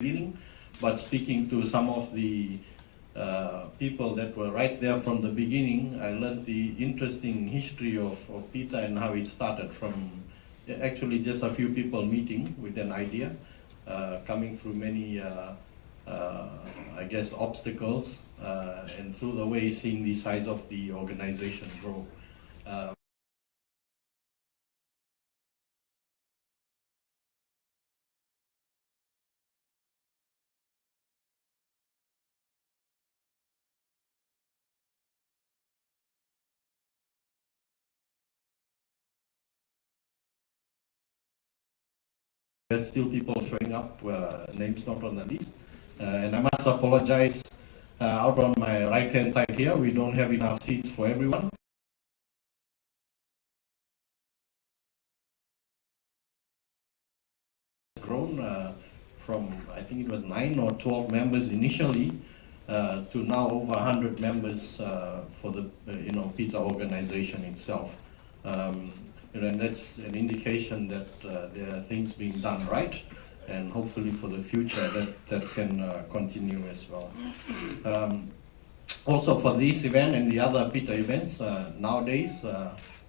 beginning, but speaking to some of the people that were right there from the beginning, I learned the interesting history of Pita and how it started from actually just a few people meeting with an idea, coming through many, I guess, obstacles, and through the way seeing the size of the organization grow. There's still people showing up, names not on the list. And I must apologize, out on my right hand side here, we don't have enough seats for everyone. Grown from, I think it was 9 or 12 members initially, to now over 100 members for the Pita organization itself. And that's an indication that there are things being done right, and hopefully for the future that can continue as well. Also for this event and the other Pita events, nowadays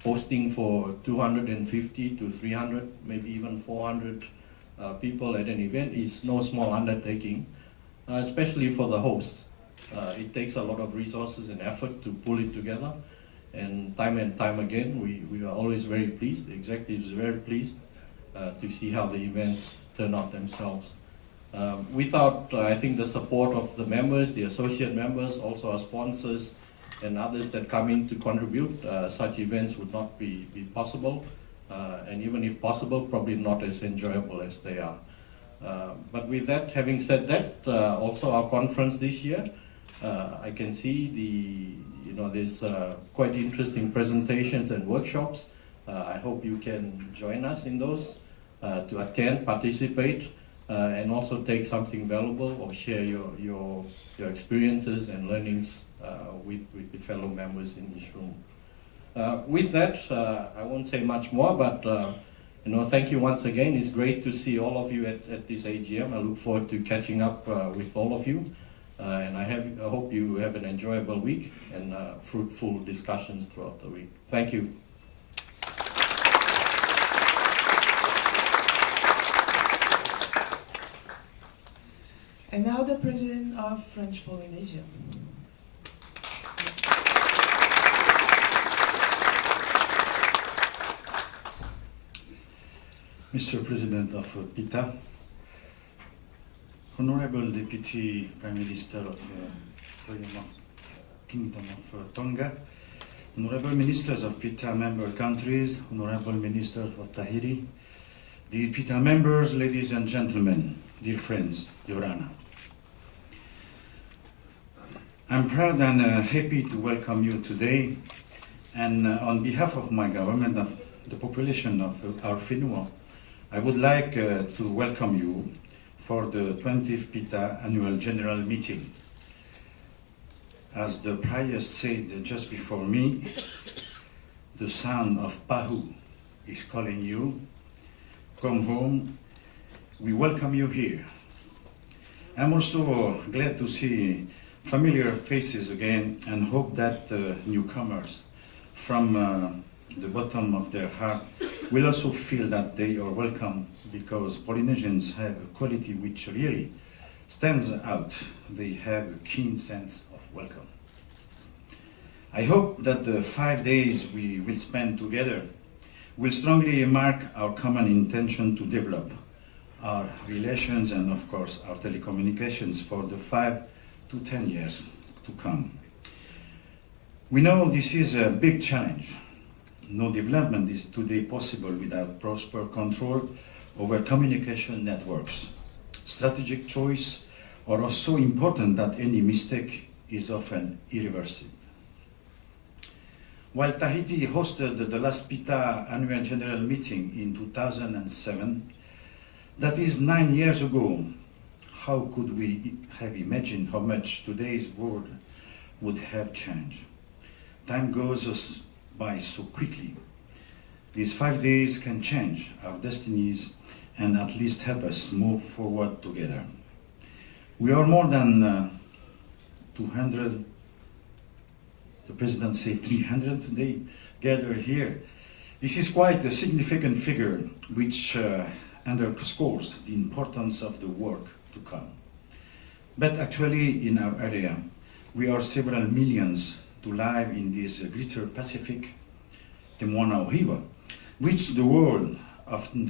hosting for 250 to 300, maybe even 400 people at an event is no small undertaking, especially for the host. It takes a lot of resources and effort to pull it together. And time again, we are always very pleased, the executives are very pleased to see how the events turn out themselves. Without, I think, the support of the members, the associate members, also our sponsors and others that come in to contribute, such events would not be possible. And even if possible, probably not as enjoyable as they are. But with that, having said that, also our conference this year, I can see there's quite interesting presentations and workshops. I hope you can join us in those, to attend, participate, and also take something valuable or share your experiences and learnings with the fellow members in this room. With that, I won't say much more, but thank you once again. It's great to see all of you at this AGM. I look forward to catching up with all of you. And I hope you have an enjoyable week and fruitful discussions throughout the week. Thank you. And now the President of French Polynesia. Mr. President of Pita, Honorable Deputy Prime Minister of the Kingdom of Tonga, Honorable Ministers of Pita member countries, Honorable Minister of Tahiti, dear Pita members, ladies and gentlemen, dear friends, Your Honor. I'm proud and happy to welcome you today, and on behalf of my government, of the population of our Whenua, I would like to welcome you for the 20th Pita Annual General Meeting. As the priest said just before me, the sound of Pahu is calling you. Come home. We welcome you here. I'm also glad to see familiar faces again and hope that newcomers from the bottom of their heart will also feel that they are welcome, because Polynesians have a quality which really stands out. They have a keen sense of welcome. I hope that the 5 days we will spend together will strongly mark our common intention to develop our relations and, of course, our telecommunications for the 5 to 10 years to come. We know this is a big challenge. No development is today possible without proper control over communication networks. Strategic choice are so important that any mistake is often irreversible. While Tahiti hosted the last Pita Annual General Meeting in 2007, that is 9 years ago, how could we have imagined how much today's world would have changed? Time goes by so quickly. These 5 days can change our destinies and at least help us move forward together. We are more than 200, the president said 300 today, gathered here. This is quite a significant figure which underscores the importance of the work to come. But actually in our area, we are several millions to live in this greater Pacific, Temuana River, which the world often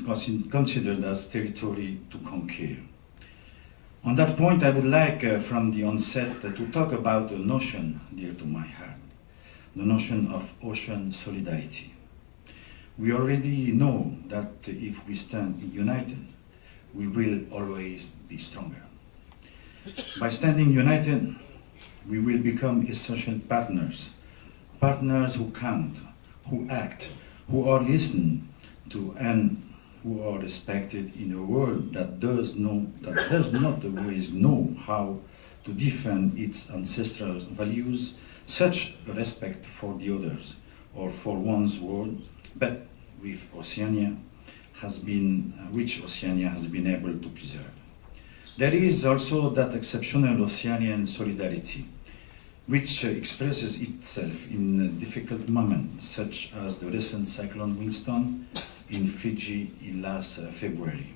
considered as territory to conquer. On that point, I would like from the onset to talk about a notion dear to my heart, the notion of ocean solidarity. We already know that if we stand united, we will always be stronger. By standing united, we will become essential partners, partners who count, who act, who are listened to, and who are respected in a world that does not always know how to defend its ancestral values, such respect for the others or for one's world, but with Oceania which Oceania has been able to preserve. There is also that exceptional Oceanian solidarity, which expresses itself in difficult moments, such as the recent cyclone Winston in Fiji in last February.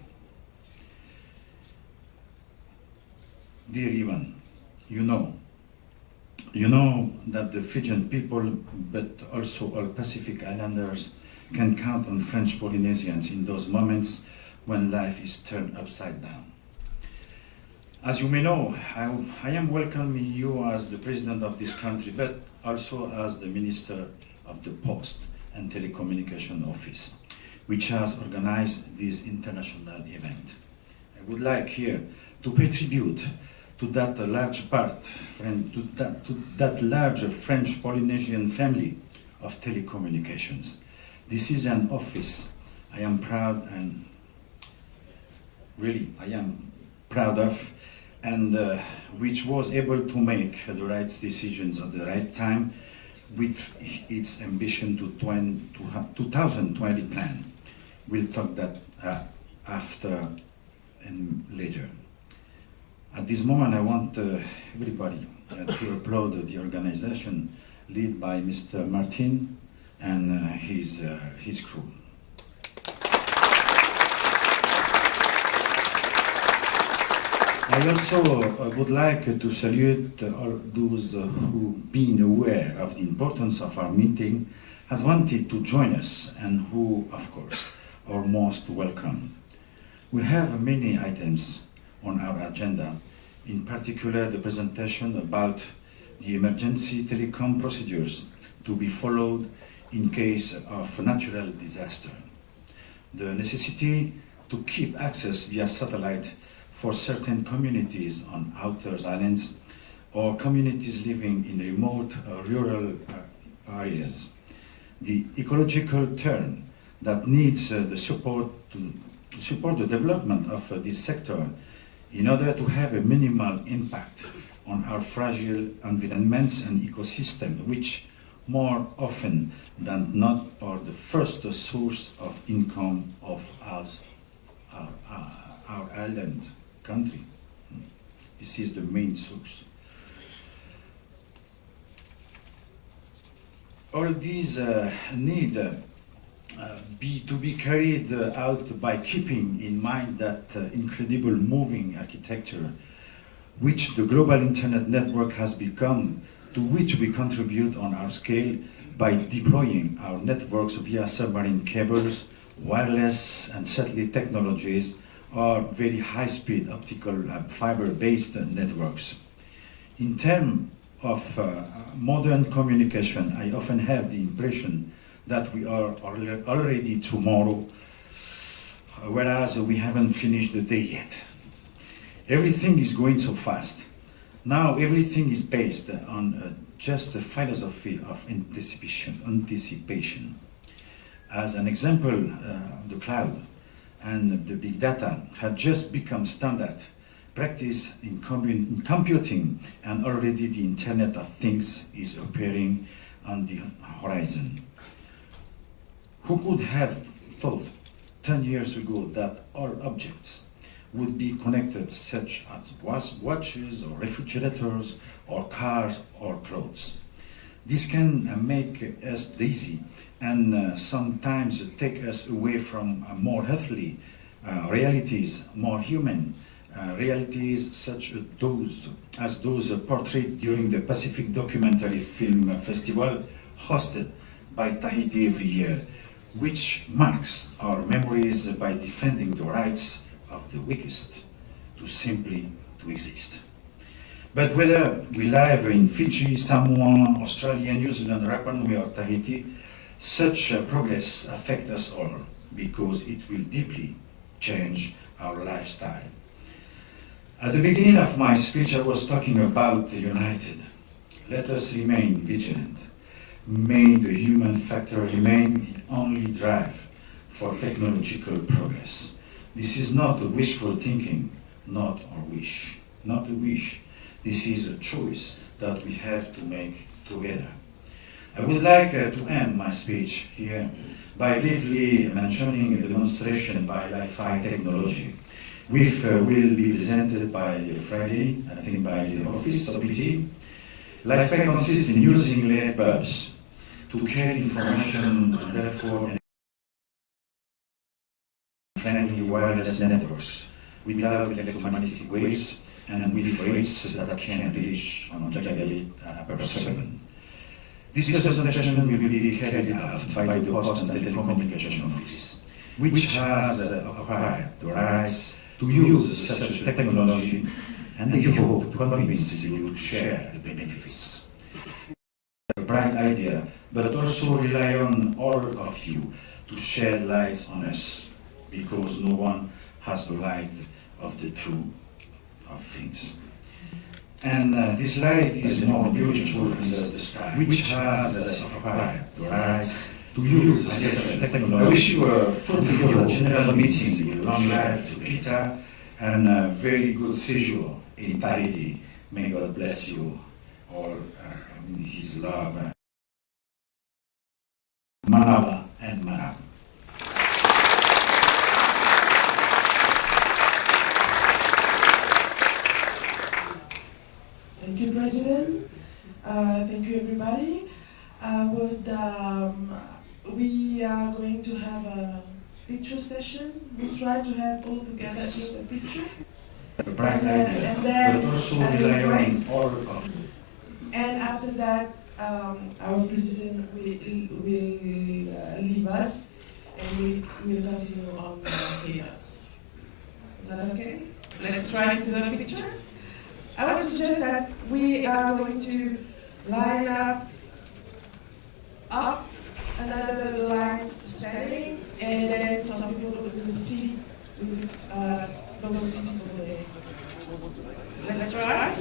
Dear Ivan, you know that the Fijian people, but also all Pacific Islanders, can count on French Polynesians in those moments when life is turned upside down. As you may know, I am welcoming you as the president of this country, but also as the Minister of the Post and Telecommunication Office, which has organized this international event. I would like here to pay tribute to that large French Polynesian family of telecommunications. This is an office I am proud of, and which was able to make the right decisions at the right time with its ambition to 2020 plan. We'll talk that after and later. At this moment, I want everybody to applaud the organization led by Mr. Martin and his crew. I also would like to salute all those who've been aware of the importance of our meeting, has wanted to join us, and who, of course, are most welcome. We have many items on our agenda, in particular the presentation about the emergency telecom procedures to be followed in case of natural disaster, the necessity to keep access via satellite for certain communities on outer islands or communities living in remote rural areas, the ecological turn that needs the support to support the development of this sector in order to have a minimal impact on our fragile environments and ecosystems, which more often than not are the first source of income of our island country. This is the main source. All these need to be carried out by keeping in mind that incredible moving architecture which the global internet network has become, to which we contribute on our scale by deploying our networks via submarine cables, wireless and satellite technologies, or very high-speed optical fiber-based networks. In terms of modern communication, I often have the impression that we are already tomorrow, whereas we haven't finished the day yet. Everything is going so fast. Now everything is based on just a philosophy of anticipation. As an example, the cloud and the big data have just become standard practice in computing, and already the Internet of Things is appearing on the horizon. Who could have thought 10 years ago that all objects would be connected, such as watches or refrigerators or cars or clothes. This can make us dizzy and sometimes take us away from more healthy realities, more human realities such as those portrayed during the Pacific Documentary Film Festival hosted by Tahiti every year, which marks our memories by defending the rights of the weakest to simply to exist. But whether we live in Fiji, Samoa, Australia, New Zealand, Rapa Nui or Tahiti, such progress affects us all because it will deeply change our lifestyle. At the beginning of my speech, I was talking about the united. Let us remain vigilant. May the human factor remain the only drive for technological progress. This is not a wishful thinking, not a wish. This is a choice that we have to make together. I would like to end my speech here by briefly mentioning a demonstration by Li-Fi technology, which will be presented by Friday, I think by the office of BT. Li-Fi consists in using LED bulbs to carry information and therefore friendly wireless networks without electromagnetic waves and with rates that can reach on gigabit per second. This presentation will be carried out by the Post and Telecommunication Office, which has acquired the rights to use such technology, and they hope to convince you to share the benefits. A bright idea, but also rely on all of you to shed light on us, because no one has the light of the truth of things. And this light is more beautiful than the sky, which has acquired the rights to use such technology. I wish you a fruitful general meeting with long life to Pita and a very good séjour in Tahiti. May God bless you all in His love. Manawa and Manam. Thank you, President. Thank you, everybody. We are going to have a picture session. We try to have all together in the picture. And after that, our president will leave us and we will continue on chaos. Is that okay? Let's try to do the picture. I would suggest that we are going to line up another line standing, and then some people will see those seats over there. Let's try.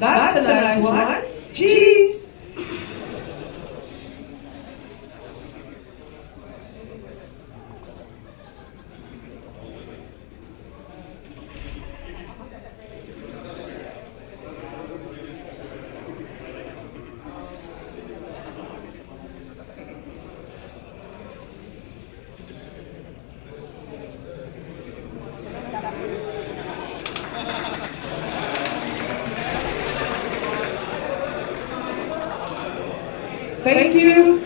That's a nice one. Cheese. Thank you.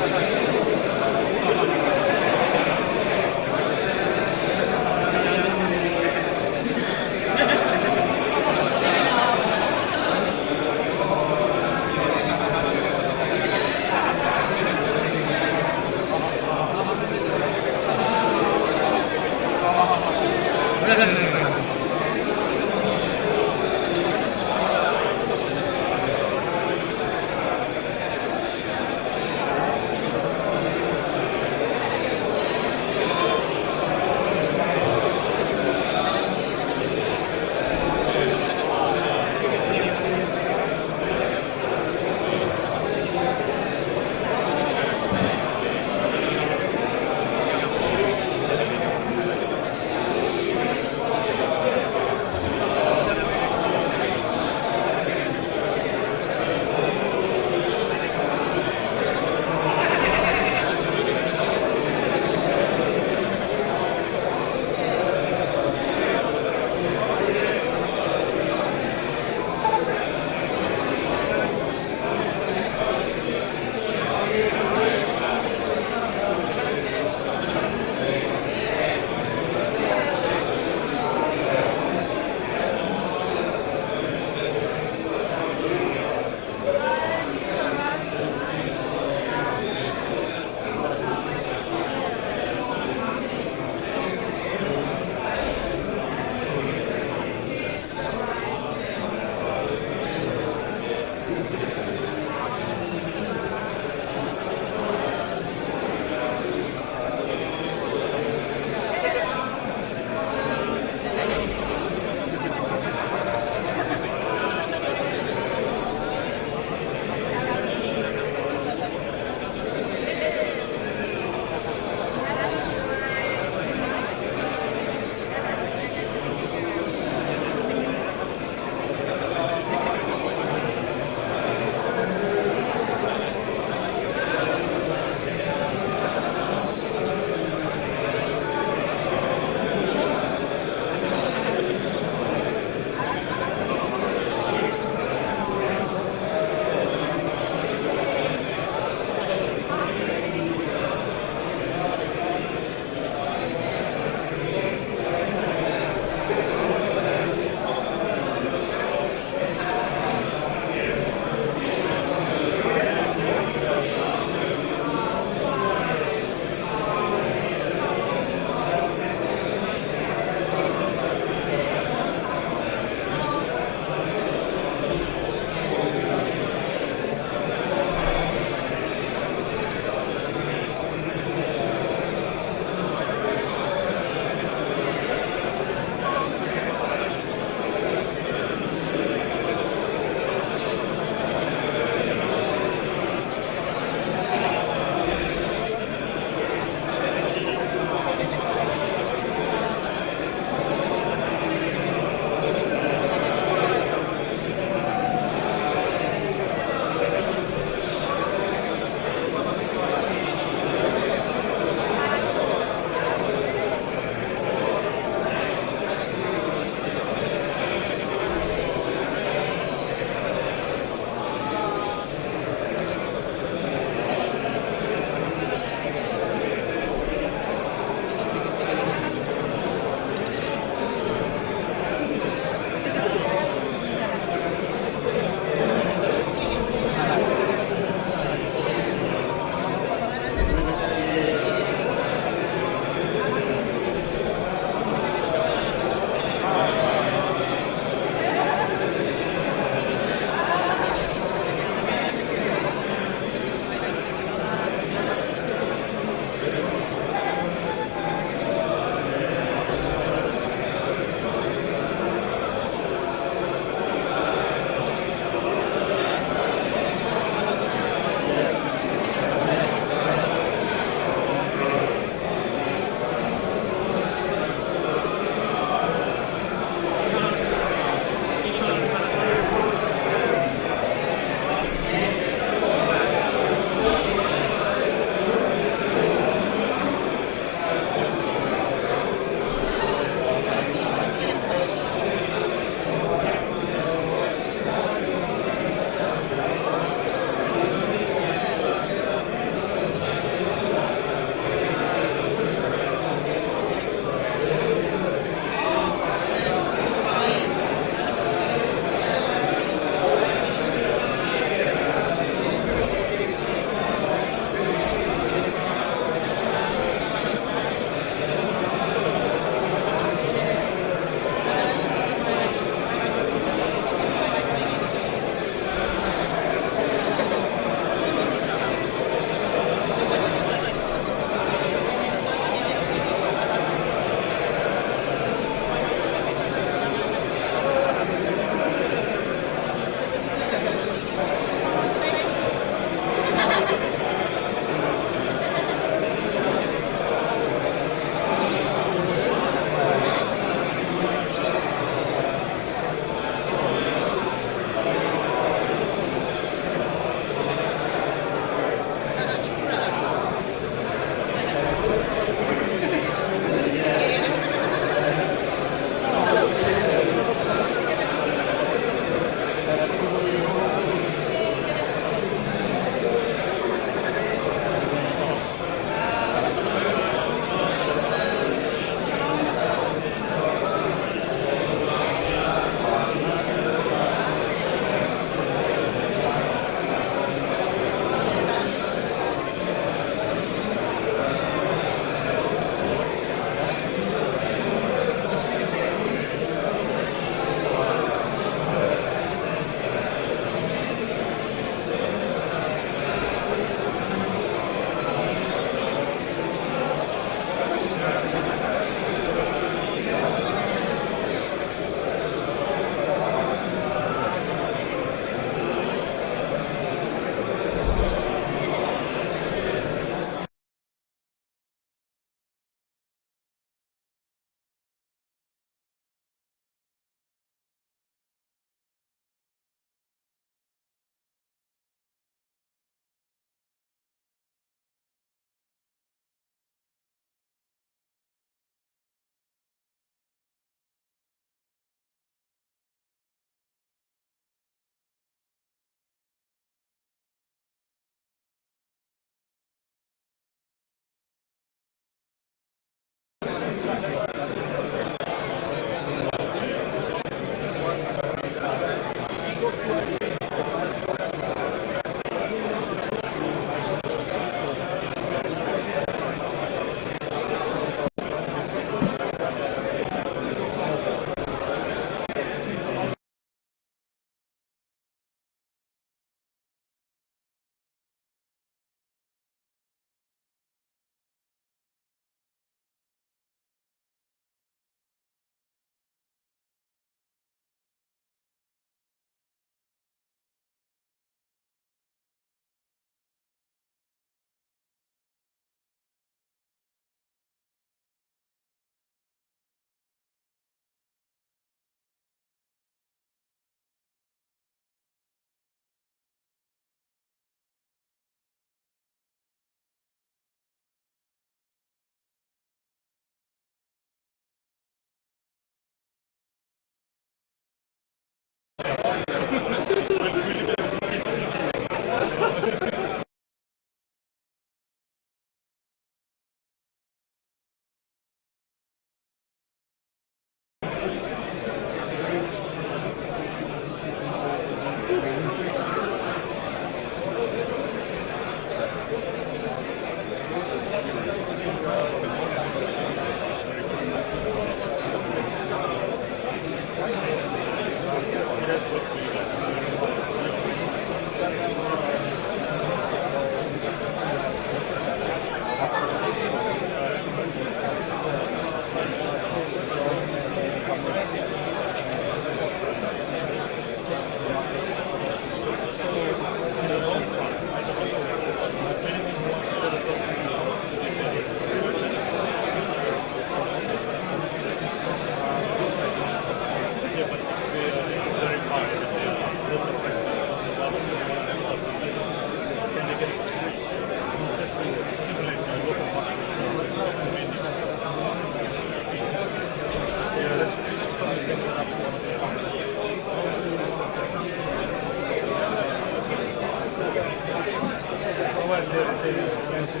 guys here, they say it's expensive.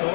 So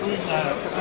don't have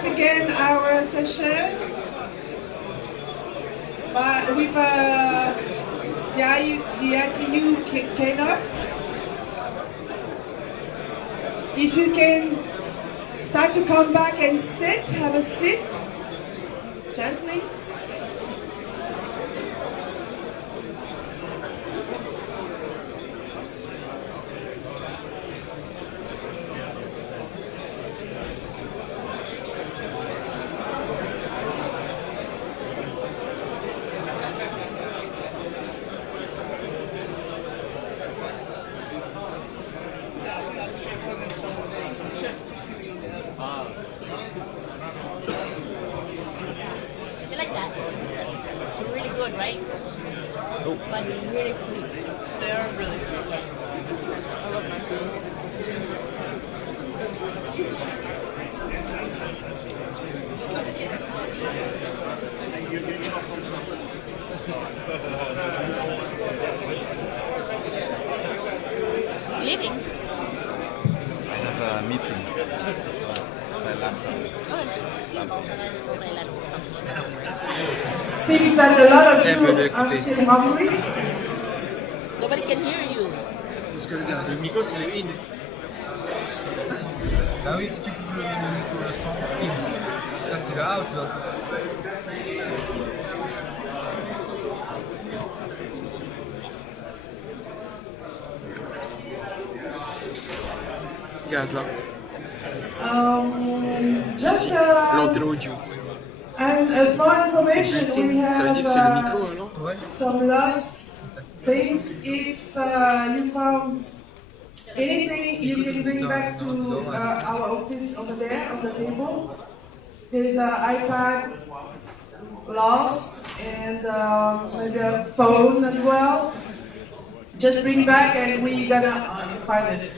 start again our session with the ITU keynotes. If you can start to come back and sit, have a seat, gently. You like that? It's really good, right? But really sweet. They are really sweet. I love my food. Eating? I have a meeting. My laptop. Seems that a lot of you are still hungry. Nobody can hear you. Parce que regarde, le micro c'est le in. Bah oui, si tu coupes le micro, le son, in. Là c'est le out là. Regarde là. Just L'entrée audio. and a small C'est information, we muté. Ça veut dire que c'est le have micro, non? Ouais. some last things. If you found anything, you can bring back to our office over there on the table. There's an iPad lost and maybe a phone as well. Just bring back and we gonna find it.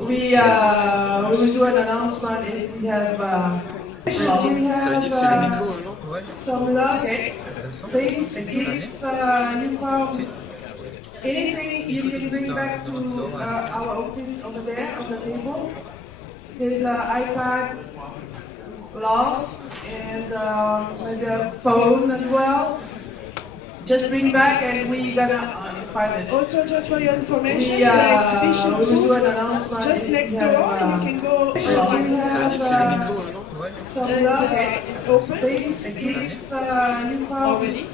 We will do an announcement if we have. We Ça veut dire que c'est le have micro, non? Ouais. some last things. If you found anything, you can bring back to our office over there on the table. There's an iPad lost and maybe a phone as well. Just bring back and we gonna find it. Also, just for your information, the exhibition we will do an announcement just next door. You can go. Ça veut dire que c'est le micro, non? Ouais. Some last things. If you found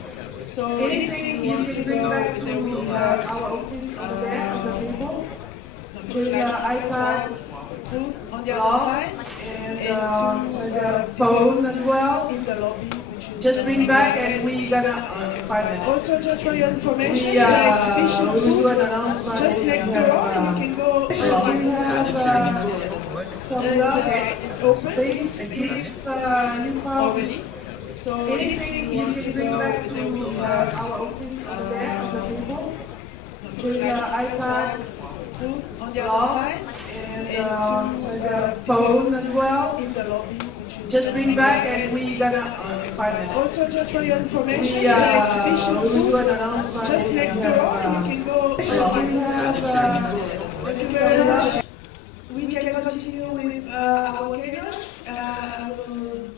so anything, you can bring back to our office over there on the table. There's an iPad on the lost and maybe a phone as well. In the lobby. Just bring back and we gonna find it. Also, just for your information, the exhibition will do an announcement just next door. You can go. Ça veut dire que c'est le micro, non? Ouais. Some last things. If you found so anything, you can bring back to our office over there on the table. There's an iPad on the lost and maybe a phone as well. In the lobby. Just bring back and we gonna find it. Also, just for your information, the exhibition will do an announcement just next door. You can go. Ça veut dire que c'est le micro, non? Thank you very much. We can continue with our keynotes. I will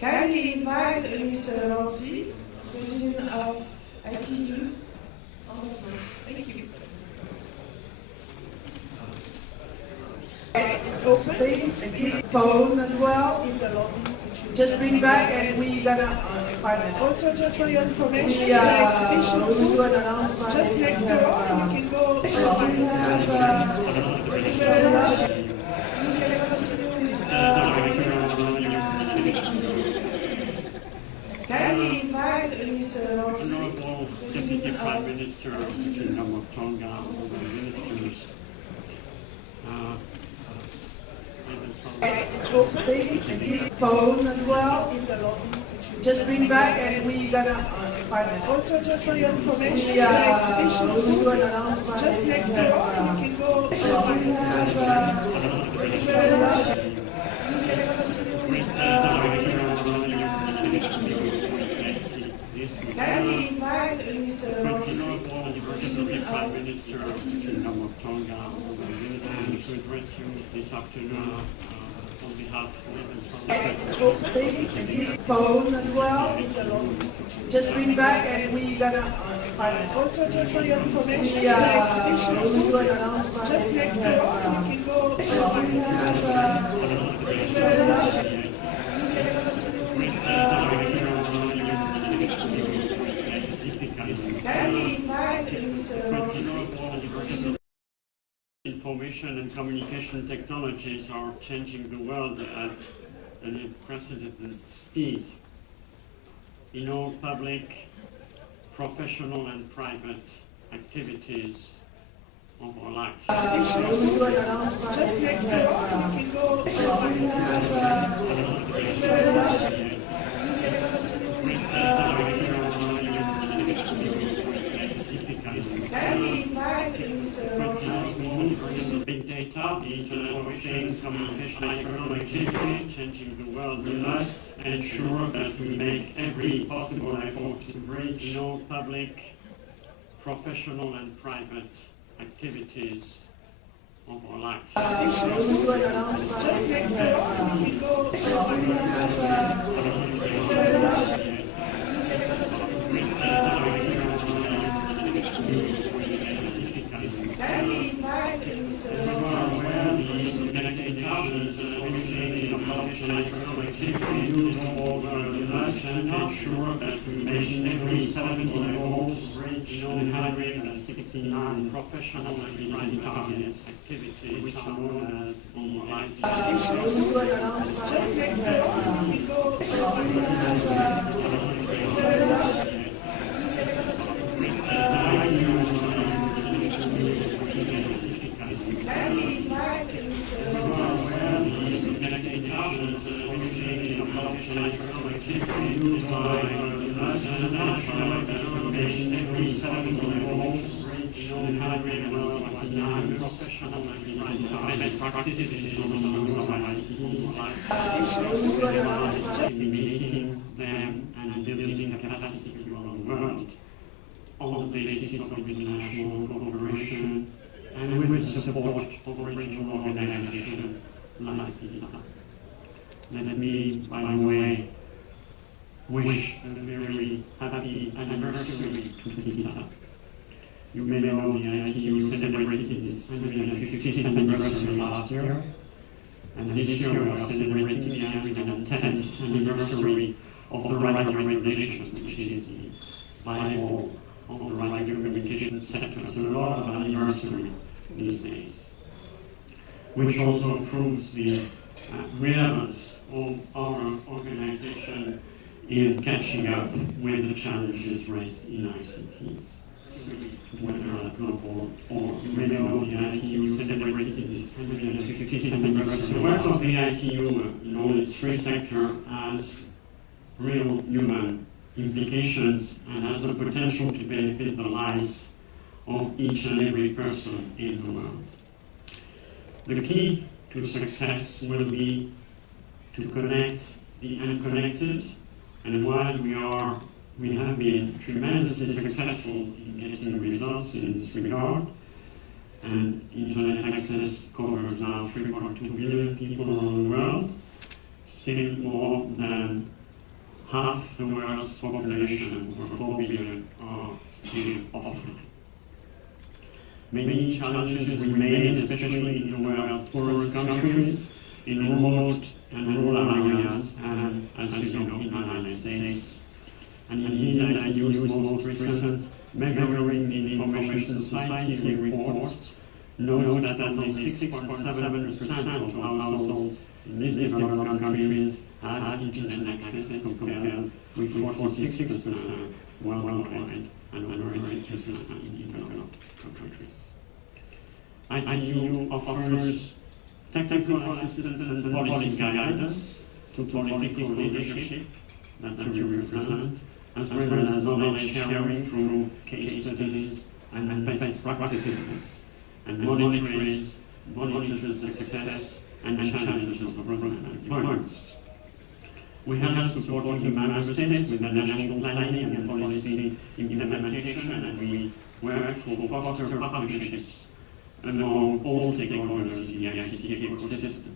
kindly invite Mr. Rossi, President of ITU. Thank you. It's open. Phone as well. In the lobby. Just bring back and we gonna find it. Also, just for your information, the exhibition will do an announcement just next door. You can go. Ça veut dire que c'est le micro, non? Thank you very much. We can continue with kindly invite Mr. Rossi, Deputy President Prime of Minister of the Kingdom of Tonga, all the ministers, It's open. Phone as well. In the lobby. Just bring back and we gonna find it. Also, just for your information, the exhibition will do an announcement just next door. You can go. Ça veut dire que c'est le micro, non? Thank you very much. We can kindly invite Mr. Rossi, Deputy Prime Minister of the Kingdom of Tonga, all the ministers to address you this afternoon on behalf of phone as well. Just bring back and we gonna also just for your information, we'll do an announcement. Just next door, you can go. Information and communication technologies are changing the world at an unprecedented speed. In all public, professional and private activities of our life. Just next door, you can go. Big data, the Internet of Things, communication technologies changing the world. We must ensure that we make every possible effort to bridge all public, professional and private activities of our life. Just next door, you go. Ensure that we make every 70 goals, reach 169 professional and private activities, which are known as the Just next door, you go. Making them and building capacity around the world on the basis of international cooperation and with the support of regional organizations like Pita. Let me, by the way, wish a very happy anniversary to Pita. You may know the ITU celebrated its 150th anniversary last year, and this year we are celebrating the 110th anniversary of the radio regulations, which is the Bible of the radio communication sector. So a lot of anniversary these days, which also proves the relevance of our organization in catching up with the challenges raised in ICTs. Whether at global or regional, the ITU celebrated its 150th anniversary. The work of the ITU in all its three sectors has real human implications and has the potential to benefit the lives of each and every person in the world. The key to success will be to connect the unconnected, and while we have been tremendously successful in getting results in this regard, and internet access covers now 3.2 billion people around the world, still more than half the world's population, over 4 billion, are still offline. Many challenges remain, especially in the world's poorest countries, in remote and rural areas, and as you know, in the United States. And indeed, ITU's most recent Measuring the Information Society report notes that only 6.7% of households in these developed countries had internet access compared with 46% worldwide and over 80% in developed countries. ITU offers technical assistance and policy guidance to political leadership that you represent, as well as knowledge sharing through case studies and best practices, and monitors the success and challenges of program deployments. We have supported the member states with the national planning and policy implementation, and we work for foster partnerships among all stakeholders in the ICT ecosystem.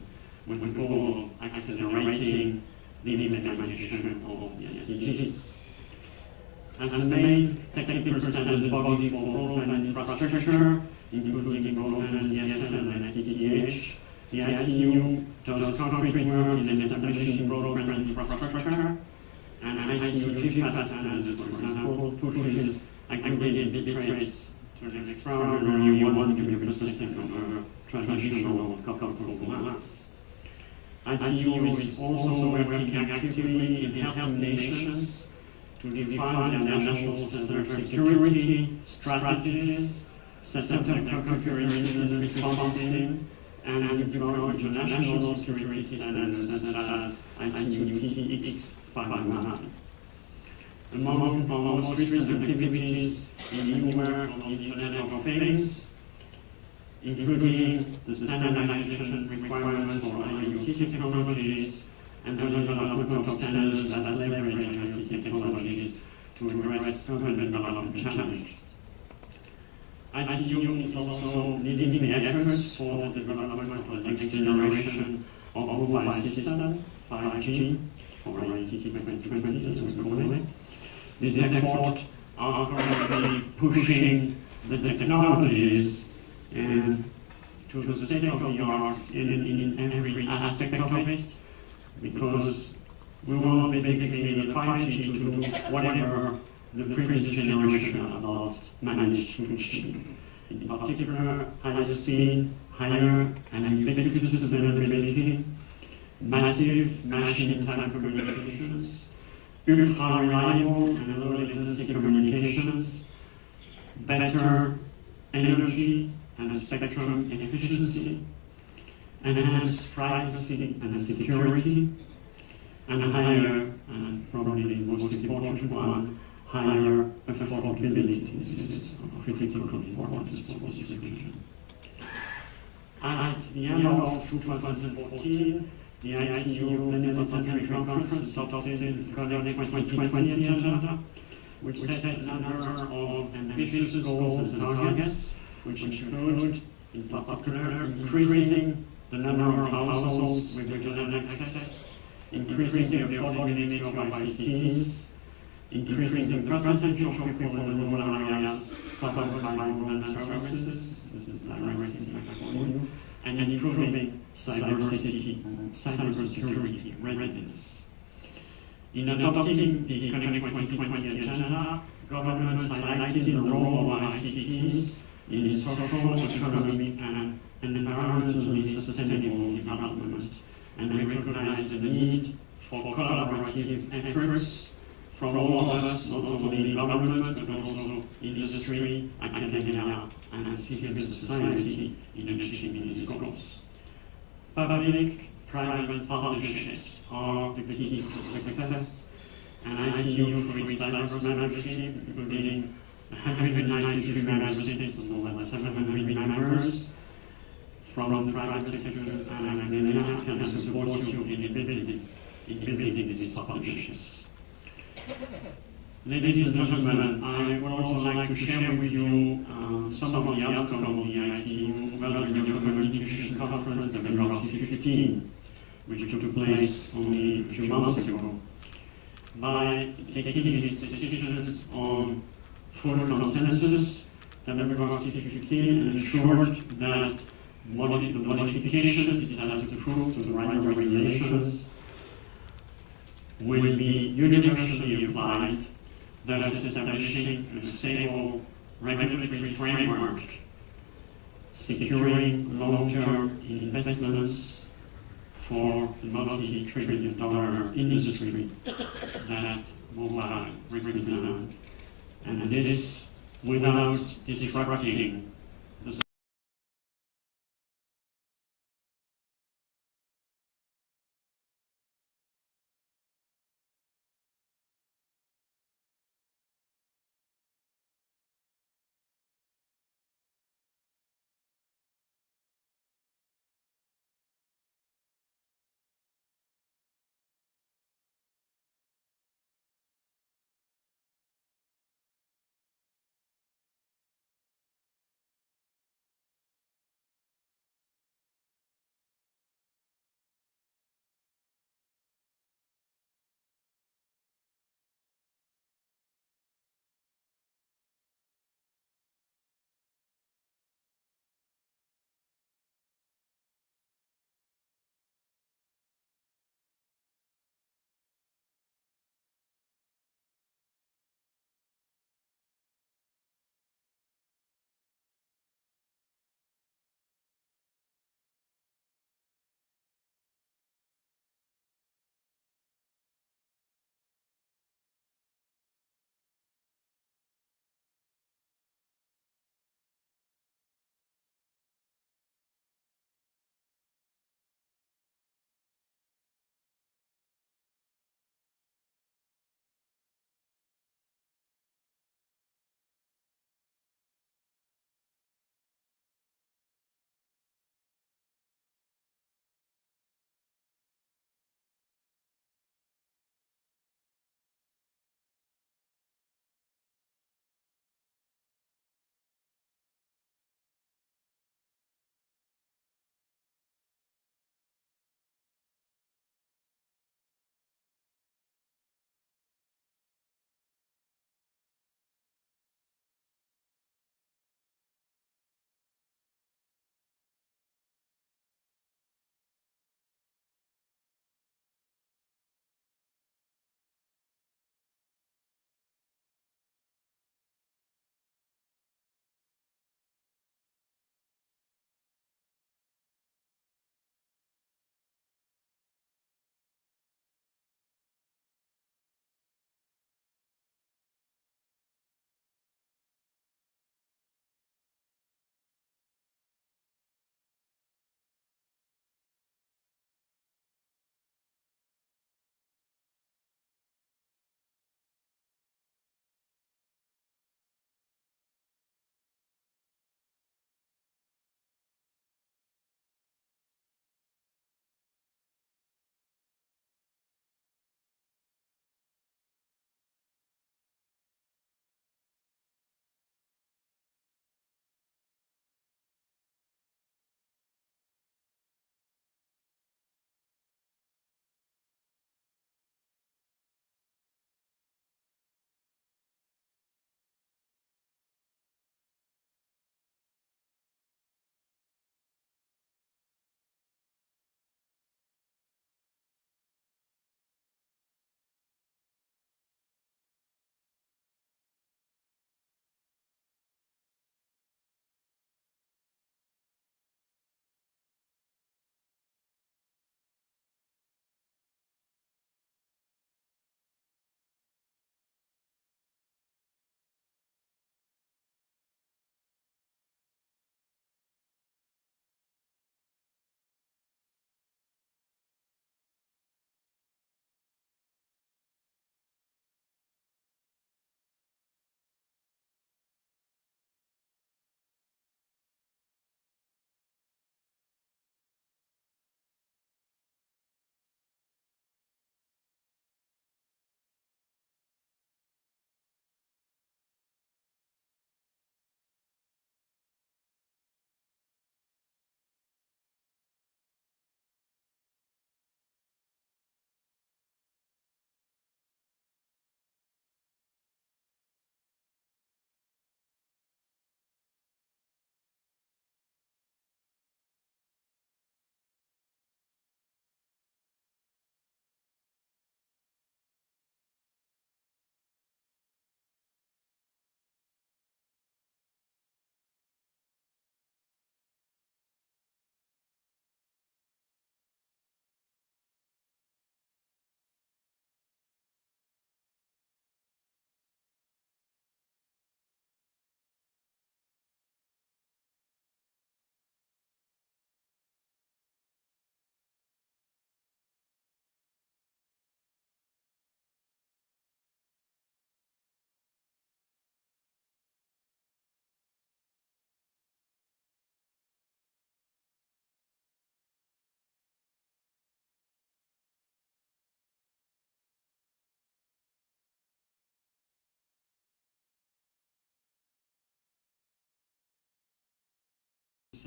with the goal of accelerating the implementation of the SDGs. As the main technical standard body for broadband infrastructure, including broadband, DSL, and FTTH, the ITU does concrete work in establishing broadband infrastructure, and ITU GFAS standards, for example, pushes aggregate bit rates to an extraordinary 1 gigabit per second over traditional copper formats. ITU is also working actively in helping nations to define their national cybersecurity strategies, set up computer incident response team, and deploy international security standards such as ITU TX509. Among our most recent activities in the work on the Internet of Things, including the standardization requirements for IoT technologies and the development of standards that leverage IoT technologies to address urban development challenges. ITU is also leading the efforts for the development of the next generation of mobile system, 5G, or IoT 2020 as we call it. These efforts are currently pushing the technologies and to the state of the art in every aspect of it, because we want basically the 5G to do whatever the previous generation adults managed to achieve. In particular, higher speed, higher and ubiquitous availability, massive machine-type communications, ultra-reliable and low-latency communications, better energy and spectrum efficiency, enhanced privacy and security, and higher, and probably the most important one, higher affordability. This is of critical importance for this region. At the end of 2014, the ITU Plenipotentiary Conference adopted the Connect 2020 agenda, which sets a number of ambitious goals and targets, which include, in particular, increasing the number of households with internet access, increasing the affordability of ICTs, increasing the percentage of people in rural areas covered by broadband services, this is directly for you, and improving cybersecurity readiness. In adopting the Connect 2020 agenda, governments highlighted the role of ICTs in social, economic, and environmentally sustainable development, and recognized the need for collaborative efforts from all of us, not only government, but also industry, academia, and civil society in achieving these goals. Public-private partnerships are the key to success, and ITU for its diverse membership, including 193 member states and more than 700 members from the private sector and academia, can support you in building these partnerships. Ladies and gentlemen, I would also like to share with you some of the outcomes of the ITU World Communication Conference WRC 15, which took place only a few months ago. By taking its decisions on full consensus, WRC 15 ensured that the modifications it has approved to the rider regulations will be universally applied, thus establishing a stable regulatory framework, securing long-term investments for the multi-trillion-dollar industry that mobile represents, and this without disrupting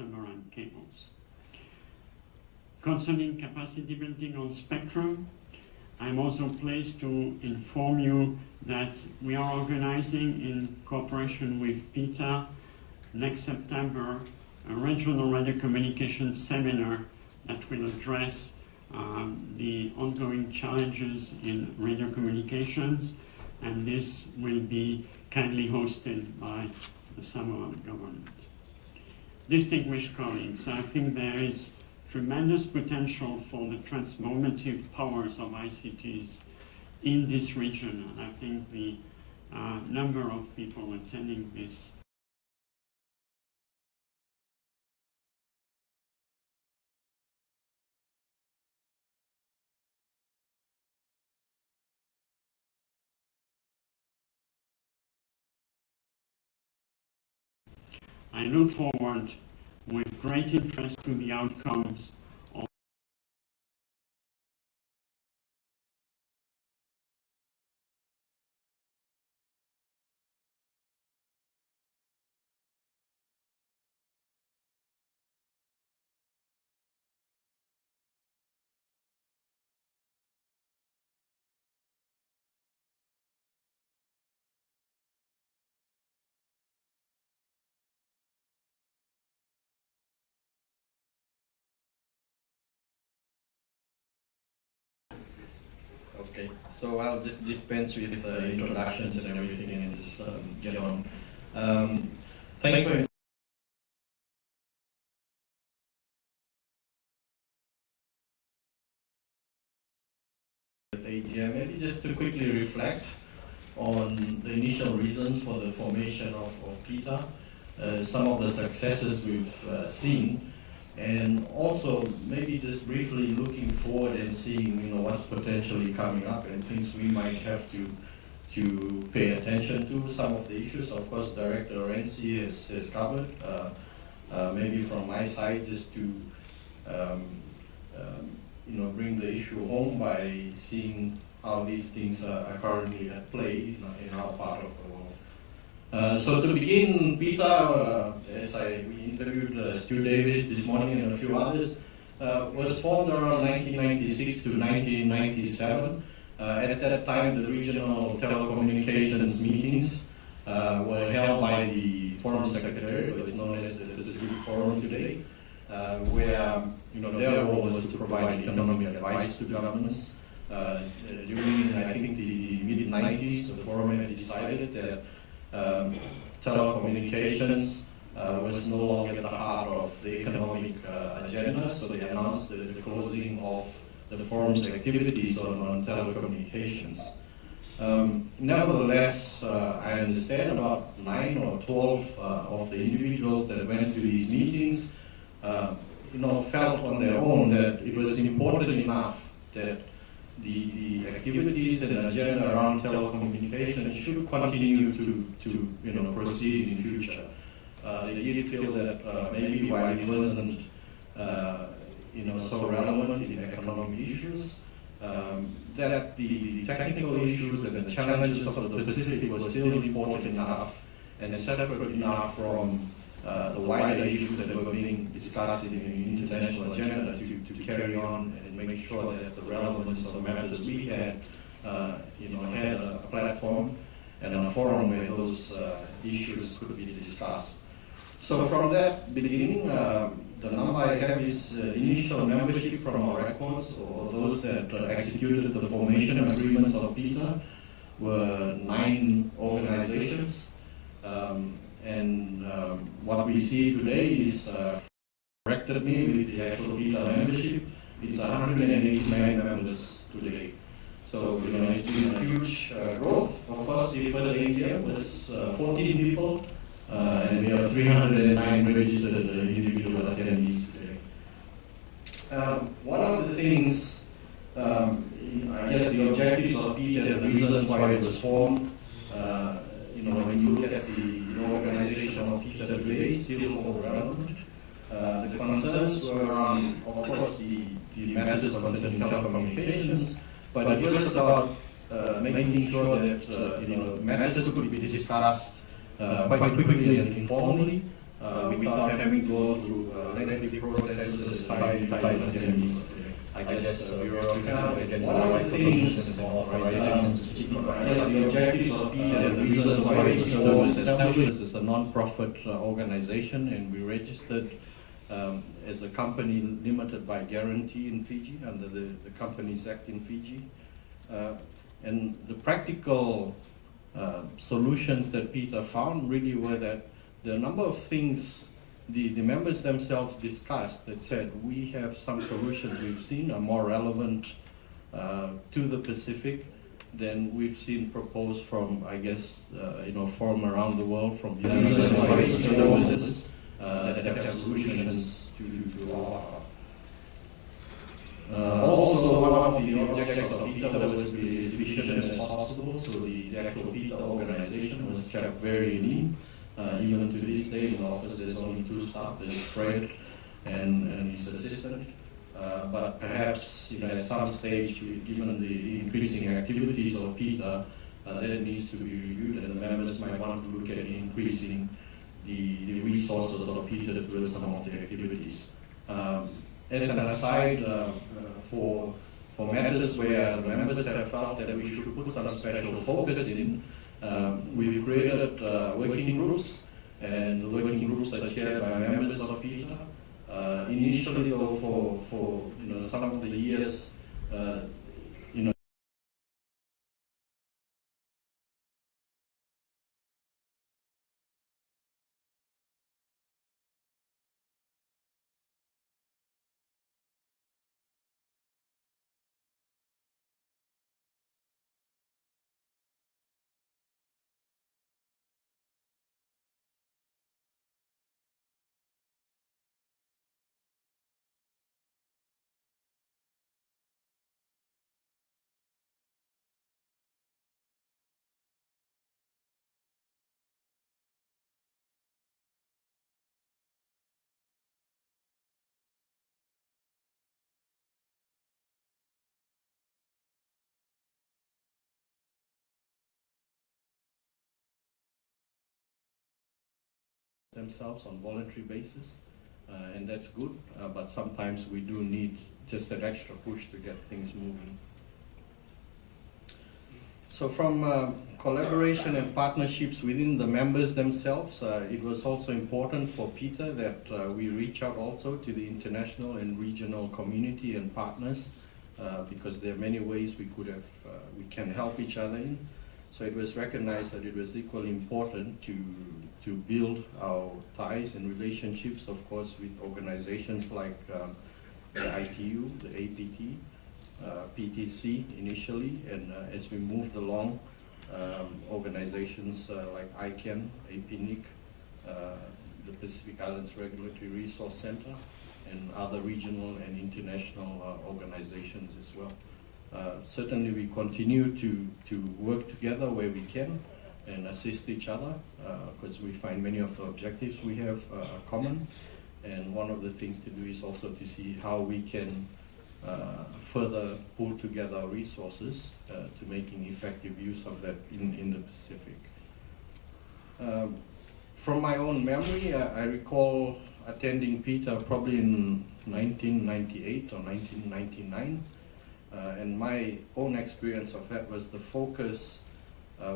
submarine cables. Concerning capacity building on spectrum, I'm also pleased to inform you that we are organizing in cooperation with Pita next September a regional radio communication seminar that will address the ongoing challenges in radio communications, and this will be kindly hosted by the Samoan government. Distinguished colleagues, I think there is tremendous potential for the transformative powers of ICTs in this region, and I think the number of people attending this I look forward with great interest to the outcomes of Okay, so I'll just dispense with introductions and everything and just get on. Thanks for AGM. Maybe just to quickly reflect on the initial reasons for the formation of Pita, some of the successes we've seen, and also maybe just briefly looking forward and seeing what's potentially coming up and things we might have to pay attention to. Some of the issues, of course, Director Renzi has covered. Maybe from my side, just to bring the issue home by seeing how these things are currently at play in our part of the world. So to begin, Pita, we interviewed Stu Davis this morning and a few others, was formed around 1996 to 1997. At that time, the regional telecommunications meetings were held by the Forum Secretary, it's known as the Pacific Forum today, where their role was to provide economic advice to governments. During, I think, the mid-90s, the forum had decided that telecommunications was no longer at the heart of the economic agenda, so they announced the closing of the forum's activities on telecommunications. Nevertheless, I understand about 9 or 12 of the individuals that went to these meetings felt on their own that it was important enough that the activities and agenda around telecommunications should continue to proceed in future. They did feel that maybe while it wasn't so relevant in economic issues, that the technical issues and the challenges of the Pacific were still important enough and separate enough from the wider issues that were being discussed in the international agenda to carry on and make sure that the relevance of the matters we had, had a platform and a forum where those issues could be discussed. So from that beginning, the number I have is initial membership from our records, or those that executed the formation agreements of Pita were 9 organizations. What we see today is, corrected me with the actual Pita membership, it's 189 members today. So, it's been a huge growth. Of course, the first AGM was 14 people, and we have 309 registered individual attendees today. One of the things, I guess the objectives of Pita and the reasons why it was formed, when you look at the organization of Pita today, still all relevant. The concerns were around, of course, the matters concerning telecommunications, but it was about making sure that matters could be discussed quite quickly and informally, without having to go through lengthy processes, time, and I guess bureaucracy. And one of the things the objectives of Pita and the reasons why it was established as a non-profit organization, and we registered as a company limited by guarantee in Fiji under the Companies Act in Fiji. And the practical solutions that Pita found really were that there are a number of things the members themselves discussed that said we have some solutions we've seen are more relevant to the Pacific than we've seen proposed from, I guess, from around the world, from services that have solutions to offer. Also, one of the objectives of Pita was to be as efficient as possible, so the actual Pita organization was kept very lean. Even to this day, in the office, there's only 2 staff. There's Fred and his assistant. But perhaps, at some stage, given the increasing activities of Pita, that needs to be reviewed, and the members might want to look at increasing the resources of Pita to build some of the activities. As an aside, for matters where the members have felt that we should put some special focus in, we've created working groups, and the working groups are chaired by members of Pita. Initially, though, for some of the years, themselves on voluntary basis, and that's good, but sometimes we do need just that extra push to get things moving. So from collaboration and partnerships within the members themselves, it was also important for Pita that we reach out also to the international and regional community and partners, because there are many ways we can help each other in. So it was recognized that it was equally important to build our ties and relationships, of course, with organizations like the ITU, the APT, PTC initially, and as we moved along, organizations like ICANN, APNIC, the Pacific Islands Regulatory Resource Center, and other regional and international organizations as well. Certainly we continue to work together where we can and assist each other, because we find many of the objectives we have common, and one of the things to do is also to see how we can further pull together our resources to making effective use of that in the Pacific. From my own memory, I recall attending Pita probably in 1998 or 1999. And my own experience of that was the focus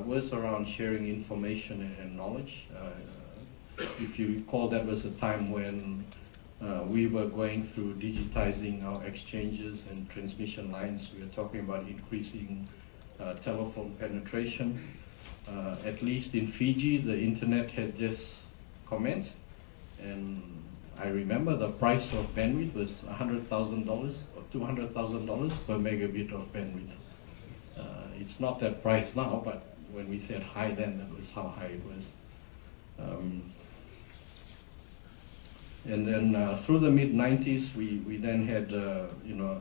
was around sharing information and knowledge. If you recall, that was a time when we were going through digitizing our exchanges and transmission lines. We were talking about increasing telephone penetration. At least in Fiji, the internet had just commenced, and I remember the price of bandwidth was $100,000 or $200,000 per megabit of bandwidth. It's not that price now, but when we said high then, that was how high it was. And then through the mid-90s, we then had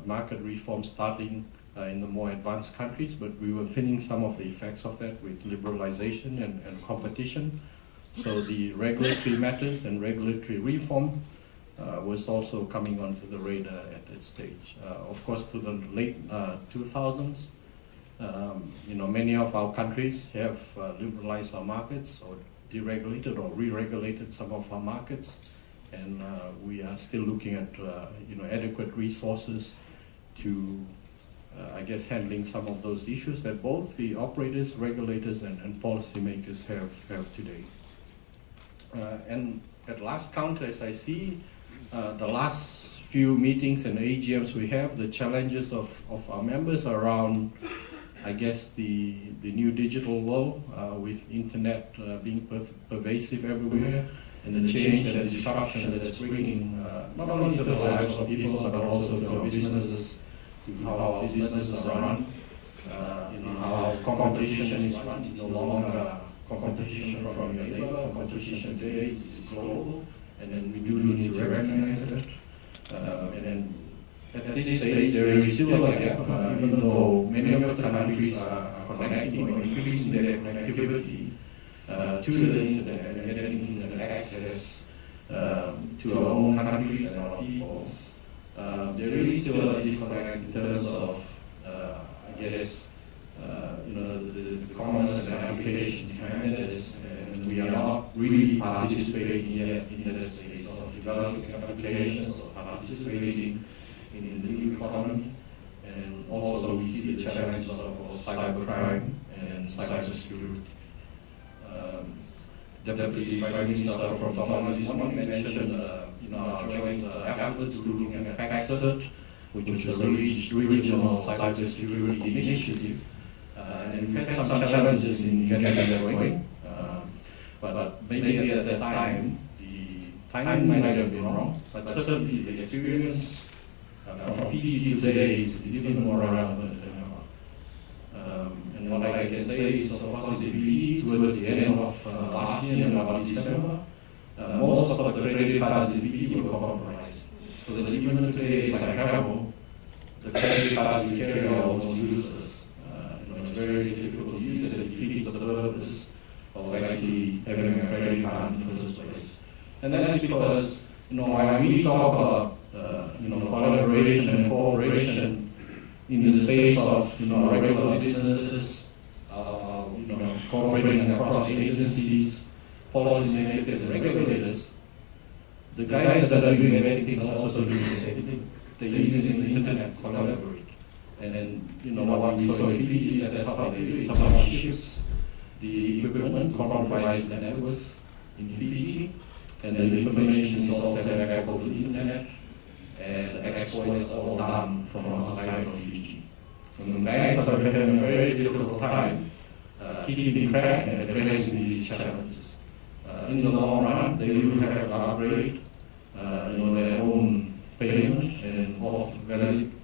market reform starting in the more advanced countries, but we were feeling some of the effects of that with liberalization and competition. So the regulatory matters and regulatory reform was also coming onto the radar at that stage. Of course, to the late 2000s, Many of our countries have liberalized our markets or deregulated or re-regulated some of our markets, and we are still looking at adequate resources to handling some of those issues that both the operators, regulators, and policymakers have today. And at last count, as I see, the last few meetings and AGMs we have, the challenges of our members around, the new digital world with internet being pervasive everywhere, and the change and the disruption that it's bringing not only to the lives of people but also to our businesses, to how our businesses are run, how competition is run. It's no longer competition from your neighbor. Competition today is global, and then we do need to recognize that. And then at this stage, there is still a gap, even though many of the countries are connecting or increasing their connectivity to the internet and getting internet access to our own countries and our peoples. There is still a disconnect in terms of, the commerce and applications behind this, and we are not really participating yet in the space of developing applications or participating in the new economy. And also we see the challenges of cybercrime and cybersecurity. Deputy Prime Minister from Tonga this morning mentioned our joint efforts looking at PACCERT, which is a regional cybersecurity initiative. And we've had some challenges in getting that going. But maybe at that time, the timing might have been wrong, but certainly the experience from Fiji today is even more relevant than ever. And what I can say is, of course, in Fiji, towards the end of last year and about December, most of the credit cards in Fiji were compromised. So that even today, as I travel, the credit cards we carry are almost useless. It's very difficult to use it. It defeats the purpose of actually having a credit card in the first place. And that's because, while we talk about collaboration and cooperation in the space of regular businesses, cooperating across agencies, policymakers, and regulators, the guys that are doing many things are also doing the same thing. They're using the internet to collaborate. And what we saw in Fiji is that's how they do it. Someone ships the equipment, compromises the networks in Fiji, and then the information is all sent back over the internet, and the exploits are all done from outside of Fiji. And the banks are having a very difficult time keeping track and addressing these challenges. In the long run, they will have to upgrade their own payment and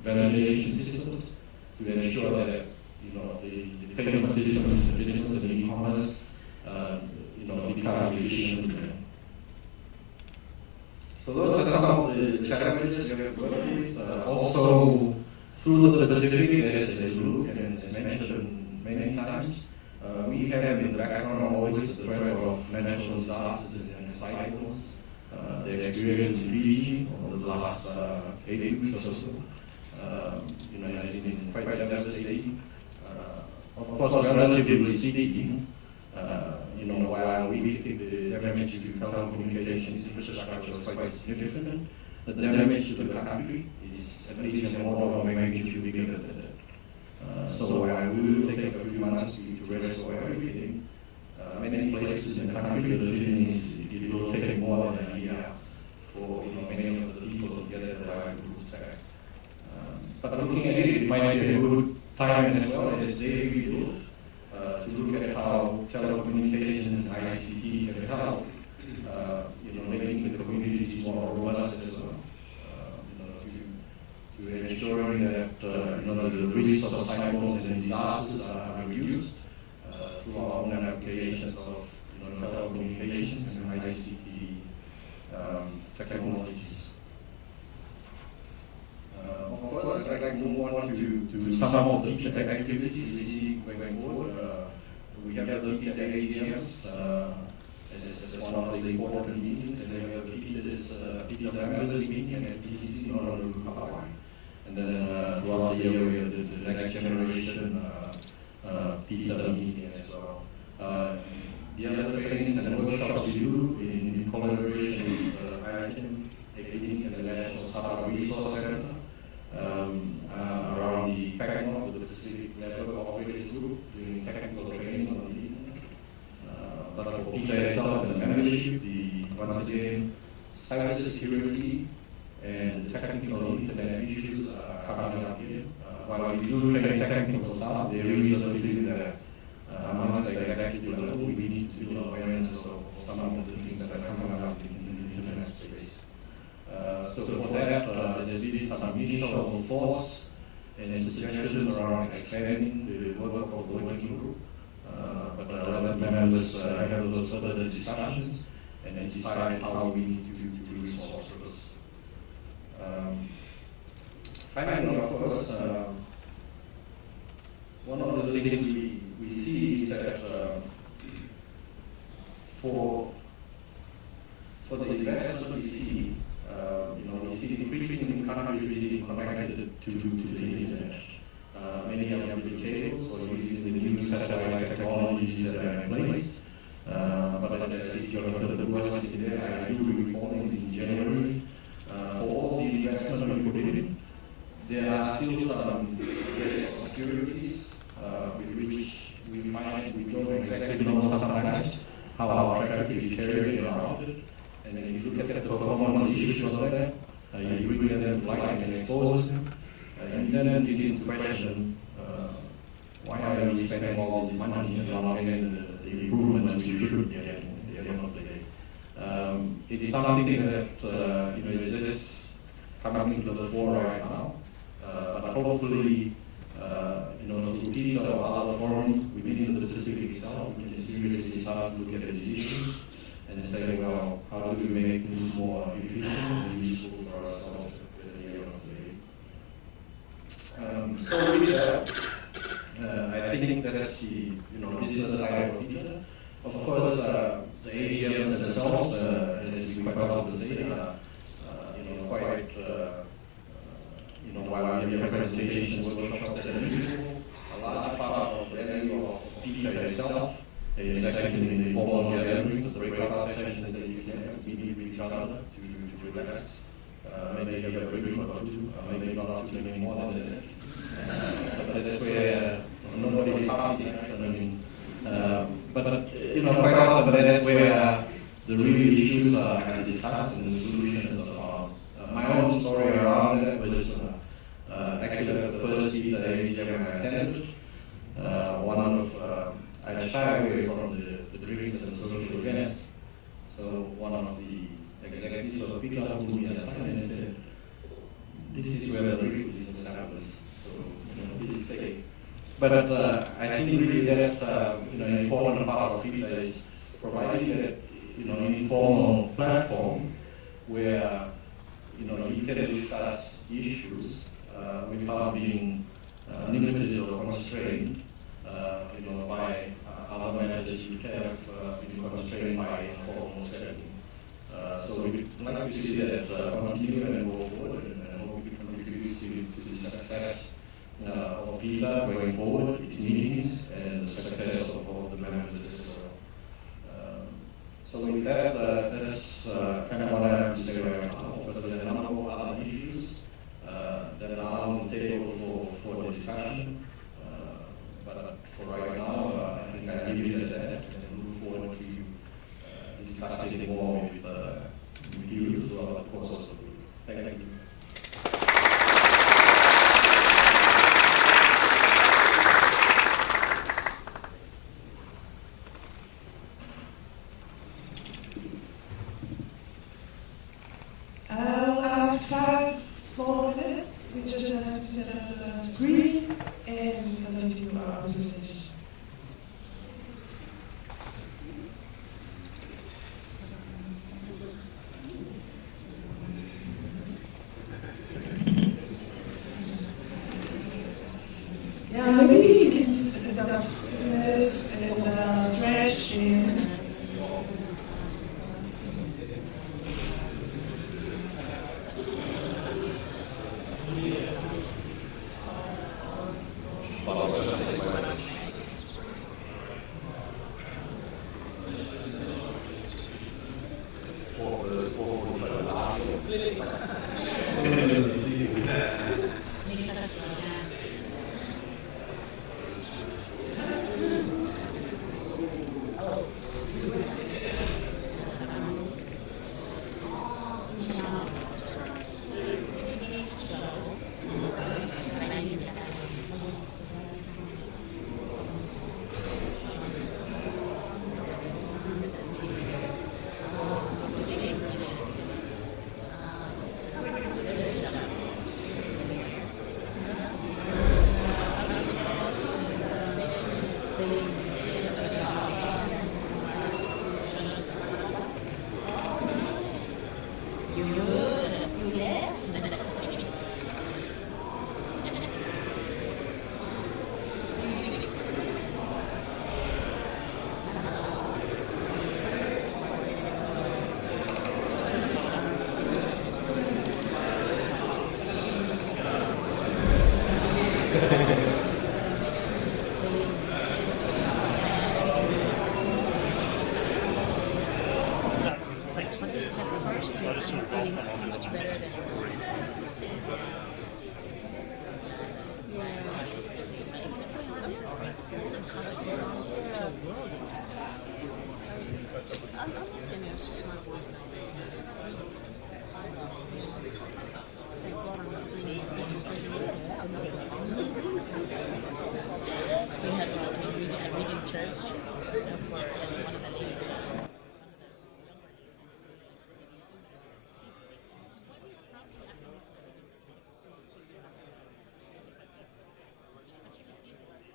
validation systems to ensure that the payment systems, the business and e-commerce become efficient. So those are some of the challenges we have worked with. Also, through the Pacific, as you look and as mentioned many times, we have in the background always the threat of natural disasters and cyclones. The experience in Fiji over the last 8 weeks or so, has been quite devastating. Of course, relatively speaking, while we think the damage to telecommunications infrastructure is quite significant, the damage to the country is at least an order of magnitude bigger than that. So while we will take a few months to restore everything, many places in the country, the feeling is it will take more than a year for many of the people to get their livelihoods back. But looking at it, it might be a good time as well as they rebuild to look at how telecommunications and ICT can help, making the communities more robust as well. To ensuring that the risks of cyclones and disasters are reduced through our own applications of telecommunications and ICT technologies. Of course, I'd like to move on to some of the Pita activities we see going forward. We have the Pita AGMs as one of the important meetings, and then we have the Pita members meeting and PTC on Hawaii. And then throughout the year, we have the next generation Pita meeting as well. The other trainings and workshops we do in collaboration with IITM, AITM, and the National Startup Resource Center around the technical, the Pacific Network Operators Group, doing technical training on the internet. But for Pita itself and the membership, once again, cybersecurity and technical internet issues are coming up here. While we do train technical staff, there is a feeling that amongst the executive level, we need to do awareness of some of the things that are coming up in the internet space. So for that, there's been some initial thoughts and suggestions around expanding the work of the working group. But other members have those further discussions and then decide how we need to resource those. Finally, of course, one of the things we see is that for the investment we see, we see increasing countries being connected to the internet. Many of the cables are using the new satellite technologies that are in place. But as you have heard the question there, I do recall in January, for all the investment we put in, there are still some securities with which we find we don't exactly know sometimes how our traffic is carried around it. And then if you look at the performance issues of that, you bring them to light and expose them, and then begin to question why are we spending all this money and not getting the improvements we should get at the end of the day. It's something that is just coming to the fore right now, but hopefully, through Pita or other forums within the Pacific itself, we can seriously start to look at the decisions and say, well, how do we make things more efficient and useful for ourselves at the end of the day. So with that, I think that's the business side of Pita. Of course, the AGMs themselves, as we quite often say, quite while we have presentations, workshops that are useful, a large part of the value of Pita itself is actually in the formal gatherings, the breakout sessions that you can have, meet with each other to relax. Maybe have a drink or two, maybe not too many more than that. But that's where nobody is happy. Quite often that's where the real issues are discussed and the solutions are found. My own story around that was actually the first Pita AGM I attended. I shy away from the drinks and social events. So one of the executives of Pita pulled me aside and said, "This is where the real business happens. So this is safe." But I think really that's an important part of Pita is providing that an informal platform where you can discuss issues without being limited or constrained by other managers you have been constrained by informal setting. So we'd like to see that continue and go forward and hope we contribute to the success of Pita going forward, its meetings, and the success of all the members as well. So with that, that's kind of what I have to say right now, because there's a number of other issues that are on the table for discussion. But for right now, I think I leave it at that and look forward to discussing more with you throughout the course of the week. Thank you. better than we had a reading church for one of the ladies. She's sick. What is the problem? Ask her to see the but she refuses.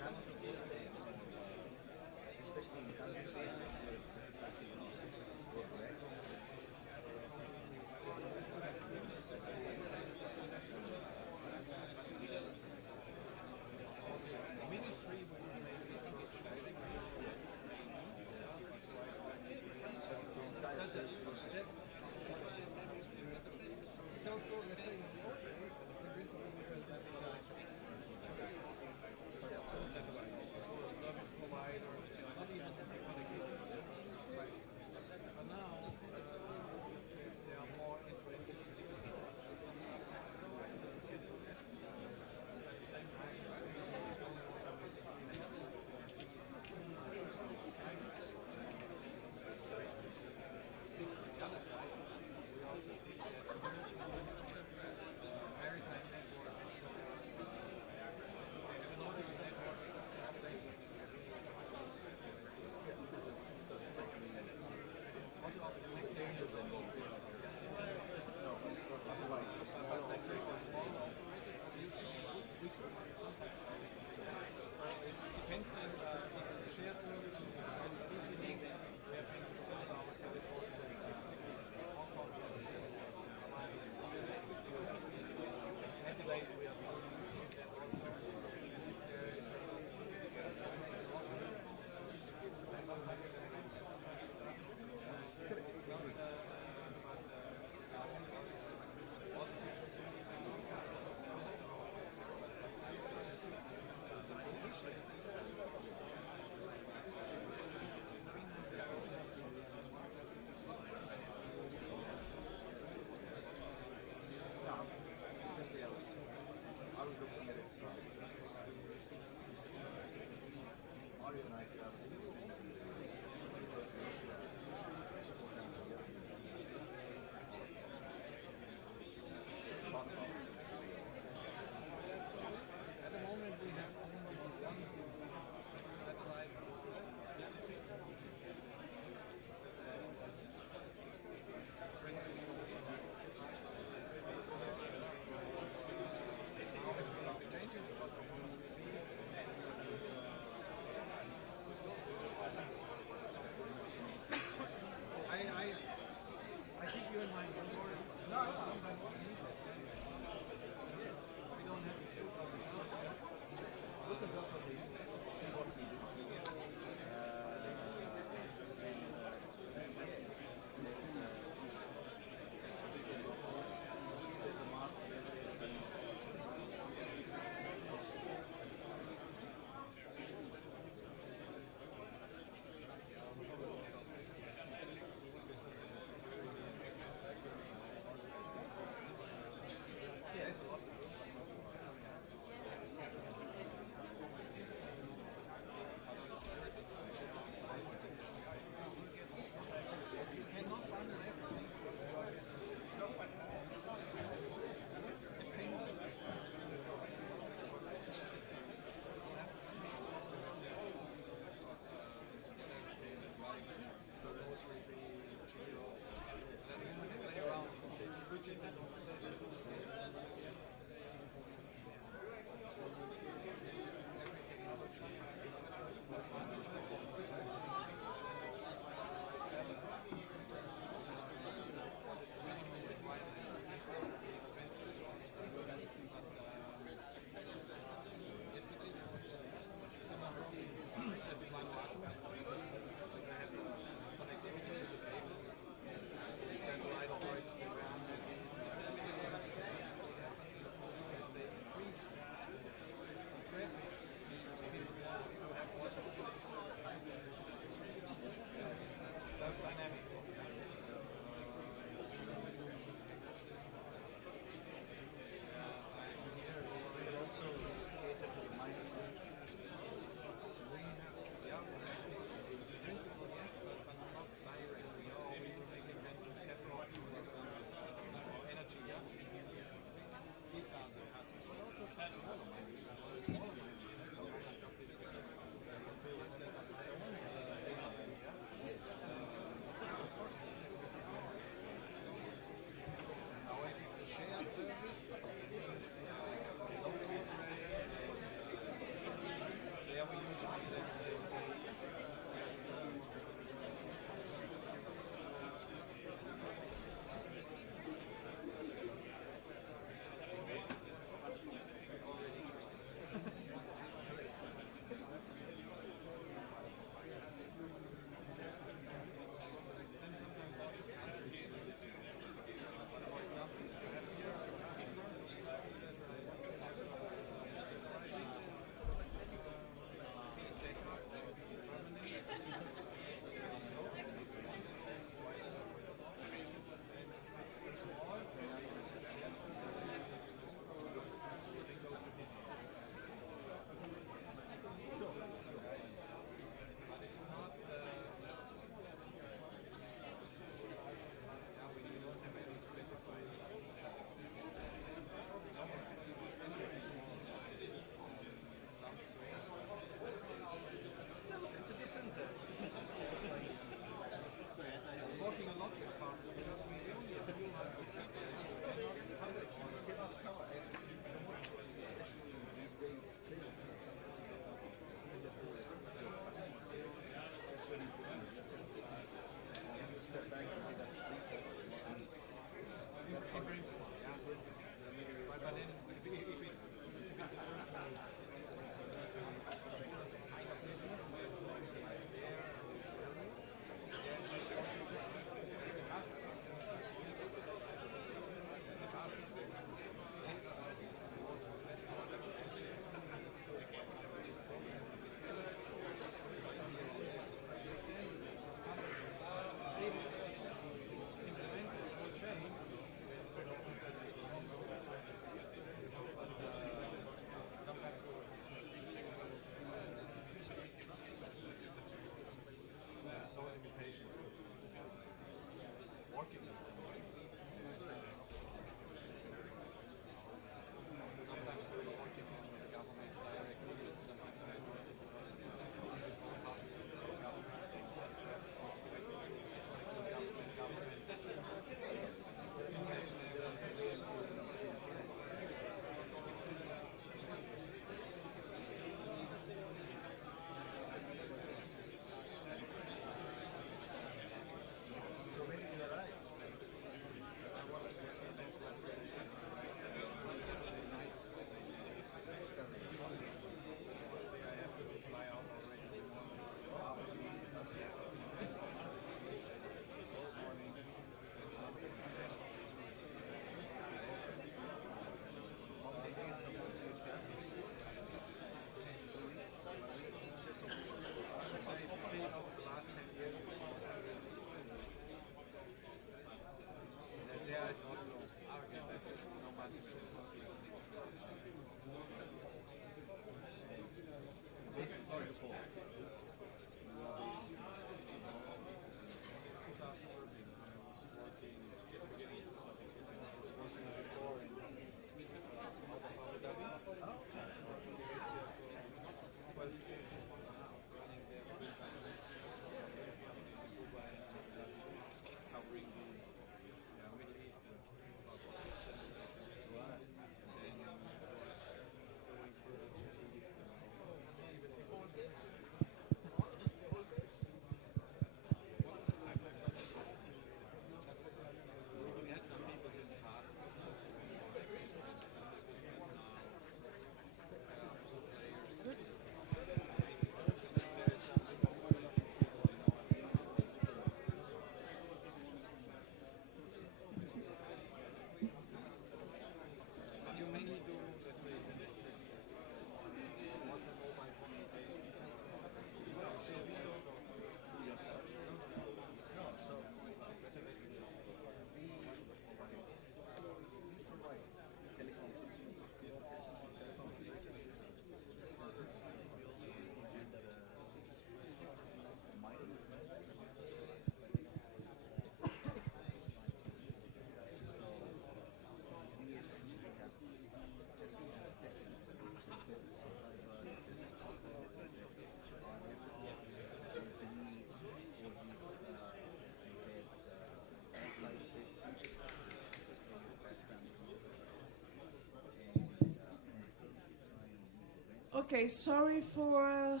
Okay, sorry for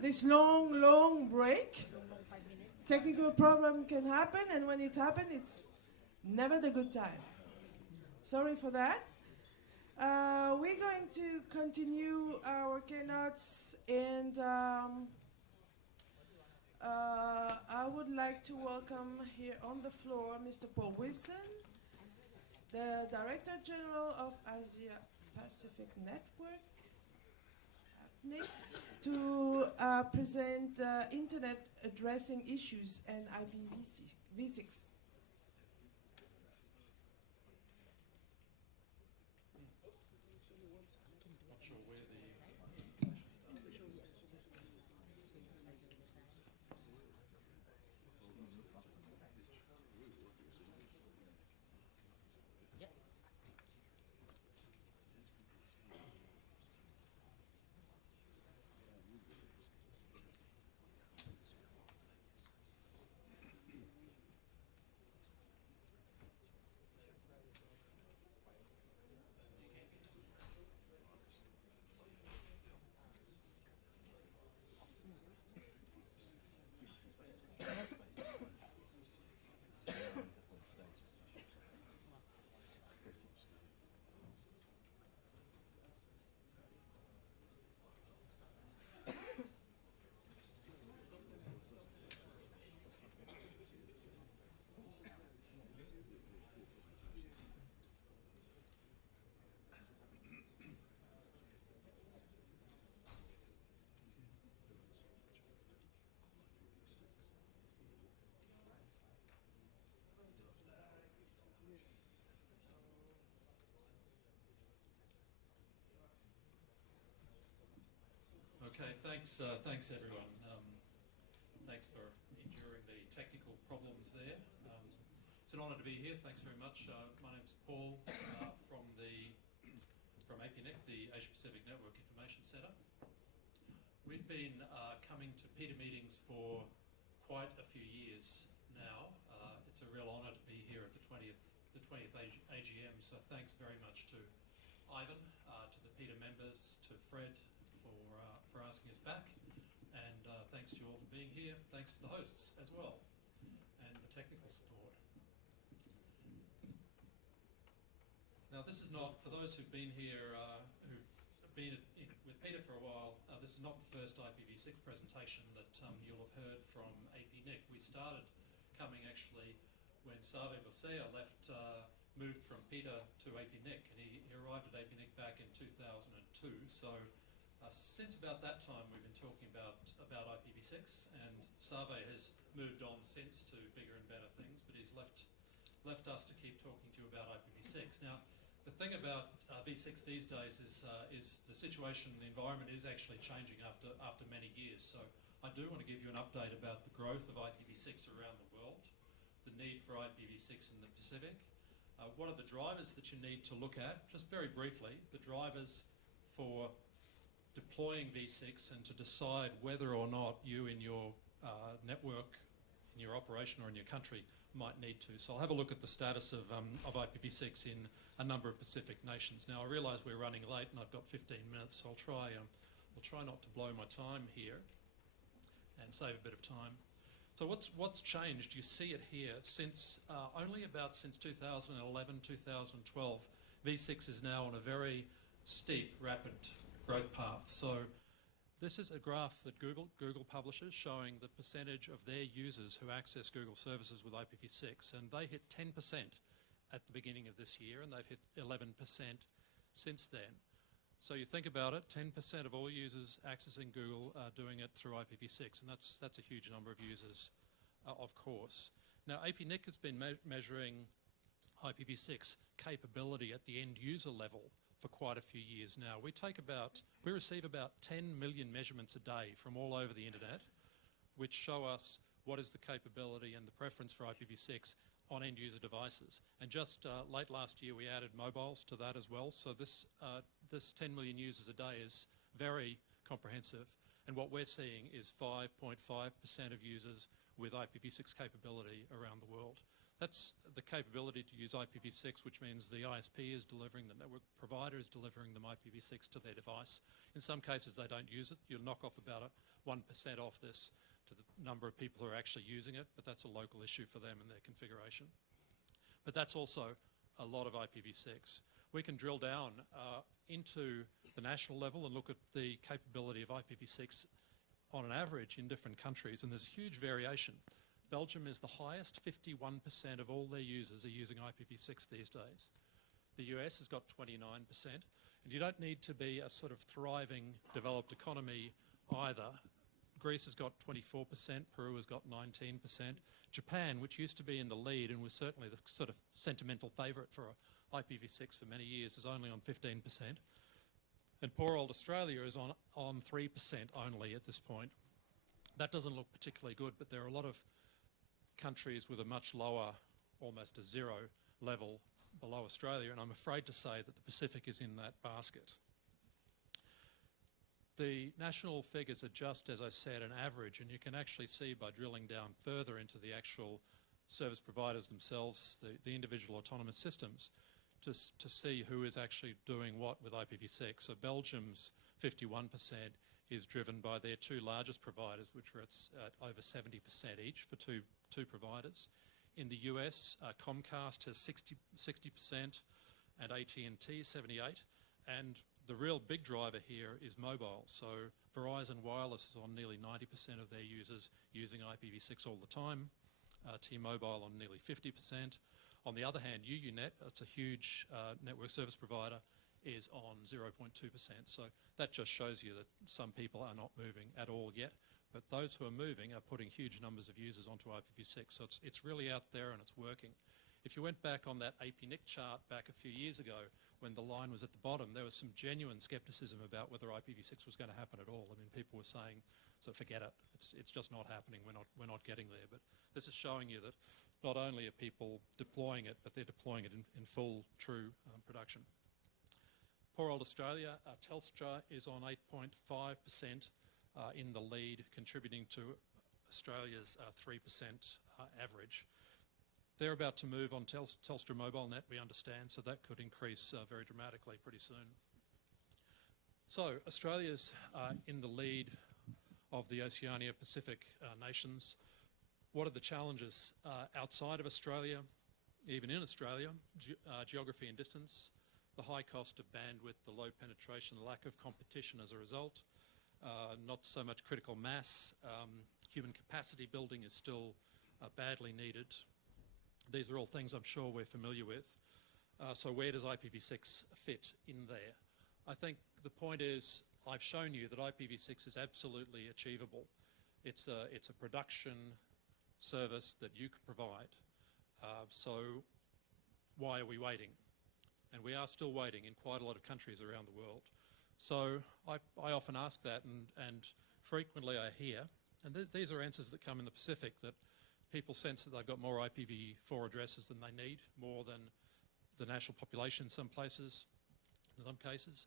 this long break. Technical problem can happen, and when it happens, it's never the good time. Sorry for that. We're going to continue our keynotes, and I would like to welcome here on the floor Mr. Paul Wilson, the Director General of Asia Pacific Network, Nick, to present Internet addressing issues and IPv6. Not sure where the Okay, thanks everyone. Thanks for enduring the technical problems there. It's an honour to be here. Thanks very much. My name's Paul from APNIC, the Asia Pacific Network Information Centre. We've been coming to Pita meetings for quite a few years now. It's a real honour to be here at the 20th AGM. So thanks very much to Ivan, to the Pita members, to Fred, for asking us back, and thanks to you all for being here. Thanks to the hosts as well, and the technical support. Now, this is not, for those who've been here, who've been with Pita for a while, this is not the first IPv6 presentation that you'll have heard from APNIC. We started coming actually when Save Vosea moved from Pita to APNIC, and he arrived at APNIC back in 2002. So since about that time, we've been talking about IPv6, and Save has moved on since to bigger and better things, but he's left us to keep talking to you about IPv6. Now, the thing about V6 these days is the situation, the environment is actually changing after many years. So I do want to give you an update about the growth of IPv6 around the world, the need for IPv6 in the Pacific. What are the drivers that you need to look at? Just very briefly, the drivers for deploying V6 and to decide whether or not you in your network, in your operation or in your country might need to. So I'll have a look at the status of IPv6 in a number of Pacific nations. Now I realise we're running late and I've got 15 minutes, so I'll try not to blow my time here and save a bit of time. So what's changed? You see it here since only about since 2011, 2012. V6 is now on a very steep, rapid growth path. So this is a graph that Google publishes showing the percentage of their users who access Google services with IPv6, and they hit 10% at the beginning of this year, and they've hit 11% since then. So you think about it, 10% of all users accessing Google are doing it through IPv6, and that's a huge number of users, of course. Now, APNIC has been measuring IPv6 capability at the end user level for quite a few years now. We receive about 10 million measurements a day from all over the internet, which show us what is the capability and the preference for IPv6 on end user devices. And just late last year, we added mobiles to that as well. So this 10 million users a day is very comprehensive. And what we're seeing is 5.5% of users with IPv6 capability around the world. That's the capability to use IPv6, which means the ISP is delivering, the network provider is delivering them IPv6 to their device. In some cases, they don't use it. You'll knock off about 1% off this to the number of people who are actually using it, but that's a local issue for them and their configuration. But that's also a lot of IPv6. We can drill down into the national level and look at the capability of IPv6 on an average in different countries, and there's huge variation. Belgium is the highest, 51% of all their users are using IPv6 these days. The US has got 29%, and you don't need to be a sort of thriving, developed economy either. Greece has got 24%, Peru has got 19%. Japan, which used to be in the lead and was certainly the sort of sentimental favourite for IPv6 for many years, is only on 15%. And poor old Australia is on 3% only at this point. That doesn't look particularly good, but there are a lot of countries with a much lower, almost a zero level below Australia, and I'm afraid to say that the Pacific is in that basket. The national figures are just, as I said, an average, and you can actually see by drilling down further into the actual service providers themselves, the individual autonomous systems, to see who is actually doing what with IPv6. So Belgium's 51% is driven by their two largest providers, which are at over 70% each for two providers. In the US, Comcast has 60% and AT&T 78%. And the real big driver here is mobile. So Verizon Wireless is on nearly 90% of their users using IPv6 all the time. T-Mobile on nearly 50%. On the other hand, UUNet, it's a huge network service provider, is on 0.2%. So that just shows you that some people are not moving at all yet. But those who are moving are putting huge numbers of users onto IPv6. So it's really out there and it's working. If you went back on that APNIC chart back a few years ago, when the line was at the bottom, there was some genuine scepticism about whether IPv6 was going to happen at all. I mean, people were saying, so forget it. It's just not happening. We're not getting there. But this is showing you that not only are people deploying it, but they're deploying it in full, true production. Poor old Australia, Telstra is on 8.5% in the lead, contributing to Australia's 3% average. They're about to move on Telstra Mobile Net, we understand, so that could increase very dramatically pretty soon. So Australia's in the lead of the Oceania Pacific nations. What are the challenges outside of Australia, even in Australia? Geography and distance, the high cost of bandwidth, the low penetration, the lack of competition as a result, not so much critical mass, human capacity building is still badly needed. These are all things I'm sure we're familiar with. So where does IPv6 fit in there? I think the point is I've shown you that IPv6 is absolutely achievable. It's a production service that you can provide. So why are we waiting? And we are still waiting in quite a lot of countries around the world. So I often ask that, and frequently I hear, and these are answers that come in the Pacific, that people sense that they've got more IPv4 addresses than they need, more than the national population in some places, in some cases.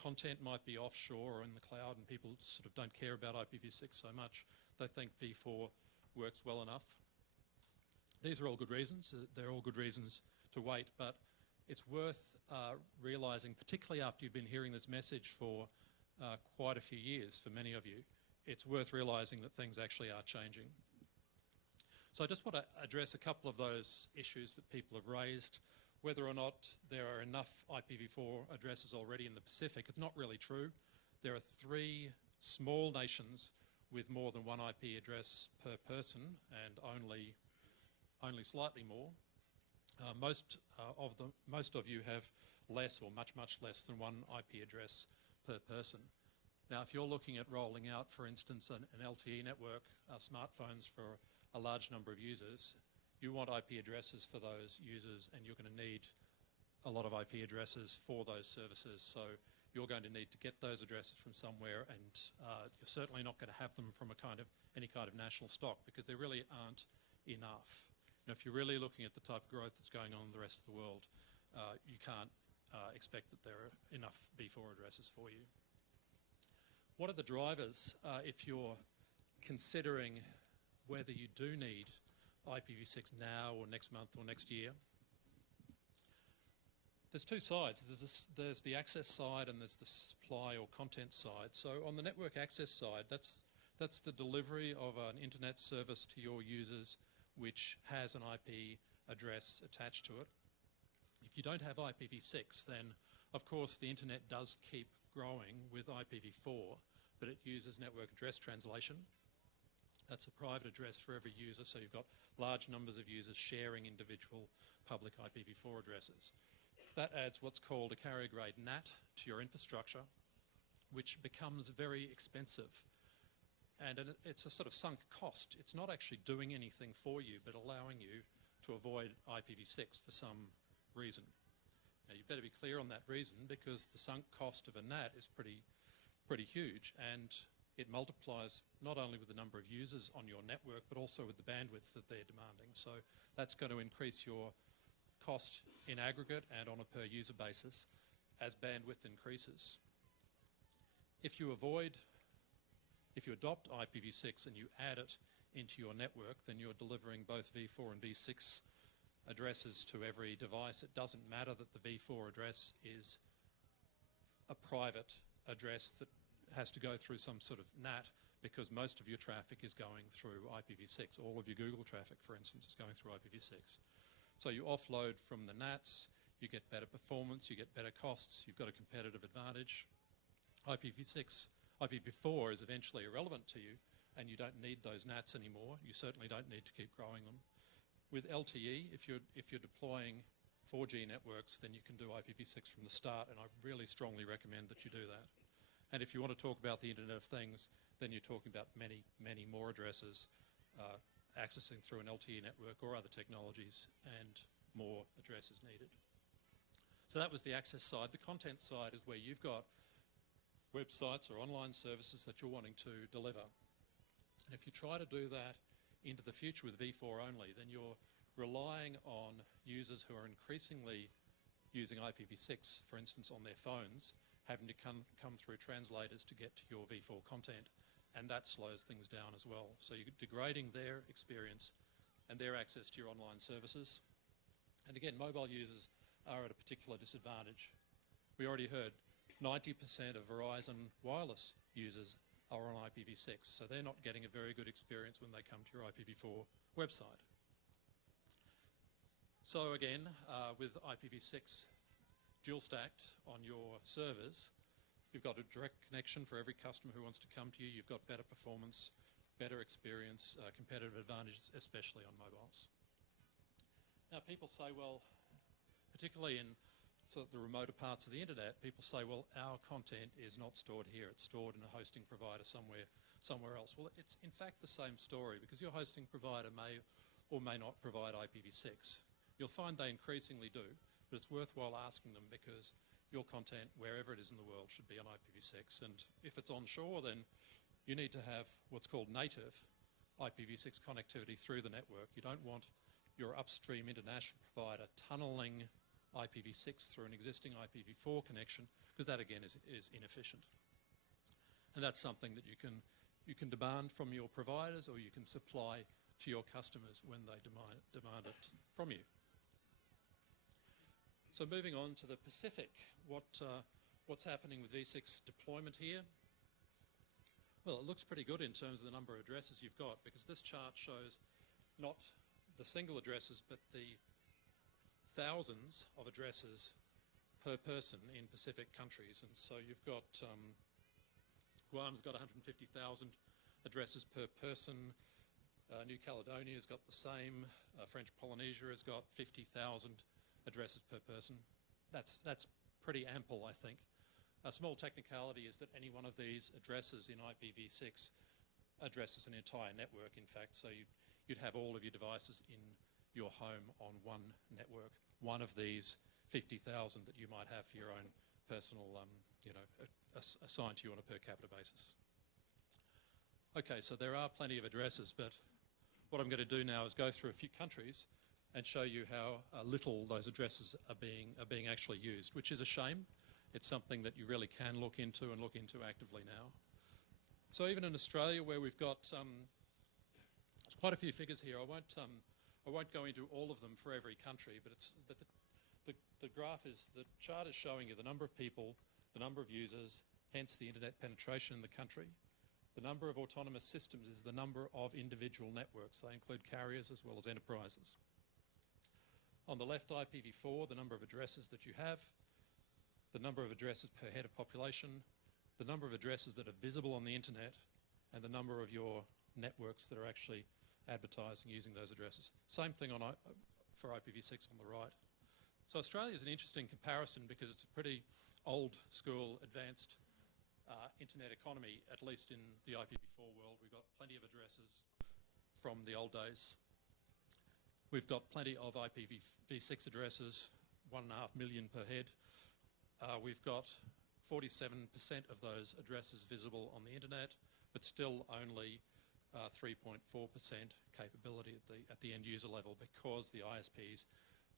Content might be offshore or in the cloud, and people sort of don't care about IPv6 so much. They think v4 works well enough. These are all good reasons. They're all good reasons to wait, but it's worth realising, particularly after you've been hearing this message for quite a few years, for many of you, it's worth realising that things actually are changing. So I just want to address a couple of those issues that people have raised. Whether or not there are enough IPv4 addresses already in the Pacific, it's not really true. There are 3 small nations with more than one IP address per person, and only slightly more. Most of you have less or much less than one IP address per person. Now, if you're looking at rolling out, for instance, an LTE network, smartphones for a large number of users, you want IP addresses for those users, and you're going to need a lot of IP addresses for those services. So you're going to need to get those addresses from somewhere, and you're certainly not going to have them from any kind of national stock, because there really aren't enough. Now, if you're really looking at the type of growth that's going on in the rest of the world, you can't expect that there are enough v4 addresses for you. What are the drivers if you're considering whether you do need IPv6 now or next month or next year. There's two sides. There's the access side and there's the supply or content side. So on the network access side, that's the delivery of an internet service to your users which has an IP address attached to it. If you don't have IPv6, then of course the internet does keep growing with IPv4, but it uses network address translation. That's a private address for every user, so you've got large numbers of users sharing individual public IPv4 addresses. That adds what's called a carrier-grade NAT to your infrastructure, which becomes very expensive. And it's a sort of sunk cost. It's not actually doing anything for you, but allowing you to avoid IPv6 for some reason. Now, you better be clear on that reason, because the sunk cost of a NAT is pretty huge, and it multiplies not only with the number of users on your network, but also with the bandwidth that they're demanding. So that's going to increase your cost in aggregate and on a per user basis as bandwidth increases. If you adopt IPv6 and you add it into your network, then you're delivering both v4 and v6 addresses to every device. It doesn't matter that the v4 address is a private address that has to go through some sort of NAT, because most of your traffic is going through IPv6. All of your Google traffic, for instance, is going through IPv6. So you offload from the NATs, you get better performance, you get better costs, you've got a competitive advantage. IPv4 is eventually irrelevant to you, and you don't need those NATs anymore. You certainly don't need to keep growing them. With LTE, if you're deploying 4G networks, then you can do IPv6 from the start, and I really strongly recommend that you do that. And if you want to talk about the Internet of Things, then you're talking about many, many more addresses accessing through an LTE network or other technologies, and more addresses needed. So that was the access side. The content side is where you've got websites or online services that you're wanting to deliver. And if you try to do that into the future with v4 only, then you're relying on users who are increasingly using IPv6, for instance, on their phones, having to come through translators to get to your v4 content, and that slows things down as well. So you're degrading their experience and their access to your online services. And again, mobile users are at a particular disadvantage. We already heard 90% of Verizon wireless users are on IPv6, so they're not getting a very good experience when they come to your IPv4 website. So again, with IPv6 dual stacked on your servers, you've got a direct connection for every customer who wants to come to you. You've got better performance, better experience, competitive advantages, especially on mobiles. Now, people say, well, particularly in sort of the remoter parts of the internet, people say, well, our content is not stored here. It's stored in a hosting provider somewhere else. Well, it's in fact the same story, because your hosting provider may or may not provide IPv6. You'll find they increasingly do, but it's worthwhile asking them, because your content, wherever it is in the world, should be on IPv6. And if it's onshore, then you need to have what's called native IPv6 connectivity through the network. You don't want your upstream international provider tunneling IPv6 through an existing IPv4 connection, because that again is inefficient. And that's something that you can demand from your providers, or you can supply to your customers when they demand it from you. So moving on to the Pacific, what's happening with v6 deployment here? Well, it looks pretty good in terms of the number of addresses you've got, because this chart shows not the single addresses, but the thousands of addresses per person in Pacific countries. And so you've got, Guam's got 150,000 addresses per person, New Caledonia's got the same, French Polynesia has got 50,000 addresses per person. That's pretty ample, I think. A small technicality is that any one of these addresses in IPv6 addresses an entire network, in fact, so you'd have all of your devices in your home on one network, one of these 50,000 that you might have for your own personal, assigned to you on a per capita basis. Okay, so there are plenty of addresses, but what I'm going to do now is go through a few countries and show you how little those addresses are being actually used, which is a shame. It's something that you really can look into actively now. So even in Australia, where we've got there's quite a few figures here, I won't I won't go into all of them for every country, but the graph is, the chart is showing you the number of people, the number of users, hence the internet penetration in the country. The number of autonomous systems is the number of individual networks. They include carriers as well as enterprises. On the left, IPv4, the number of addresses that you have, the number of addresses per head of population, the number of addresses that are visible on the internet, and the number of your networks that are actually advertising using those addresses. Same thing for IPv6 on the right. So Australia is an interesting comparison because it's a pretty old school, advanced internet economy, at least in the IPv4 world. We've got plenty of addresses from the old days. We've got plenty of IPv6 addresses, 1.5 million per head. We've got 47% of those addresses visible on the internet, but still only 3.4% capability at the end user level, because the ISPs,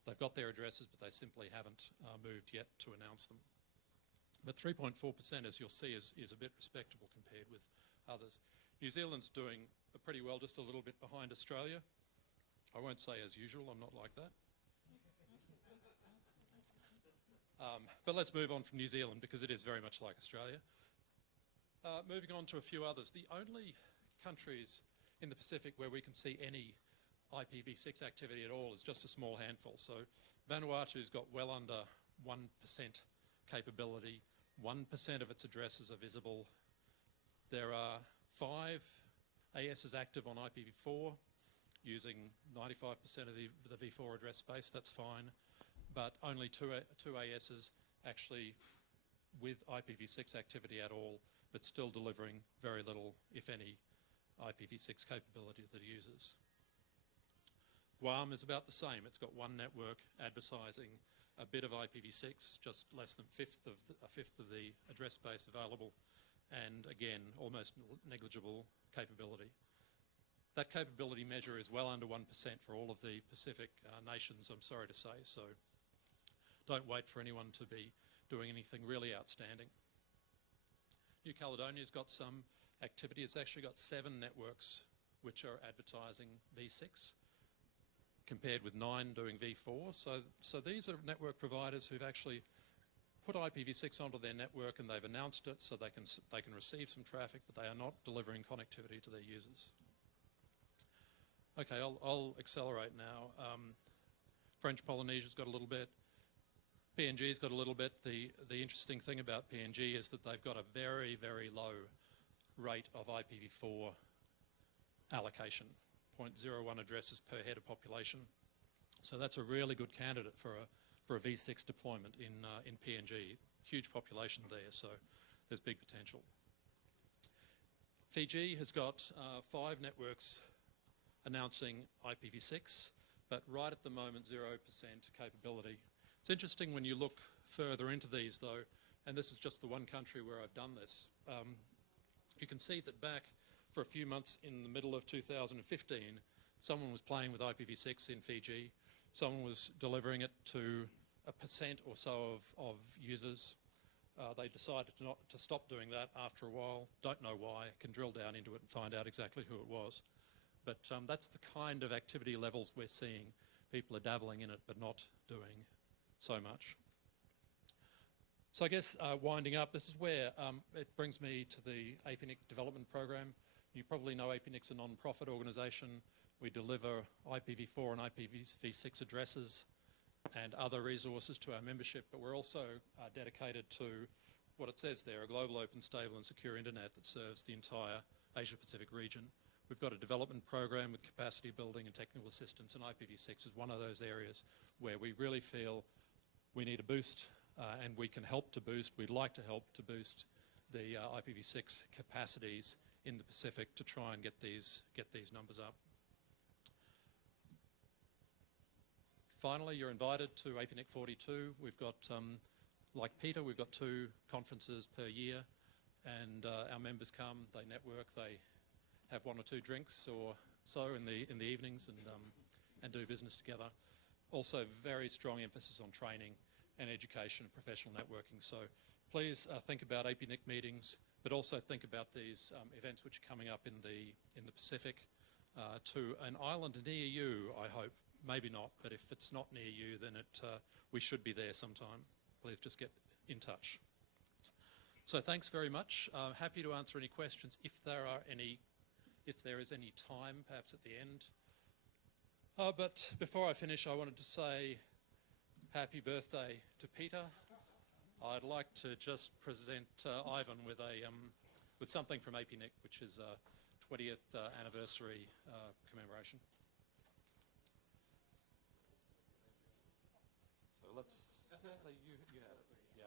they've got their addresses, but they simply haven't moved yet to announce them. But 3.4%, as you'll see, is a bit respectable compared with others. New Zealand's doing pretty well, just a little bit behind Australia. I won't say as usual, I'm not like that. But let's move on from New Zealand, because it is very much like Australia. Moving on to a few others. The only countries in the Pacific where we can see any IPv6 activity at all is just a small handful. So Vanuatu's got well under 1% capability. 1% of its addresses are visible. There are 5 ASs active on IPv4 using 95% of the v4 address space. That's fine. But only two ASs actually with IPv6 activity at all, but still delivering very little, if any, IPv6 capability to the users. Guam is about the same. It's got one network advertising a bit of IPv6, just less than a fifth of the address space available, and again, almost negligible capability. That capability measure is well under 1% for all of the Pacific nations, I'm sorry to say, so don't wait for anyone to be doing anything really outstanding. New Caledonia's got some activity. It's actually got 7 networks which are advertising V6, compared with 9 doing V4. So these are network providers who've actually put IPv6 onto their network, and they've announced it so they can receive some traffic, but they are not delivering connectivity to their users. Okay, I'll accelerate now. French Polynesia's got a little bit. PNG's got a little bit. The interesting thing about PNG is that they've got a very, very low rate of IPv4 allocation, 0.01 addresses per head of population. So that's a really good candidate for a V6 deployment in PNG. Huge population there, so there's big potential. Fiji has got 5 networks announcing IPv6, but right at the moment 0% capability. It's interesting when you look further into these though, and this is just the one country where I've done this. You can see that back for a few months in the middle of 2015, someone was playing with IPv6 in Fiji. Someone was delivering it to 1% or so of users. They decided to stop doing that after a while. Don't know why. Can drill down into it and find out exactly who it was. But that's the kind of activity levels we're seeing. People are dabbling in it but not doing so much. So I guess winding up, this is where it brings me to the APNIC development program. You probably know APNIC's a non-profit organisation. We deliver IPv4 and IPv6 addresses and other resources to our membership, but we're also dedicated to what it says there, a global, open, stable and secure internet that serves the entire Asia-Pacific region. We've got a development program with capacity building and technical assistance, and IPv6 is one of those areas where we really feel we need a boost, and we can help to boost, we'd like to help to boost the IPv6 capacities in the Pacific to try and get these numbers up. Finally, you're invited to APNIC 42. We've got, like Pita, we've got 2 conferences per year, and our members come, they network, they have 1 or 2 drinks or so in the evenings and do business together. Also, very strong emphasis on training and education and professional networking. So please think about APNIC meetings, but also think about these events which are coming up in the Pacific. to an island near you, I hope. Maybe not, but if it's not near you, then we should be there sometime. Please just get in touch. So thanks very much. Happy to answer any questions if there is any time, perhaps at the end. But before I finish, I wanted to say happy birthday to Pita. I'd like to just present Ivan with something from APNIC, which is a 20th anniversary commemoration. So let's. You have it. Yeah.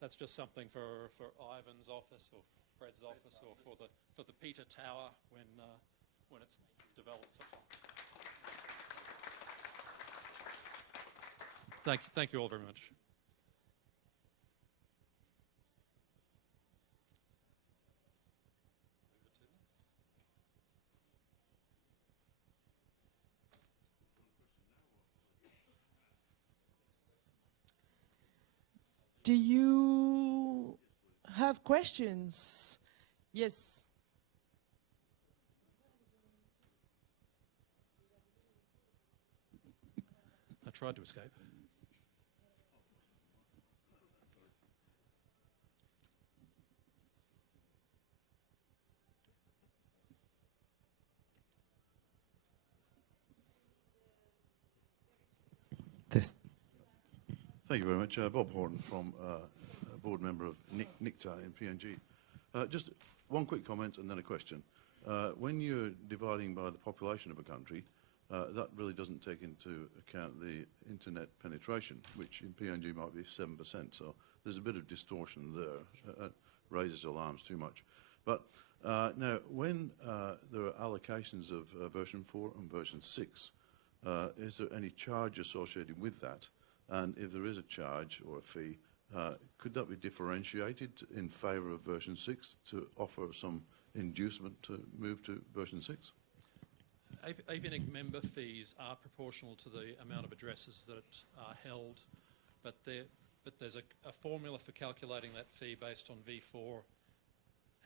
That's just something for Ivan's office or Fred's office or for the Pita Tower when it's developed. Thank you all very much. Do you have questions? Yes. I tried to escape. This. Thank you very much. Bob Horton from a board member of NICTA in PNG. Just one quick comment and then a question. When you're dividing by the population of a country, that really doesn't take into account the internet penetration, which in PNG might be 7%. So there's a bit of distortion there. Raises alarms too much. But now, when there are allocations of version 4 and version 6, is there any charge associated with that? And if there is a charge or a fee, could that be differentiated in favour of version 6 to offer some inducement to move to version 6? APNIC member fees are proportional to the amount of addresses that are held, but there's a formula for calculating that fee based on V4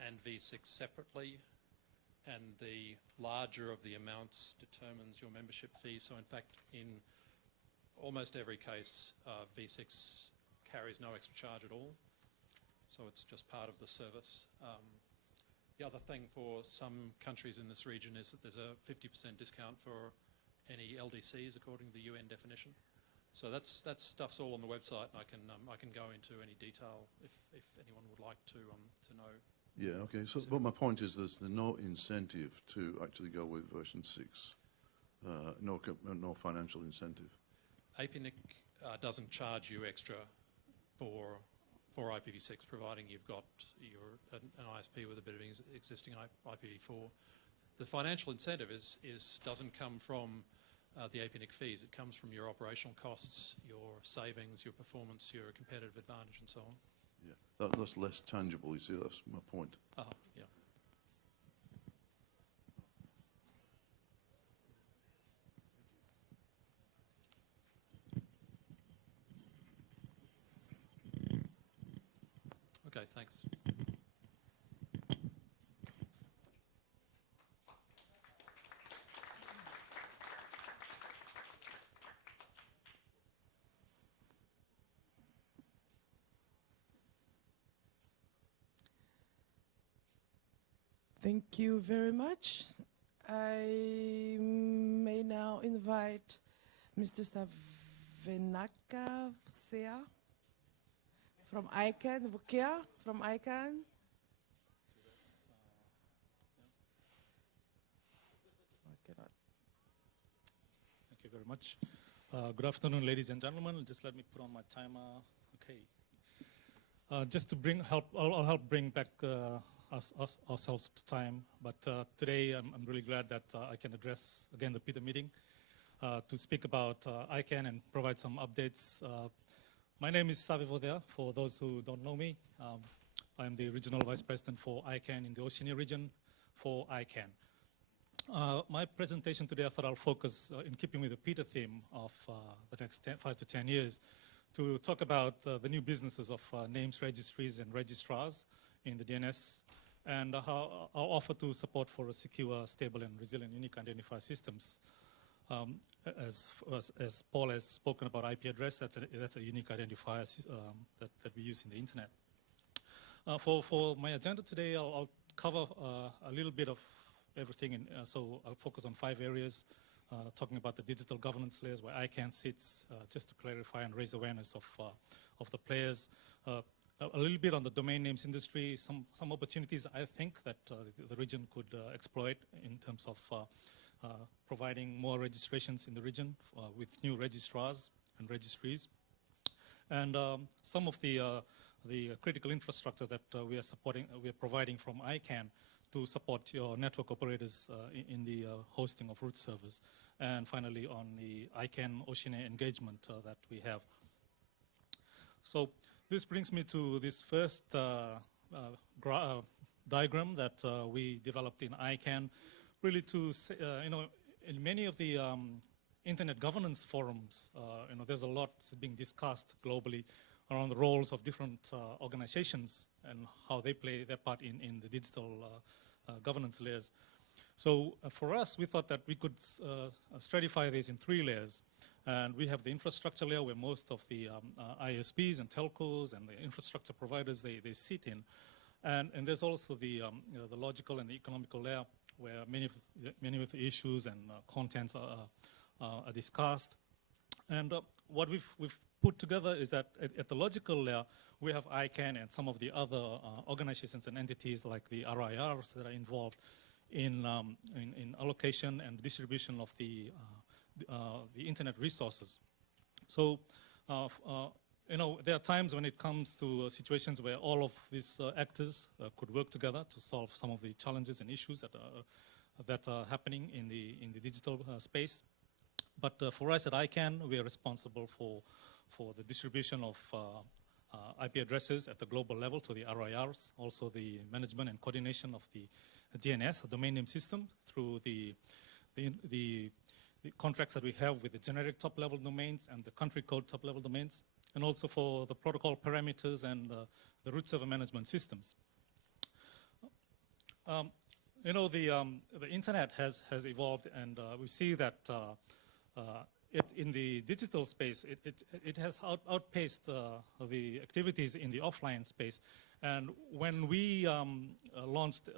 and V6 separately, and the larger of the amounts determines your membership fee. So in fact, in almost every case, V6 carries no extra charge at all, so it's just part of the service. The other thing for some countries in this region is that there's a 50% discount for any LDCs according to the UN definition. So that stuff's all on the website, and I can go into any detail if anyone would like to know. Yeah, okay. So, but my point is there's no incentive to actually go with version 6. No financial incentive. APNIC doesn't charge you extra for IPv6, providing you've got an ISP with a bit of existing IPv4. The financial incentive doesn't come from the APNIC fees. It comes from your operational costs, your savings, your performance, your competitive advantage, and so on. Yeah, that's less tangible. You see, that's my point. Yeah. Okay, thanks. Thank you very much. I may now invite Mr. Stavenaka Sea from ICANN, Vukia from ICANN. Thank you very much. Good afternoon, ladies and gentlemen. Just let me put on my timer. Okay. Just to I'll help bring back ourselves to time. But today, I'm really glad that I can address again the Pita meeting to speak about ICANN and provide some updates. My name is Savi Vodea, for those who don't know me. I'm the Regional Vice President for ICANN in the Oceania region for ICANN. My presentation today, I thought I'll focus, in keeping with the Pita theme of the next 5 to 10 years, to talk about the new businesses of names registries and registrars in the DNS and our offer to support for a secure, stable, and resilient unique identifier systems. As Paul has spoken about IP address, that's a unique identifier that we use in the internet. For my agenda today, I'll cover a little bit of everything, so I'll focus on 5 areas, talking about the digital governance layers where ICANN sits, just to clarify and raise awareness of the players. A little bit on the domain names industry, some opportunities I think that the region could exploit in terms of providing more registrations in the region with new registrars and registries, and some of the critical infrastructure that we are providing from ICANN to support your network operators in the hosting of root servers, and finally on the ICANN Oceania engagement that we have. So this brings me to this first diagram that we developed in ICANN, really to say, in many of the internet governance forums, there's a lot being discussed globally around the roles of different organizations and how they play their part in the digital governance layers. So for us, we thought that we could stratify this in 3 layers. And we have the infrastructure layer where most of the ISPs and telcos and the infrastructure providers, they sit in. And there's also the logical and the economical layer where many of the issues and contents are discussed. And what we've put together is that at the logical layer, we have ICANN and some of the other organizations and entities like the RIRs that are involved in allocation and distribution of the internet resources. So, there are times when it comes to situations where all of these actors could work together to solve some of the challenges and issues that are happening in the digital space. But for us at ICANN, we are responsible for the distribution of IP addresses at the global level to the RIRs, also the management and coordination of the DNS, the domain name system, through the contracts that we have with the generic top-level domains and the country code top-level domains, and also for the protocol parameters and the root server management systems. The internet has evolved, and we see that in the digital space, it has outpaced the activities in the offline space. And when we launched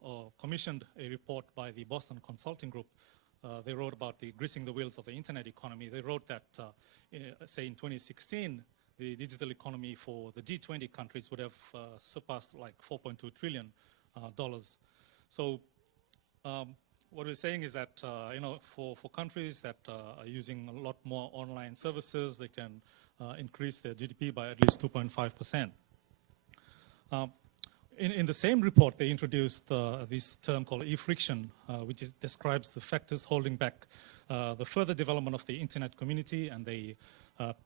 or commissioned a report by the Boston Consulting Group, they wrote about the greasing the wheels of the internet economy. They wrote that, say in 2016, the digital economy for the G20 countries would have surpassed like $4.2 trillion. So what we're saying is that, for countries that are using a lot more online services, they can increase their GDP by at least 2.5%. In the same report, they introduced this term called e-friction, which describes the factors holding back the further development of the internet community. And they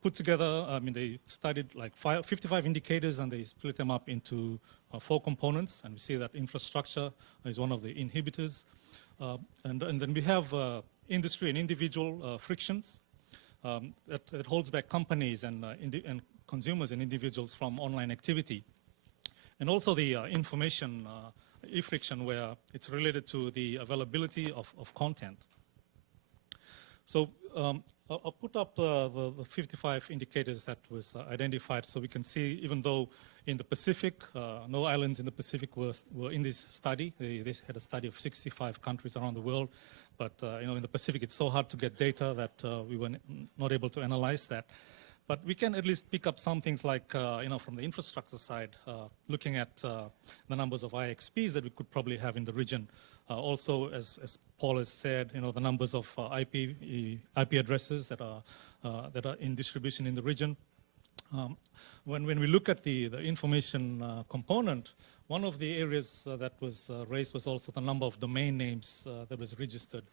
put together, they studied like 55 indicators, and they split them up into 4 components. And we see that infrastructure is one of the inhibitors. And then we have industry and individual frictions that holds back companies and consumers and individuals from online activity. And also the information e-friction, where it's related to the availability of content. So I'll put up the 55 indicators that was identified, so we can see, even though in the Pacific, no islands in the Pacific were in this study. They had a study of 65 countries around the world, but in the Pacific, it's so hard to get data that we were not able to analyze that. But we can at least pick up some things like, from the infrastructure side, looking at the numbers of IXPs that we could probably have in the region. Also, as Paul has said, the numbers of IP addresses that are in distribution in the region. When we look at the information component, one of the areas that was raised was also the number of domain names that was registered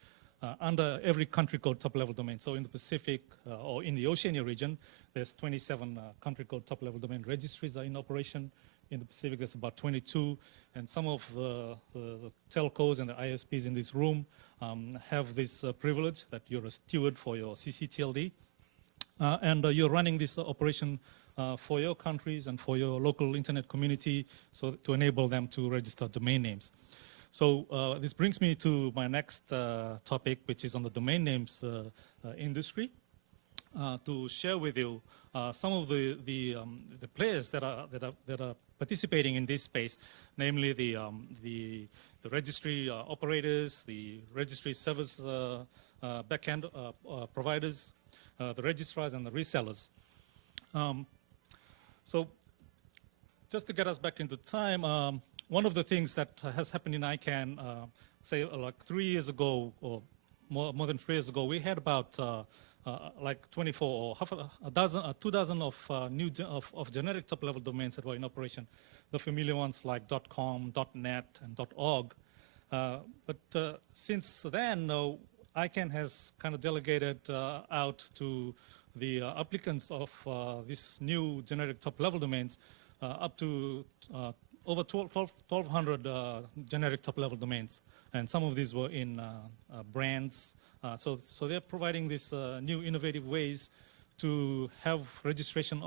under every country code top-level domain. So in the Pacific or in the Oceania region, there's 27 country code top-level domain registries are in operation. In the Pacific, there's about 22. And some of the telcos and the ISPs in this room have this privilege that you're a steward for your CCTLD. And you're running this operation for your countries and for your local internet community, so to enable them to register domain names. So this brings me to my next topic, which is on the domain names industry, to share with you some of the players that are participating in this space, namely the registry operators, the registry service backend providers, the registrars, and the resellers. So just to get us back into time, one of the things that has happened in ICANN, say like 3 years ago, or more than 3 years ago, we had about like 24 or two dozen of of generic top-level domains that were in operation. The familiar ones like .com, .net, and .org. But since then, ICANN has kind of delegated out to the applicants of these new generic top-level domains up to over 1,200 generic top-level domains. And some of these were in brands. So they're providing these new innovative ways to have registration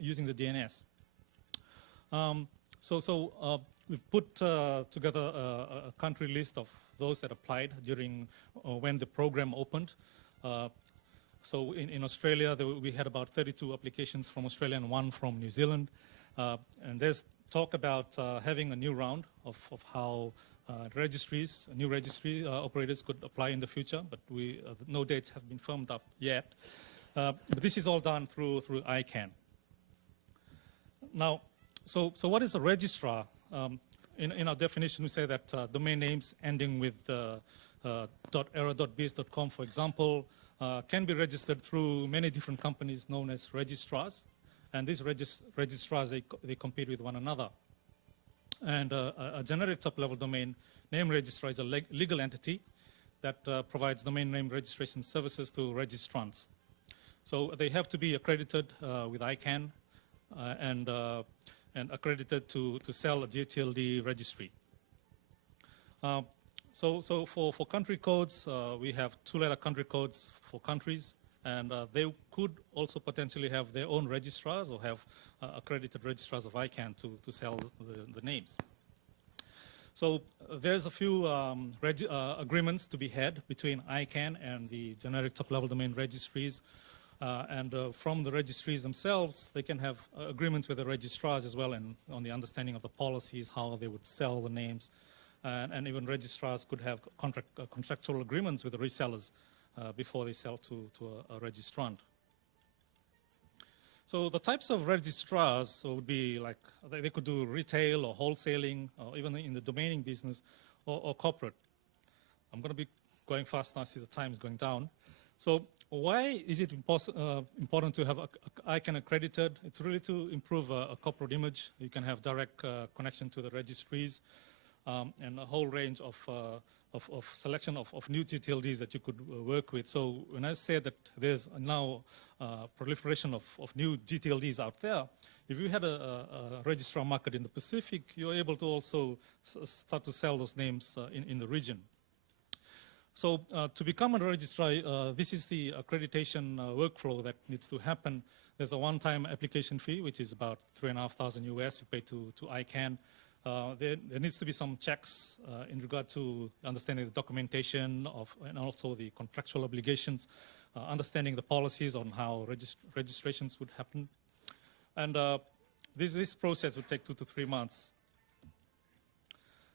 using the DNS. We've put together a country list of those that applied during when the program opened. So in Australia, we had about 32 applications from Australia and 1 from New Zealand. And there's talk about having a new round of how new registry operators could apply in the future, but no dates have been firmed up yet. But this is all done through ICANN. Now, so what is a registrar? In our definition, we say that domain names ending with .era.biz.com, for example, can be registered through many different companies known as registrars. And these registrars, they compete with one another. And a generic top-level domain name registrar is a legal entity that provides domain name registration services to registrants. So they have to be accredited with ICANN and accredited to sell a GTLD registry. So for country codes, we have 2-letter country codes for countries, and they could also potentially have their own registrars or have accredited registrars of ICANN to sell the names. So there's a few agreements to be had between ICANN and the generic top-level domain registries. And from the registries themselves, they can have agreements with the registrars as well, and on the understanding of the policies, how they would sell the names. And even registrars could have contractual agreements with the resellers before they sell to a registrant. So the types of registrars would be like, they could do retail or wholesaling, or even in the domaining business, or corporate. I'm going to be going fast now, I see the time is going down. So why is it important to have ICANN accredited? It's really to improve a corporate image. You can have direct connection to the registries and a whole range of selection of new GTLDs that you could work with. So when I say that there's now proliferation of new GTLDs out there, if you had a registrar market in the Pacific, you're able to also start to sell those names in the region. So to become a registrar, this is the accreditation workflow that needs to happen. There's a one-time application fee, which is about $3,500 US you pay to ICANN. There needs to be some checks in regard to understanding the documentation and also the contractual obligations, understanding the policies on how registrations would happen. And this process would take 2 to 3 months.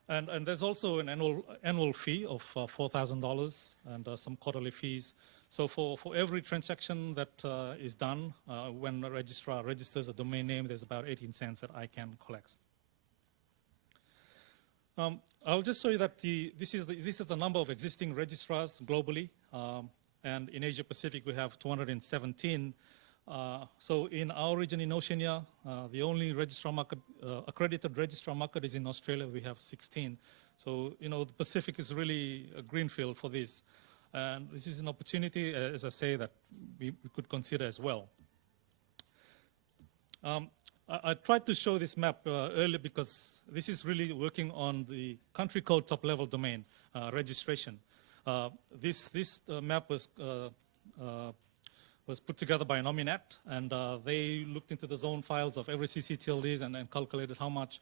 And there's also an annual fee of $4,000 and some quarterly fees. So for every transaction that is done, when a registrar registers a domain name, there's about 18 cents that ICANN collects. I'll just show you that this is the number of existing registrars globally. And in Asia Pacific, we have 217. So in our region in Oceania, the only registrar market, accredited registrar market is in Australia. We have 16. So, the Pacific is really a greenfield for this. And this is an opportunity, as I say, that we could consider as well. I tried to show this map earlier because this is really working on the country code top-level domain registration. This map was was put together by Nominet, and they looked into the zone files of every CCTLDs and then calculated how much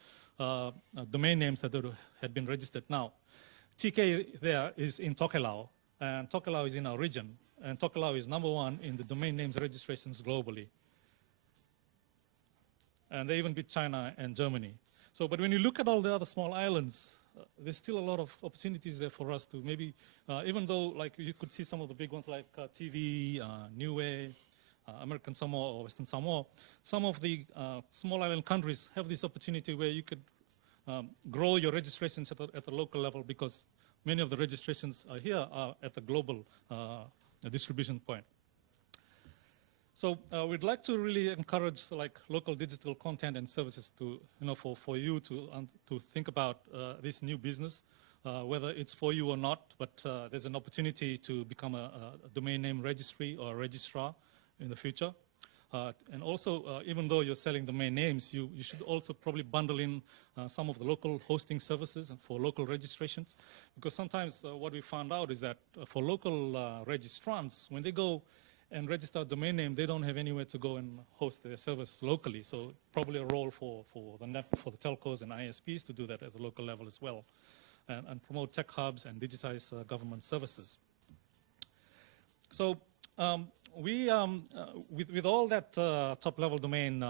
domain names that had been registered. Now, TK there is in Tokelau, and Tokelau is in our region, and Tokelau is #1 in the domain names registrations globally. And they even beat China and Germany. So, but when you look at all the other small islands, there's still a lot of opportunities there for us to maybe, even though like you could see some of the big ones like TV, Niue, American Samoa or Western Samoa, some of the small island countries have this opportunity where you could grow your registrations at the local level, because many of the registrations here are at the global distribution point. So we'd like to really encourage like local digital content and services to, for you to think about this new business, whether it's for you or not, but there's an opportunity to become a domain name registry or a registrar in the future. And also, even though you're selling domain names, you should also probably bundle in some of the local hosting services for local registrations, because sometimes what we found out is that for local registrants, when they go and register a domain name, they don't have anywhere to go and host their service locally. So probably a role for the telcos and ISPs to do that at the local level as well, and promote tech hubs and digitize government services. So with all that top-level domain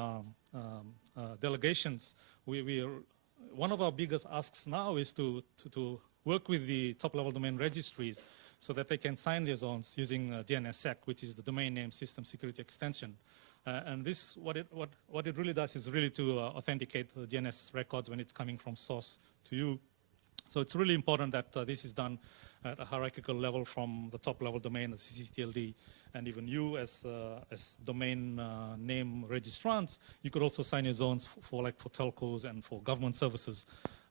delegations, one of our biggest asks now is to work with the top-level domain registries so that they can sign their zones using DNSSEC, which is the Domain Name System Security Extension. And this, what it really does is really to authenticate the DNS records when it's coming from source to you. So it's really important that this is done at a hierarchical level from the top-level domain, the CCTLD, and even you as domain name registrants, you could also sign your zones for telcos and for government services,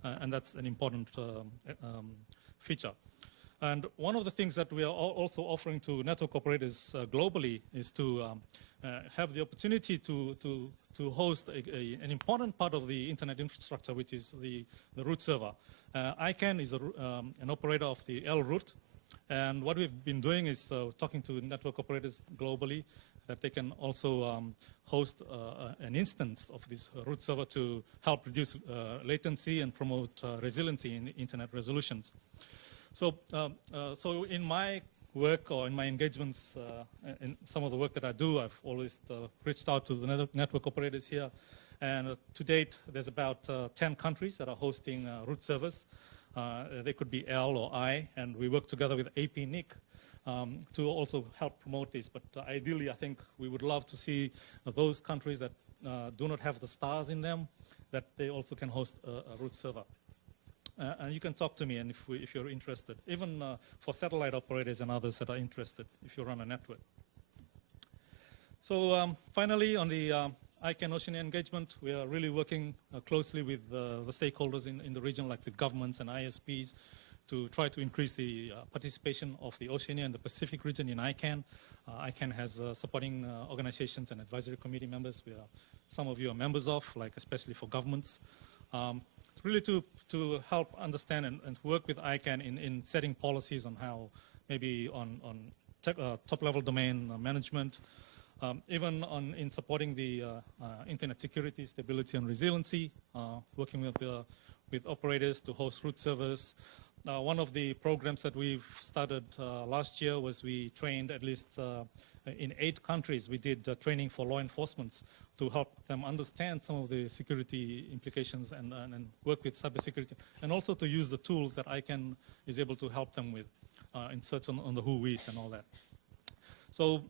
and that's an important feature. And one of the things that we are also offering to network operators globally is to have the opportunity to host an important part of the internet infrastructure, which is the root server. ICANN is an operator of the L root, and what we've been doing is talking to network operators globally that they can also host an instance of this root server to help reduce latency and promote resiliency in internet resolutions. So, so in my work or in my engagements, in some of the work that I do, I've always reached out to the network operators here. And to date, there's about 10 countries that are hosting root servers. They could be L or I, and we work together with APNIC to also help promote this. But ideally, I think we would love to see those countries that do not have the stars in them, that they also can host a root server. And you can talk to me, and if you're interested, even for satellite operators and others that are interested, if you run a network. So finally, on the ICANN Oceania engagement, we are really working closely with the stakeholders in the region, like with governments and ISPs, to try to increase the participation of the Oceania and the Pacific region in ICANN. ICANN has supporting organizations and advisory committee members. Some of you are members of, like especially for governments. Really to help understand and work with ICANN in setting policies on how maybe on top-level domain management, even in supporting the internet security, stability, and resiliency, working with operators to host root servers. One of the programs that we've started last year was we trained at least in 8 countries. We did training for law enforcement to help them understand some of the security implications and work with cybersecurity, and also to use the tools that ICANN is able to help them with in search on the WHOIS and all that. So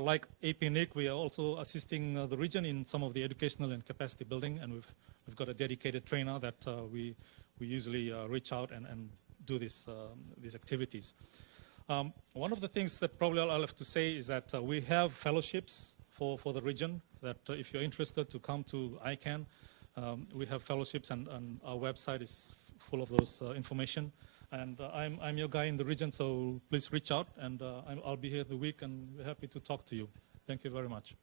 like APNIC, we are also assisting the region in some of the educational and capacity building, and we've got a dedicated trainer that we usually reach out and do these activities. One of the things that probably I'll have to say is that we have fellowships for the region, that if you're interested to come to ICANN, we have fellowships, and our website is full of those information. And I'm your guy in the region, so please reach out, and I'll be here the week, and we're happy to talk to you. Thank you very much.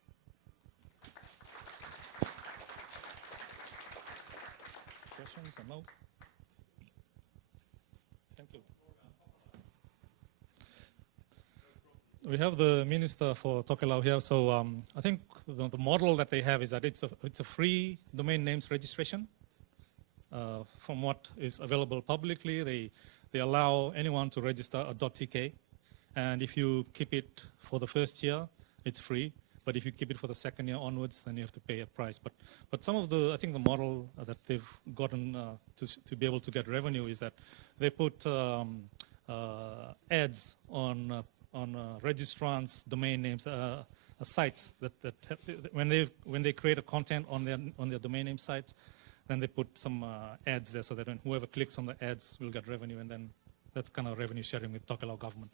Questions or no? Thank you. we have the minister for Tokelau here. So I think the model that they have is that it's a free domain names registration. From what is available publicly, they allow anyone to register a .tk, and if you keep it for the first year, it's free. But if you keep it for the second year onwards, then you have to pay a price. But some of the, I think the model that they've gotten to be able to get revenue is that they put ads on registrants' domain names, sites that have, when they create a content on their domain name sites, then they put some ads there so that whoever clicks on the ads will get revenue, and then that's kind of revenue sharing with Tokelau government.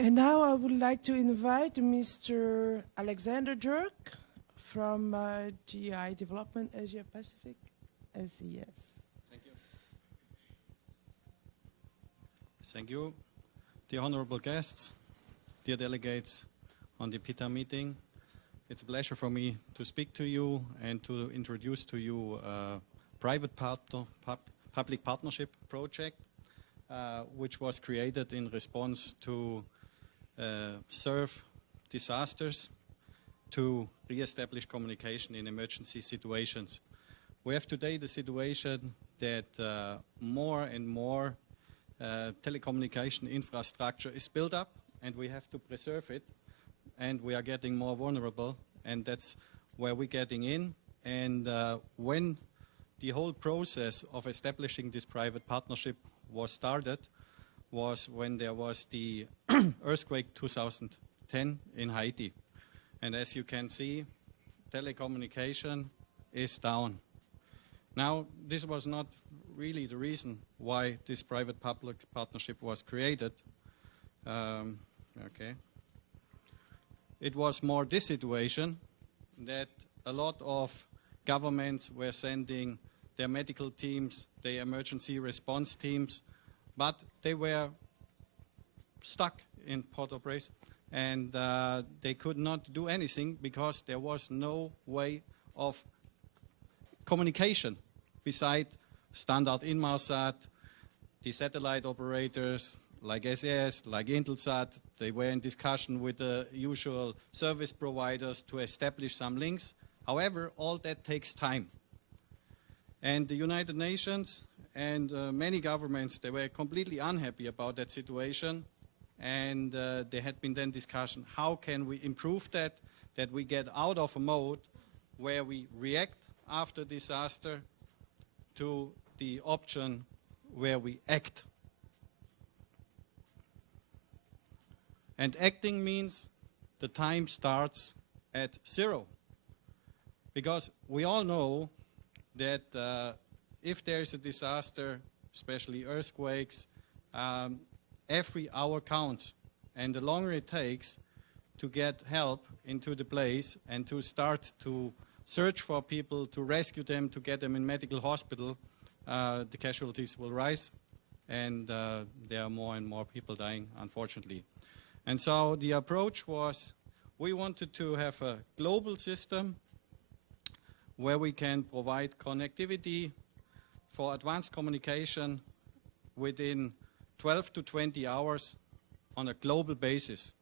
And now I would like to invite Mr. Alexander Jerk from GI Development Asia Pacific, SES. Thank you. Thank you. Dear honorable guests, dear delegates on the Pita meeting, it's a pleasure for me to speak to you and to introduce to you a private public partnership project which was created in response to serve disasters, to re-establish communication in emergency situations. We have today the situation that more and more telecommunication infrastructure is built up, and we have to preserve it, and we are getting more vulnerable, and that's where we're getting in. And when the whole process of establishing this private partnership was started was when there was the earthquake 2010 in Haiti. And as you can see, telecommunication is down. Now, this was not really the reason why this private-public partnership was created. It was more this situation that a lot of governments were sending their medical teams, their emergency response teams, but they were stuck in Port-au-Prince, and they could not do anything because there was no way of communication beside standard Inmarsat. The satellite operators like SES, like Intelsat, they were in discussion with the usual service providers to establish some links. However, all that takes time. And the United Nations and many governments, they were completely unhappy about that situation. And there had been then discussion, how can we improve that we get out of a mode where we react after disaster to the option where we act. And acting means the time starts at 0. Because we all know that if there is a disaster, especially earthquakes, every hour counts. And the longer it takes to get help into the place and to start to search for people, to rescue them, to get them in medical hospital, the casualties will rise, and there are more and more people dying, unfortunately. And so the approach was, we wanted to have a global system where we can provide connectivity for advanced communication within 12 to 20 hours on a global basis.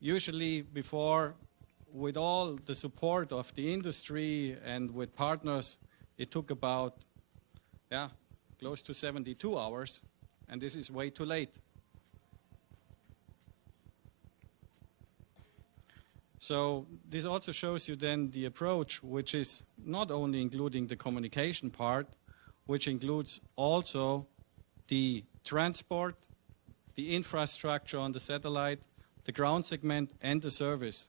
Usually before, with all the support of the industry and with partners, it took about close to 72 hours, and this is way too late. So this also shows you then the approach, which is not only including the communication part, which includes also the transport, the infrastructure on the satellite, the ground segment, and the service.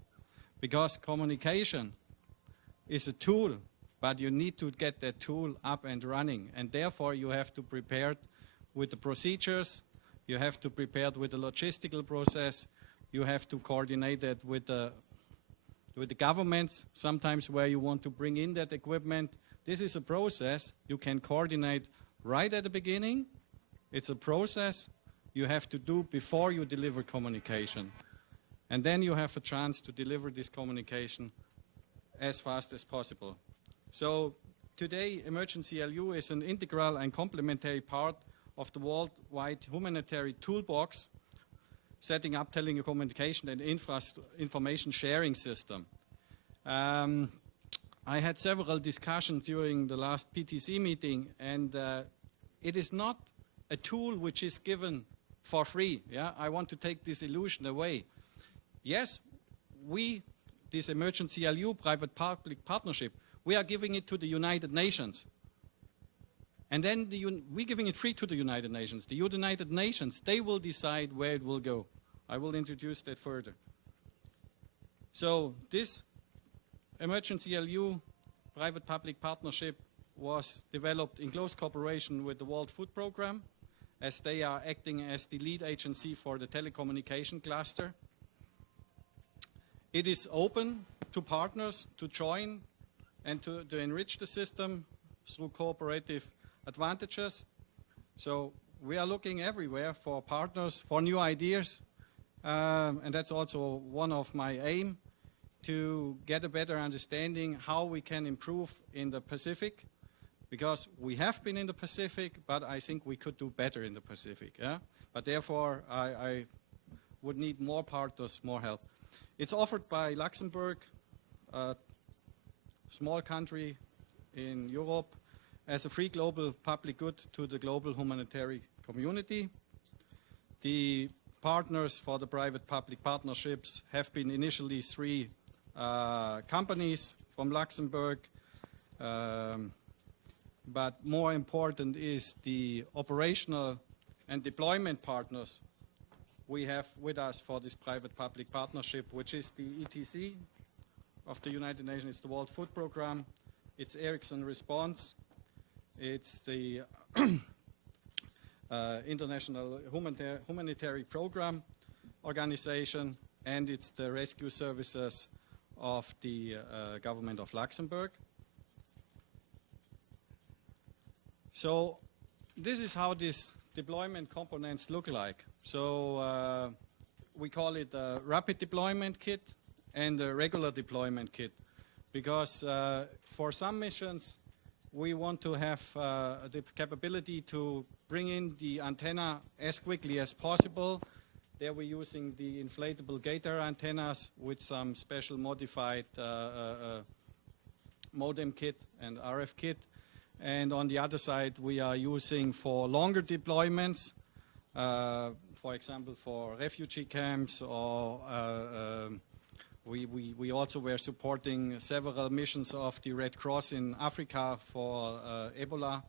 Because communication is a tool, but you need to get that tool up and running. And therefore, you have to prepare it with the procedures, you have to prepare it with the logistical process, you have to coordinate it with the governments, sometimes where you want to bring in that equipment. This is a process you can coordinate right at the beginning. It's a process you have to do before you deliver communication. And then you have a chance to deliver this communication as fast as possible. So today, Emergency LU is an integral and complementary part of the worldwide humanitarian toolbox, setting up telecommunication and information sharing system. I had several discussions during the last PTC meeting, and it is not a tool which is given for free. Yeah? I want to take this illusion away. Yes, this Emergency LU private-public partnership, we are giving it to the United Nations. And then we're giving it free to the United Nations. The United Nations, they will decide where it will go. I will introduce that further. So this Emergency LU private-public partnership was developed in close cooperation with the World Food Programme, as they are acting as the lead agency for the telecommunication cluster. It is open to partners to join and to enrich the system through cooperative advantages. So we are looking everywhere for partners, for new ideas, and that's also one of my aim, to get a better understanding how we can improve in the Pacific, because we have been in the Pacific, but I think we could do better in the Pacific. Yeah? But therefore, I would need more partners, more help. It's offered by Luxembourg, a small country in Europe, as a free global public good to the global humanitarian community. The partners for the private-public partnerships have been initially 3 companies from Luxembourg, but more important is the operational and deployment partners we have with us for this private-public partnership, which is the ETC of the United Nations, it's the World Food Programme, it's Ericsson Response, it's the International Humanitarian Programme Organization, and it's the rescue services of the government of Luxembourg. So this is how these deployment components look like. So we call it a rapid deployment kit and a regular deployment kit, because for some missions we want to have the capability to bring in the antenna as quickly as possible. There we're using the inflatable gator antennas with some special modified modem kit and RF kit. And on the other side, we are using for longer deployments, for example, for refugee camps, or we also were supporting several missions of the Red Cross in Africa for Ebola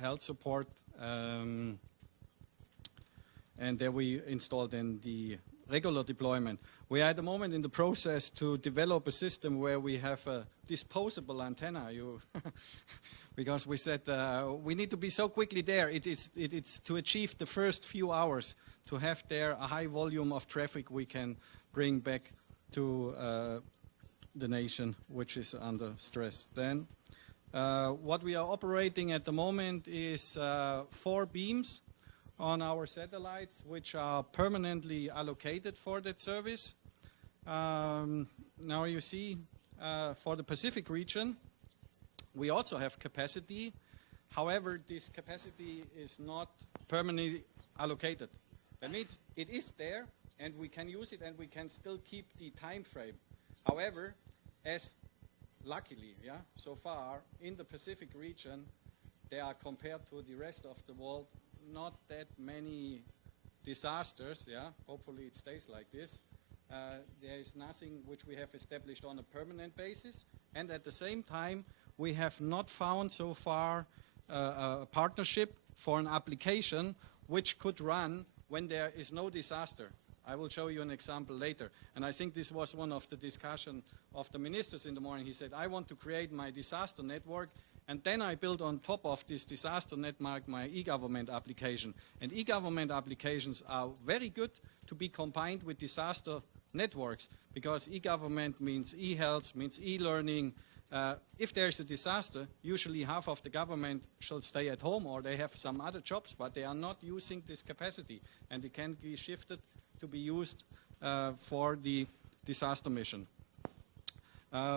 health support. And there we installed in the regular deployment. We are at the moment in the process to develop a system where we have a disposable antenna. Because we said we need to be so quickly there. It's to achieve the first few hours, to have there a high volume of traffic we can bring back to the nation, which is under stress. Then what we are operating at the moment is 4 beams on our satellites, which are permanently allocated for that service. Now you see, for the Pacific region, we also have capacity. However, this capacity is not permanently allocated. That means it is there, and we can use it, and we can still keep the time frame. However, as luckily, so far in the Pacific region, there are, compared to the rest of the world, not that many disasters. Hopefully it stays like this. There is nothing which we have established on a permanent basis, and at the same time we have not found so far a partnership for an application which could run when there is no disaster. I will show you an example later. And I think this was one of the discussion of the ministers in the morning. He said, I want to create my disaster network, and then I build on top of this disaster network my e-government application. And e-government applications are very good to be combined with disaster networks, because e-government means e-health, means e-learning. If there's a disaster, usually half of the government should stay at home or they have some other jobs, but they are not using this capacity, and it can be shifted to be used for the disaster mission.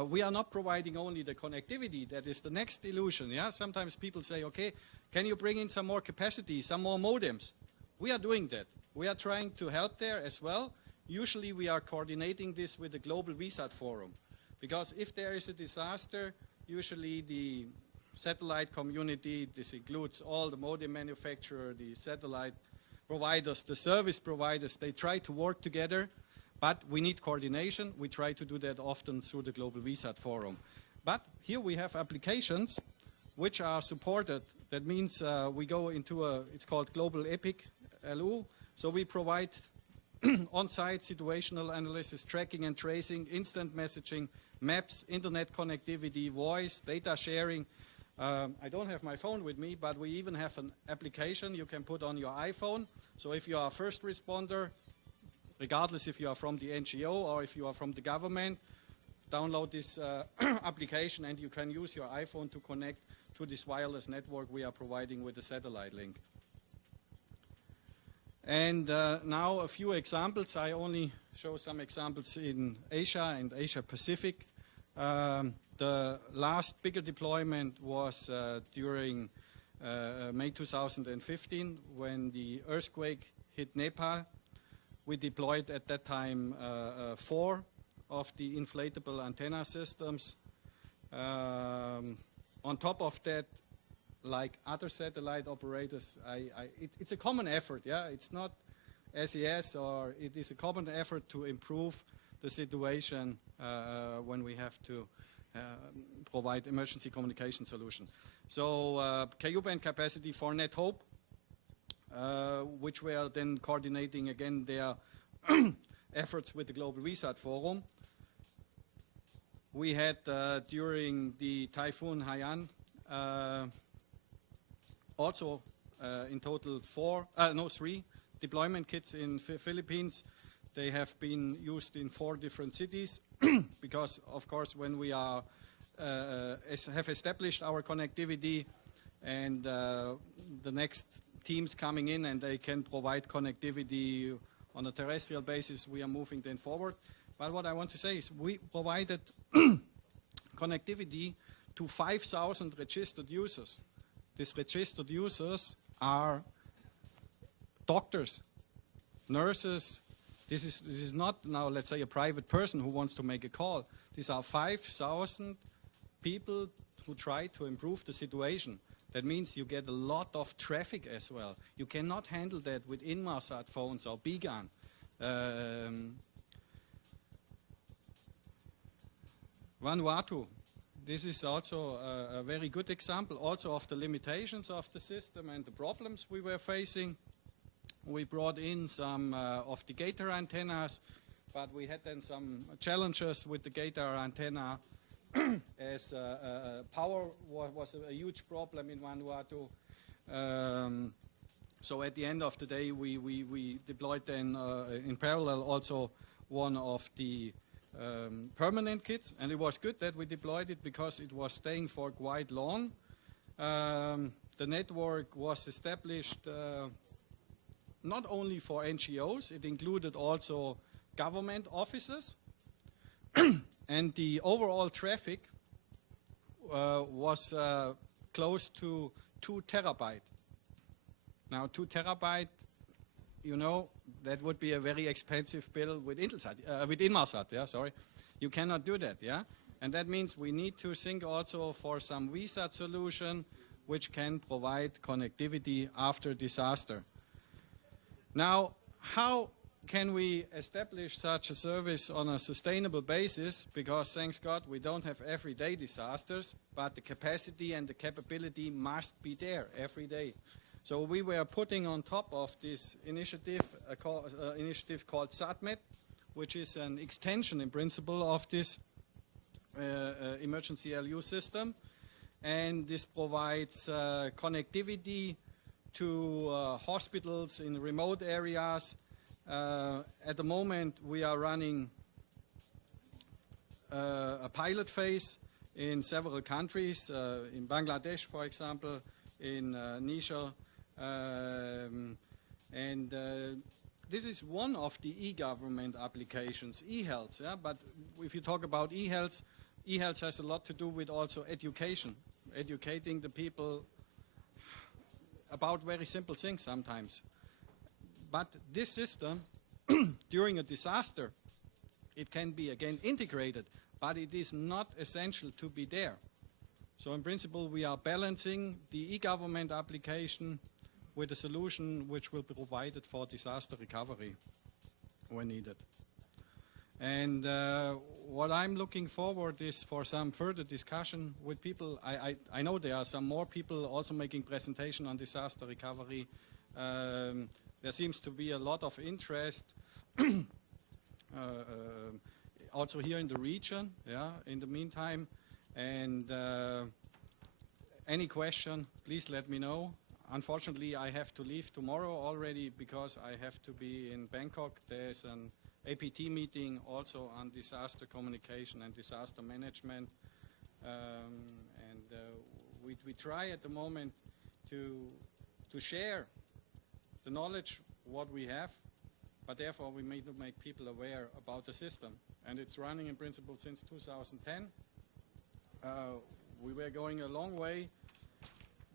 We are not providing only the connectivity. That is the next illusion. Yeah? Sometimes people say, okay, can you bring in some more capacity, some more modems? We are doing that. We are trying to help there as well. Usually we are coordinating this with the Global VSAT Forum, because if there is a disaster, usually the satellite community, this includes all the modem manufacturers, the satellite providers, the service providers, they try to work together, but we need coordination. We try to do that often through the Global VSAT Forum. But here we have applications which are supported. That means we go into it's called Global EPIC LU. So we provide on-site situational analysis, tracking and tracing, instant messaging, maps, internet connectivity, voice, data sharing. I don't have my phone with me, but we even have an application you can put on your iPhone. So if you are a first responder, regardless if you are from the NGO or if you are from the government, download this application and you can use your iPhone to connect to this wireless network we are providing with the satellite link. And now a few examples. I only show some examples in Asia and Asia Pacific. The last bigger deployment was during May 2015 when the earthquake hit Nepal. We deployed at that time 4 of the inflatable antenna systems. On top of that, like other satellite operators, it's a common effort, yeah? It's not SES, or it is a common effort to improve the situation when we have to provide emergency communication solution. So KU-band capacity for Net Hope, which we are then coordinating again their efforts with the Global VSAT Forum. We had during the Typhoon Haiyan also in total 3 deployment kits in Philippines. They have been used in 4 different cities because, of course, when we are have established our connectivity and the next teams coming in and they can provide connectivity on a terrestrial basis, we are moving then forward. But what I want to say is we provided connectivity to 5,000 registered users. These registered users are doctors, nurses. This is not now, let's say, a private person who wants to make a call. These are 5,000 people who try to improve the situation. That means you get a lot of traffic as well. You cannot handle that with Inmarsat phones or Beacon. Vanuatu. This is also a very good example also of the limitations of the system and the problems we were facing. We brought in some of the Gator antennas, but we had then some challenges with the Gator antenna as power was a huge problem in Vanuatu. So at the end of the day, we deployed then in parallel also one of the permanent kits, and it was good that we deployed it because it was staying for quite long. The network was established not only for NGOs, it included also government offices, and the overall traffic was close to 2 terabyte. Now 2 terabyte, you know, that would be a very expensive bill with Inmarsat, yeah, sorry. You cannot do that, yeah? And that means we need to think also for some VSAT solution which can provide connectivity after disaster. Now, how can we establish such a service on a sustainable basis? Because thanks God we don't have everyday disasters, but the capacity and the capability must be there every day. So we were putting on top of this initiative initiative called SATMET, which is an extension in principle of this emergency LU system. And this provides connectivity to hospitals in remote areas. At the moment, we are running a pilot phase in several countries, in Bangladesh, for example, in Niger. This is one of the e-government applications, e-health. Yeah? But if you talk about e-health, e-health has a lot to do with also education, educating the people about very simple things sometimes. But this system, during a disaster, it can be again integrated, but it is not essential to be there. So in principle, we are balancing the e-government application with a solution which will be provided for disaster recovery when needed. And what I'm looking forward is for some further discussion with people. I know there are some more people also making presentation on disaster recovery. There seems to be a lot of interest also here in the region, yeah, in the meantime. And any question, please let me know. Unfortunately, I have to leave tomorrow already because I have to be in Bangkok. There's an APT meeting also on disaster communication and disaster management. We try at the moment to share the knowledge, what we have, but therefore we need to make people aware about the system. And it's running in principle since 2010. We were going a long way.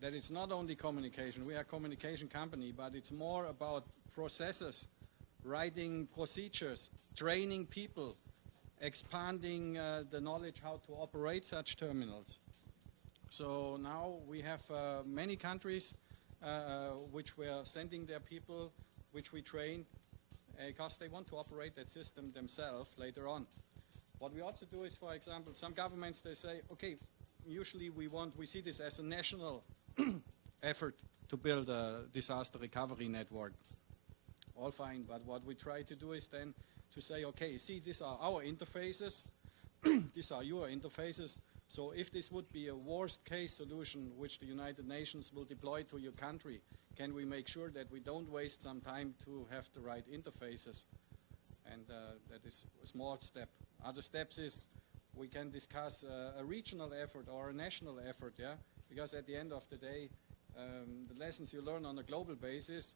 That it's not only communication. We are a communication company, but it's more about processes, writing procedures, training people, expanding the knowledge how to operate such terminals. So now we have many countries which were sending their people, which we trained, because they want to operate that system themselves later on. What we also do is, for example, some governments, they say, okay, usually we see this as a national effort to build a disaster recovery network. All fine, but what we try to do is then to say, okay, see, these are our interfaces, these are your interfaces, so if this would be a worst case solution which the United Nations will deploy to your country, can we make sure that we don't waste some time to have the right interfaces? And that is a small step. Other steps is we can discuss a regional effort or a national effort, yeah? Because at the end of the day, the lessons you learn on a global basis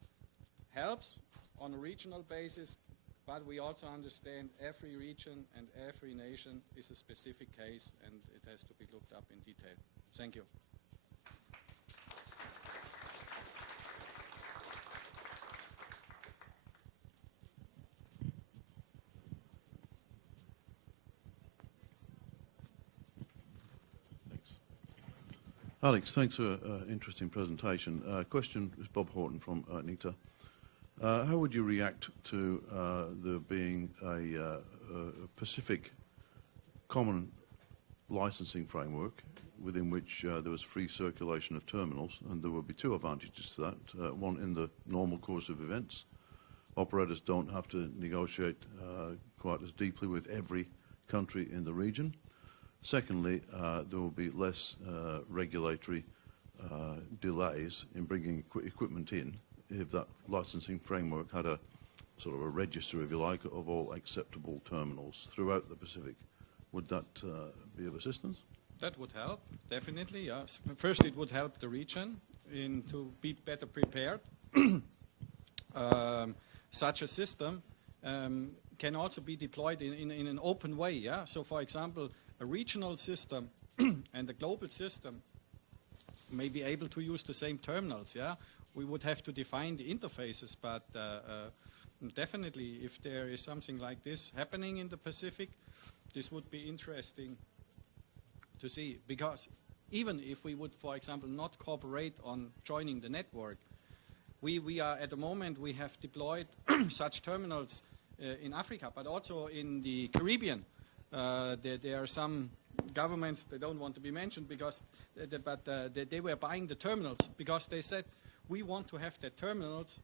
helps on a regional basis, but we also understand every region and every nation is a specific case and it has to be looked up in detail. Thank you. Alex, thanks for an interesting presentation. Question is Bob Horton from NICTA. How would you react to there being a Pacific common licensing framework within which there was free circulation of terminals, and there would be two advantages to that. One, in the normal course of events, operators don't have to negotiate quite as deeply with every country in the region. Secondly, there will be less regulatory delays in bringing equipment in if that licensing framework had a sort of a register, if you like, of all acceptable terminals throughout the Pacific. Would that be of assistance? That would help, definitely, yes. First, it would help the region to be better prepared. Such a system can also be deployed in an open way, yeah? So, for example, a regional system and a global system may be able to use the same terminals, yeah? We would have to define the interfaces, but definitely if there is something like this happening in the Pacific, this would be interesting to see. Because even if we would, for example, not cooperate on joining the network, we are at the moment, we have deployed such terminals in Africa, but also in the Caribbean. There are some governments, they don't want to be mentioned because they were buying the terminals because they said, we want to have the terminals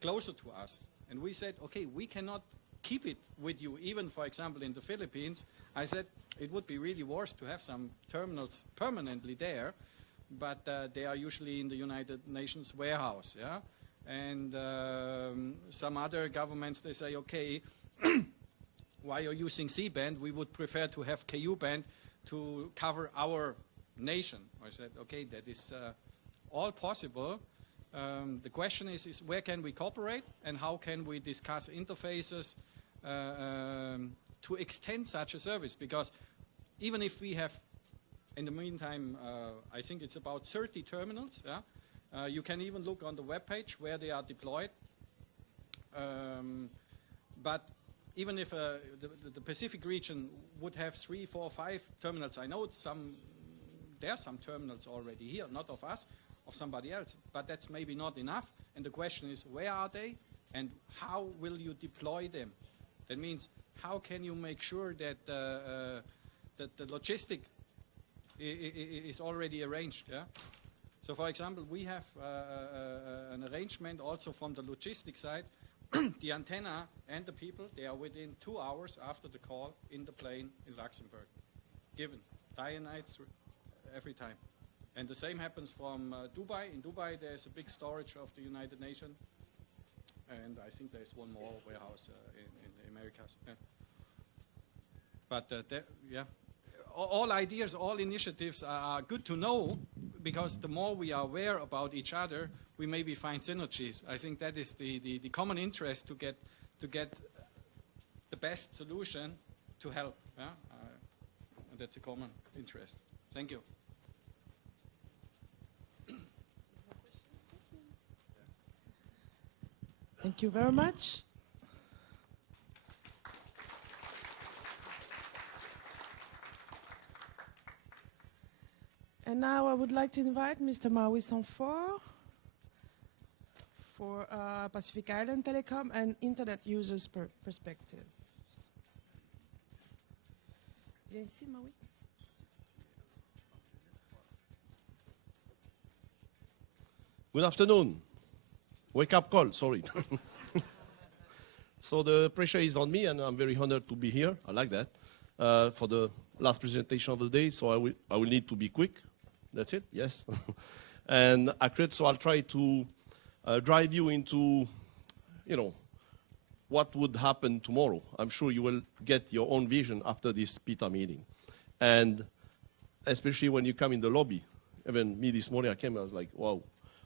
closer to us. And we said, okay, we cannot keep it with you, even, for example, in the Philippines. I said it would be really worse to have some terminals permanently there, but they are usually in the United Nations warehouse, yeah? And some other governments, they say, okay, while you're using C-band, we would prefer to have KU-band to cover our nation. I said, okay, that is all possible. The question is where can we cooperate and how can we discuss interfaces to extend such a service? Because even if we have, in the meantime, I think it's about 30 terminals, yeah? You can even look on the webpage where they are deployed. But even if the Pacific region would have 3, 4, 5 terminals, I know there are some terminals already here, not of us, of somebody else, but that's maybe not enough. And the question is, where are they and how will you deploy them? That means, how can you make sure that that the logistic is already arranged? Yeah? So, for example, we have an arrangement also from the logistic side. The antenna and the people, they are within 2 hours after the call in the plane in Luxembourg. Given. Dianites every time. And the same happens from Dubai. In Dubai, there's a big storage of the United Nations. And I think there's one more warehouse in the Americas. Yeah. But, yeah, all ideas, all initiatives are good to know, because the more we are aware about each other, we maybe find synergies. I think that is the common interest to get the best solution to help. Yeah? That's a common interest. Thank you. Thank you very much. And now I would like to invite Mr. Maui Sanfort for Pacific Island Telecom and Internet Users Perspectives. Viens ici, Maui. Good afternoon. Wake up call, sorry. So the pressure is on me, and I'm very honored to be here. I like that. For the last presentation of the day, so I will need to be quick. That's it, yes. And accurate, so I'll try to drive you into, what would happen tomorrow. I'm sure you will get your own vision after this Pita meeting. And especially when you come in the lobby. Even me this morning, I came, I was like, wow,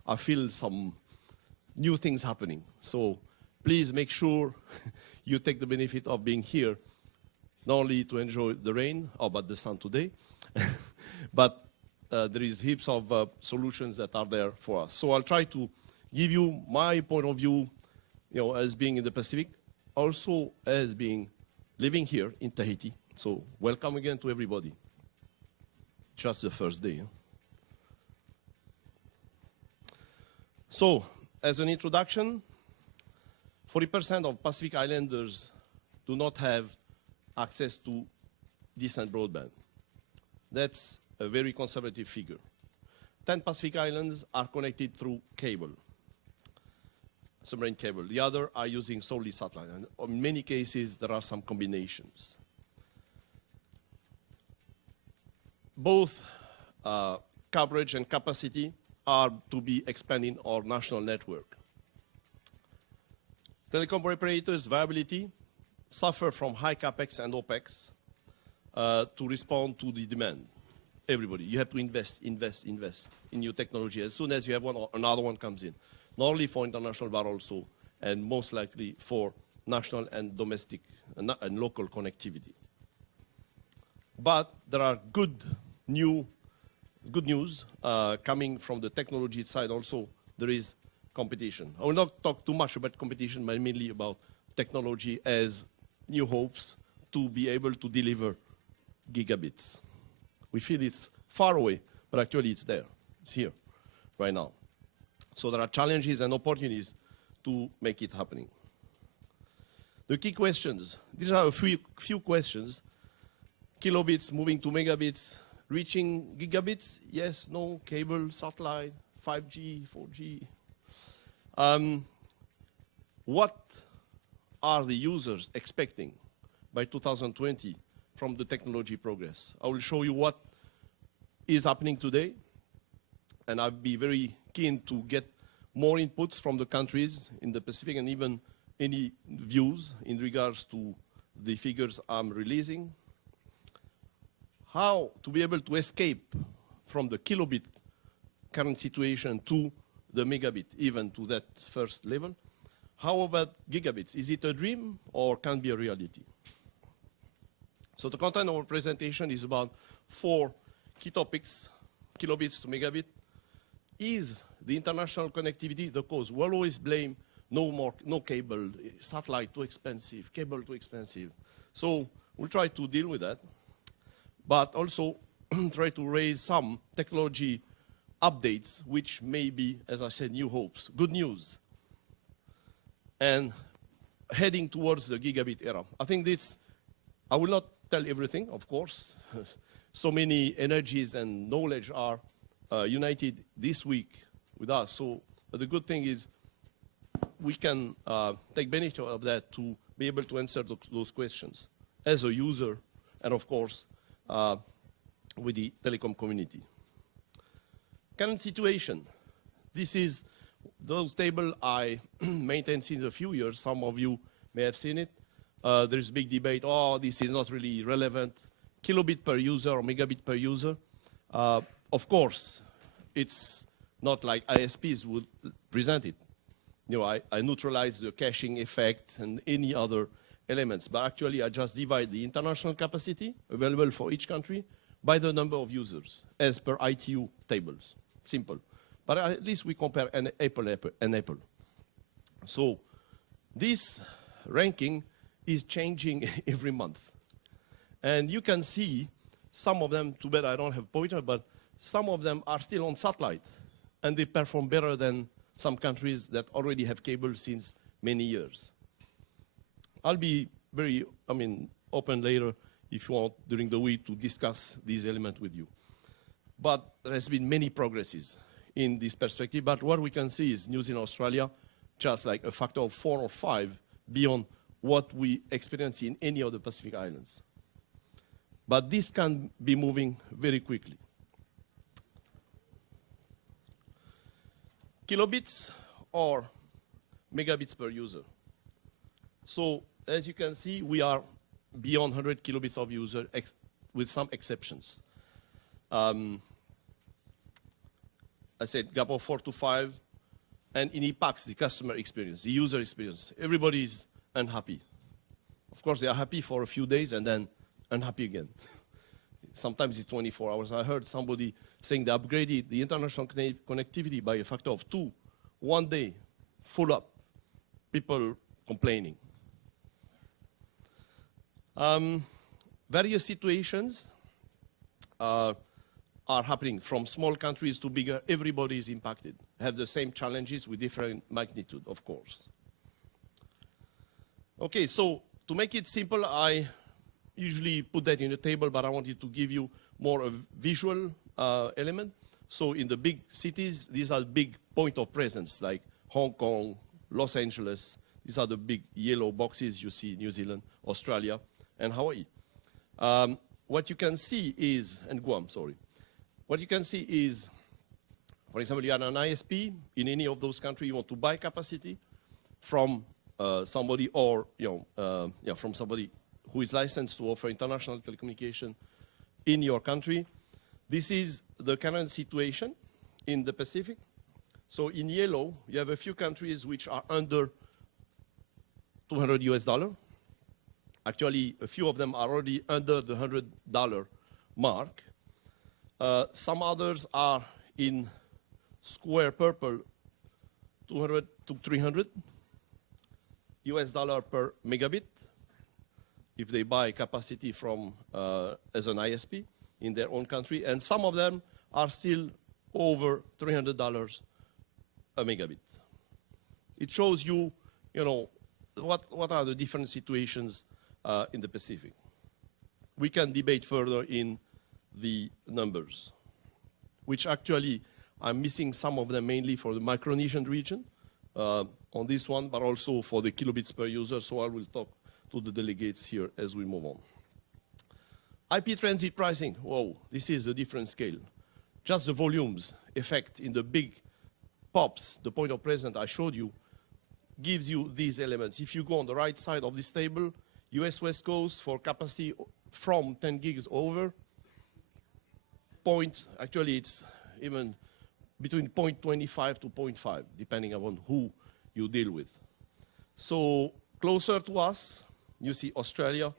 I feel some new things happening. So please make sure you take the benefit of being here, not only to enjoy the rain, but the sun today, but there is heaps of solutions that are there for us. So I'll try to give you my point of view, as being in the Pacific, also as being living here in Tahiti. So welcome again to everybody. Just the first day. Huh? So, as an introduction, 40% of Pacific Islanders do not have access to decent broadband. That's a very conservative figure. 10 Pacific Islands are connected through cable, submarine cable. The other are using solely satellite. And in many cases, there are some combinations. Both coverage and capacity are to be expanding our national network. Telecom operators' viability suffer from high capex and opex to respond to the demand. Everybody, you have to invest in new technology as soon as you have one, another one comes in. Not only for international, but also, and most likely for national and domestic and local connectivity. But there are good news coming from the technology side also. There is competition. I will not talk too much about competition, but mainly about technology as new hopes to be able to deliver gigabits. We feel it's far away, but actually it's there. It's here right now. So there are challenges and opportunities to make it happening. The key questions, these are a few questions. Kilobits moving to megabits, reaching gigabits, yes, no, cable, satellite, 5G, 4G. What are the users expecting by 2020 from the technology progress? I will show you what is happening today, and I'll be very keen to get more inputs from the countries in the Pacific and even any views in regards to the figures I'm releasing. How to be able to escape from the kilobit current situation to the megabit, even to that first level. How about gigabits? Is it a dream or can be a reality? So the content of our presentation is about 4 key topics: kilobits to megabit. Is the international connectivity the cause? We'll always blame no cable, satellite too expensive, cable too expensive. So we'll try to deal with that, but also try to raise some technology updates, which may be, as I said, new hopes, good news, and heading towards the gigabit era. I think this, I will not tell everything, of course. So many energies and knowledge are united this week with us. So but the good thing is we can take benefit of that to be able to answer those questions as a user and, of course, with the telecom community. Current situation. This is those table I maintained since a few years. Some of you may have seen it. There's big debate, oh, this is not really relevant. Kilobit per user or megabit per user. Of course, it's not like ISPs would present it. You know, I neutralize the caching effect and any other elements, but actually I just divide the international capacity available for each country by the number of users as per ITU tables. Simple. But at least we compare an apple. So this ranking is changing every month. And you can see some of them, too bad I don't have pointer, but some of them are still on satellite, and they perform better than some countries that already have cable since many years. I'll be very, open later if you want during the week to discuss these elements with you. But there has been many progresses in this perspective, but what we can see is New Zealand, Australia, just like a factor of 4 or 5 beyond what we experience in any of the Pacific Islands. But this can be moving very quickly. Kilobits or megabits per user. So as you can see, we are beyond 100 kilobits of user with some exceptions. I said gap of 4 to 5, and in impacts the customer experience, the user experience. Everybody is unhappy. Of course, they are happy for a few days and then unhappy again. Sometimes it's 24 hours. I heard somebody saying they upgraded the international connectivity by a factor of 2. One day, full up, people complaining. Various situations are happening from small countries to bigger. Everybody is impacted, have the same challenges with different magnitude, of course. Okay, so to make it simple, I usually put that in the table, but I wanted to give you more a visual element. So in the big cities, these are big point of presence, like Hong Kong, Los Angeles. These are the big yellow boxes you see in New Zealand, Australia, and Hawaii. What you can see is, and Guam, sorry. What you can see is, for example, you are an ISP in any of those countries, you want to buy capacity from somebody or, from somebody who is licensed to offer international telecommunication in your country. This is the current situation in the Pacific. So in yellow, you have a few countries which are under $200 US. Actually, a few of them are already under the $100 mark. Some others are in square purple, 200 to 300 US dollar per megabit if they buy capacity from as an ISP in their own country, and some of them are still over $300 a megabit. It shows you, what are the different situations in the Pacific. We can debate further in the numbers, which actually I'm missing some of them mainly for the Micronesian region, on this one, but also for the kilobits per user, so I will talk to the delegates here as we move on. IP transit pricing, whoa, this is a different scale. Just the volumes effect in the big POPs, the point of presence I showed you, gives you these elements. If you go on the right side of this table, US West Coast for capacity from 10 gigs over, actually it's even between 0.25 to 0.5, depending on who you deal with. So closer to us, you see Australia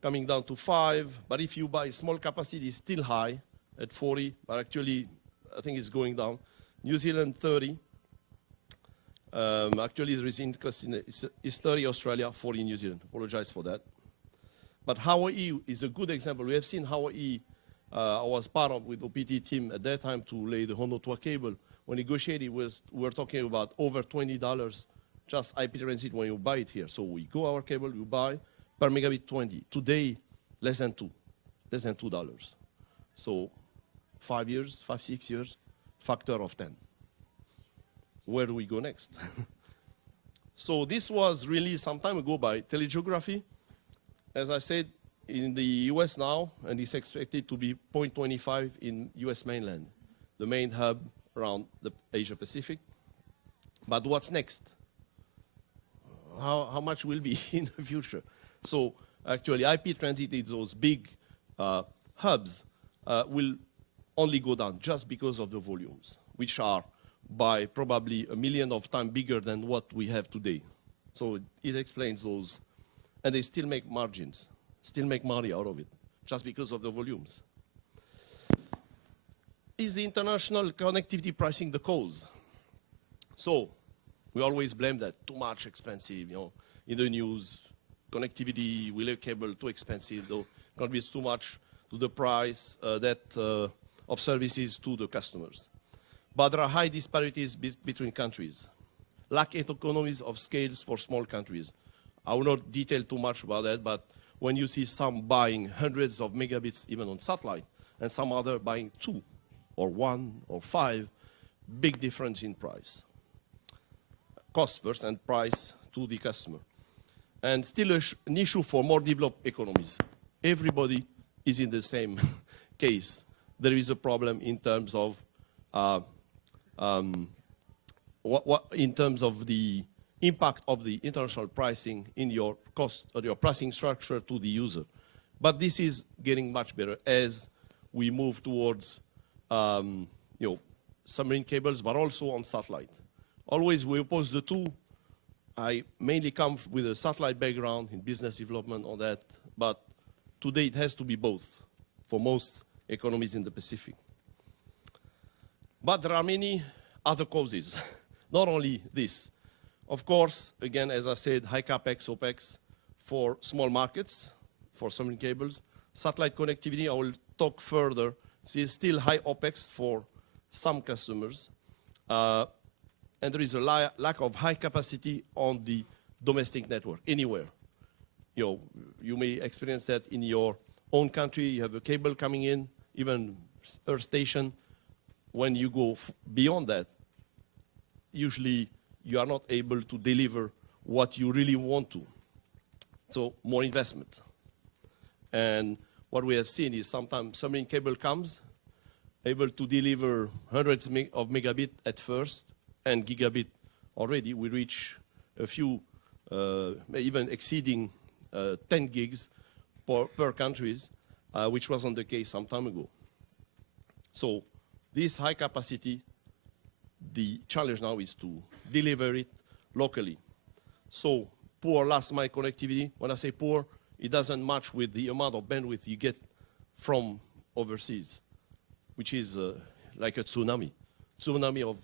coming down to 5, but if you buy small capacity, it's still high at 40, but actually I think it's going down. New Zealand 30. Actually, there is interest in it. It's 30 Australia, 40 New Zealand. Apologize for that. But Hawaii is a good example. We have seen Hawaii. I was part of with OPT team at that time to lay the Honotua cable. When negotiated, we were talking about over $20 just IP transit when you buy it here. So we go our cable, you buy per megabit 20. Today, less than $2. So 5 years, 6 years, factor of 10. Where do we go next? So this was released some time ago by Telegeography. As I said, in the US now, and it's expected to be 0.25 in US mainland, the main hub around the Asia Pacific. But what's next? How much will be in the future? So actually IP transit in those big hubs will only go down just because of the volumes, which are by probably 1 million of times bigger than what we have today. So it explains those. And they still make margins, still make money out of it, just because of the volumes. Is the international connectivity pricing the cause? So we always blame that too much expensive, you know, in the news, connectivity, wheeler cable, too expensive, though contributes too much to the price of services to the customers. But there are high disparities between countries. Lack economies of scales for small countries. I will not detail too much about that, but when you see some buying hundreds of megabits even on satellite, and some other buying 2 or 1 or 5, big difference in price. Cost first and price to the customer. And still an issue for more developed economies. Everybody is in the same case. There is a problem in terms of in terms of the impact of the international pricing in your cost or your pricing structure to the user. But this is getting much better as we move towards submarine cables, but also on satellite. Always we oppose the two. I mainly come with a satellite background in business development on that, but today it has to be both for most economies in the Pacific. But there are many other causes, not only this. Of course, again, as I said, high CapEx, OpEx for small markets, for submarine cables. Satellite connectivity, I will talk further. See, still high OpEx for some customers. And there is a lack of high capacity on the domestic network, anywhere. You may experience that in your own country. You have a cable coming in, even Earth station. When you go beyond that, usually you are not able to deliver what you really want to. So more investment. And what we have seen is sometimes submarine cable comes, able to deliver hundreds of megabit at first, and gigabit already. We reach a few, even exceeding 10 gigs per countries, which wasn't the case some time ago. So this high capacity, the challenge now is to deliver it locally. So poor last mile connectivity, when I say poor, it doesn't match with the amount of bandwidth you get from overseas, which is like a tsunami of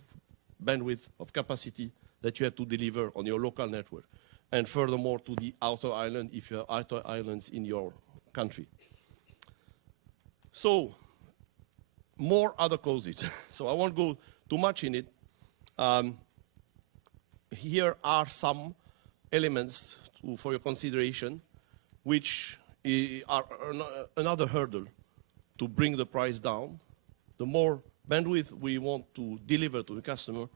bandwidth, of capacity that you have to deliver on your local network. And furthermore, to the outer island, if you have outer islands in your country. So, more other causes. So I won't go too much in it. Here are some elements for your consideration, which are another hurdle to bring the price down. The more bandwidth we want to deliver to the customer,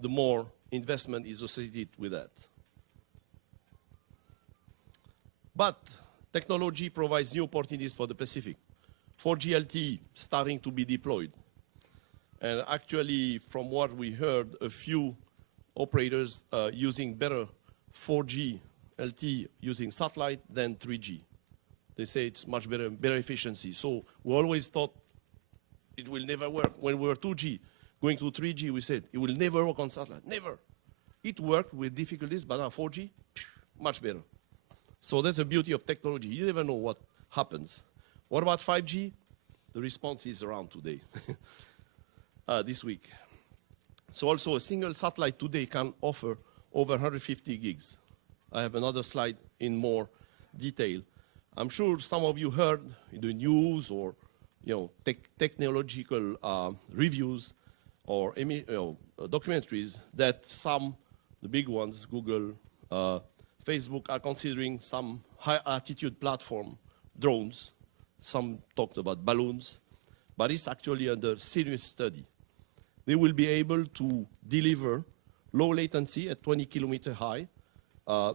the more investment is associated with that. But technology provides new opportunities for the Pacific. 4G LTE starting to be deployed. And actually, from what we heard, a few operators using better 4G LTE using satellite than 3G. They say it's much better efficiency. So we always thought it will never work. When we were 2G, going to 3G, we said it will never work on satellite. Never. It worked with difficulties, but now 4G, much better. So that's the beauty of technology. You never know what happens. What about 5G? The response is around today, this week. So also a single satellite today can offer over 150 gigs. I have another slide in more detail. I'm sure some of you heard in the news or technological reviews or documentaries that some, the big ones, Google, Facebook, are considering some high-altitude platform drones. Some talked about balloons, but it's actually under serious study. They will be able to deliver low latency at 20 kilometer high,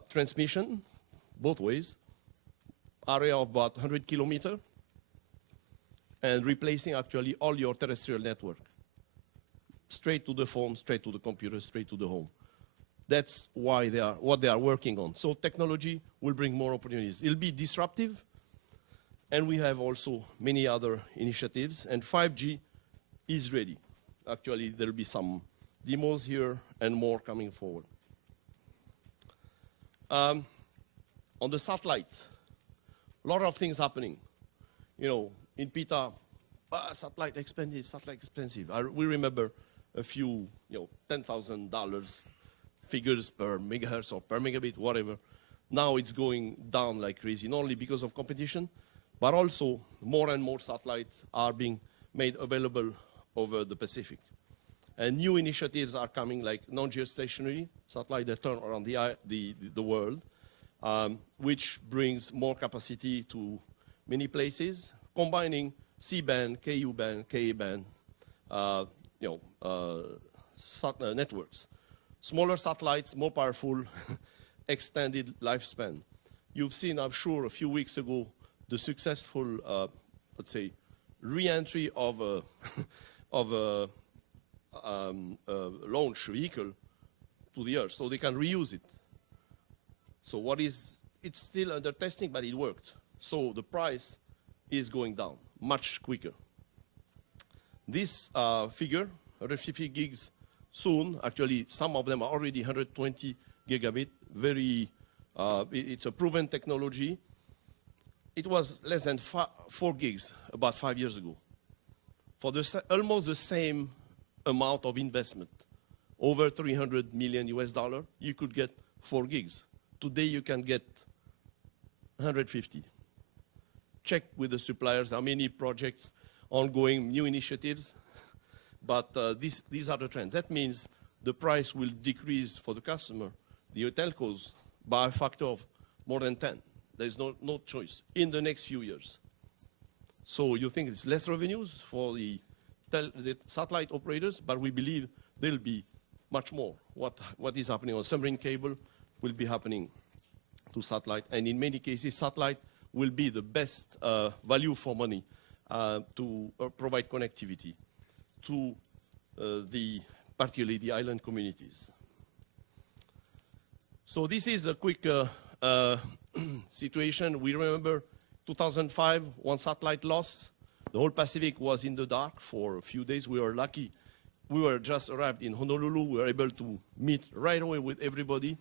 transmission both ways, area of about 100 kilometer, and replacing actually all your terrestrial network. Straight to the phone, straight to the computer, straight to the home. That's why what they are working on. So technology will bring more opportunities. It'll be disruptive, and we have also many other initiatives, and 5G is ready. Actually, there'll be some demos here and more coming forward. On the satellite, a lot of things happening. In Pita, satellite expensive. We remember a few, $10,000 figures per megahertz or per megabit, whatever. Now it's going down like crazy, not only because of competition, but also more and more satellites are being made available over the Pacific. And new initiatives are coming, like non-geostationary satellite that turn around the world, which brings more capacity to many places, combining C-band, Ku-band, Ka-band, networks. Smaller satellites, more powerful, extended lifespan. You've seen, I'm sure, a few weeks ago, the successful, let's say, re-entry of a launch vehicle to the Earth, so they can reuse it. So it's still under testing, but it worked. So the price is going down much quicker. This figure, 150 gigs soon, actually some of them are already 120 gigabit, it's a proven technology. It was less than 4 gigs about 5 years ago. For almost the same amount of investment, over $300 million US, you could get 4 gigs. Today you can get 150. Check with the suppliers how many projects, ongoing, new initiatives, but these are the trends. That means the price will decrease for the customer, the telcos, by a factor of more than 10. There's no choice in the next few years. So you think it's less revenues for the satellite operators, but we believe there'll be much more. What is happening on submarine cable will be happening to satellite, and in many cases, satellite will be the best value for money to provide connectivity to particularly the island communities. So this is a quick situation. We remember 2005, one satellite loss. The whole Pacific was in the dark for a few days. We were lucky. We were just arrived in Honolulu. We were able to meet right away with everybody.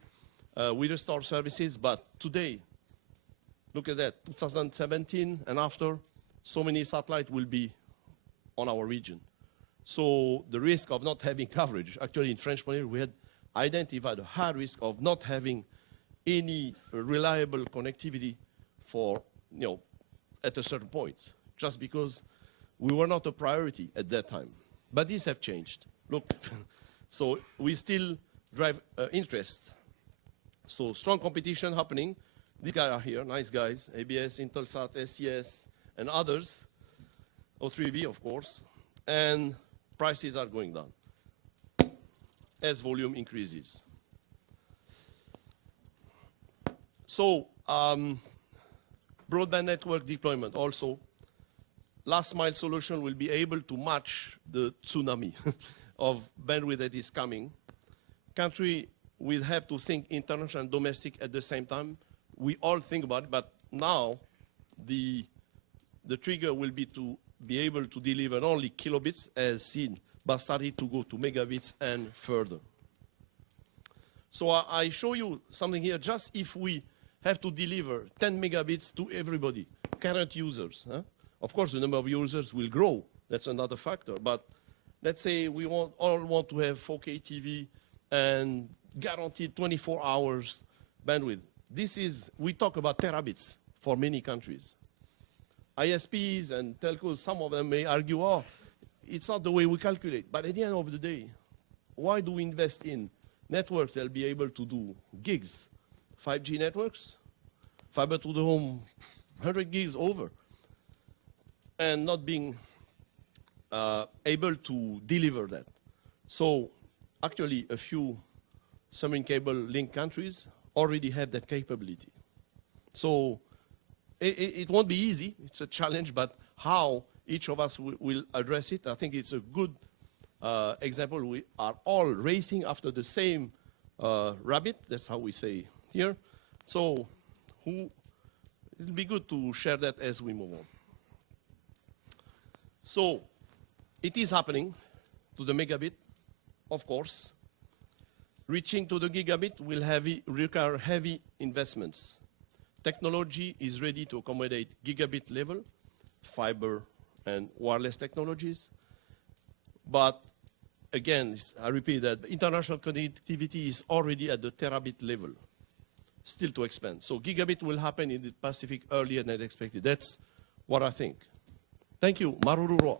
We restored services, but today, look at that, 2017 and after, so many satellites will be on our region. So the risk of not having coverage, actually in French Money, we had identified a high risk of not having any reliable connectivity for, at a certain point, just because we were not a priority at that time. But these have changed. Look, so we still drive interest. So strong competition happening. These guys are here, nice guys, ABS, Intelsat, SES, and others, O3B, of course, and prices are going down. as volume increases. So, broadband network deployment also. Last mile solution will be able to match the tsunami of bandwidth that is coming. Country will have to think international and domestic at the same time. We all think about it, but now the trigger will be to be able to deliver not only kilobits as seen, but starting to go to megabits and further. So I show you something here, just if we have to deliver 10 megabits to everybody, current users. Huh? Of course, the number of users will grow. That's another factor. But let's say we all want to have 4K TV and guaranteed 24 hours bandwidth. We talk about terabits for many countries. ISPs and telcos, some of them may argue, oh, it's not the way we calculate. But at the end of the day, why do we invest in networks that will be able to do gigs? 5G networks, fiber to the home, 100 gigs over, and not being able to deliver that. So actually a few submarine cable link countries already have that capability. So it won't be easy, it's a challenge, but how each of us will address it, I think it's a good example. We are all racing after the same rabbit, that's how we say here. So it'll be good to share that as we move on. So it is happening to the megabit, of course. Reaching to the gigabit will require heavy investments. Technology is ready to accommodate gigabit level, fiber and wireless technologies. But again, I repeat that international connectivity is already at the terabit level, still to expand. So gigabit will happen in the Pacific earlier than expected. That's what I think. Thank you. Marururo.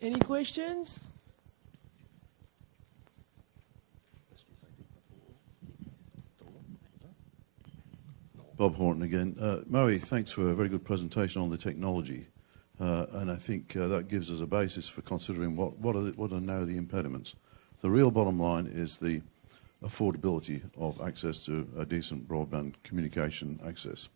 Any questions? Bob Horton again. Murray, thanks for a very good presentation on the technology. And I think that gives us a basis for considering what are now the impediments. The real bottom line is the affordability of access to a decent broadband communication access,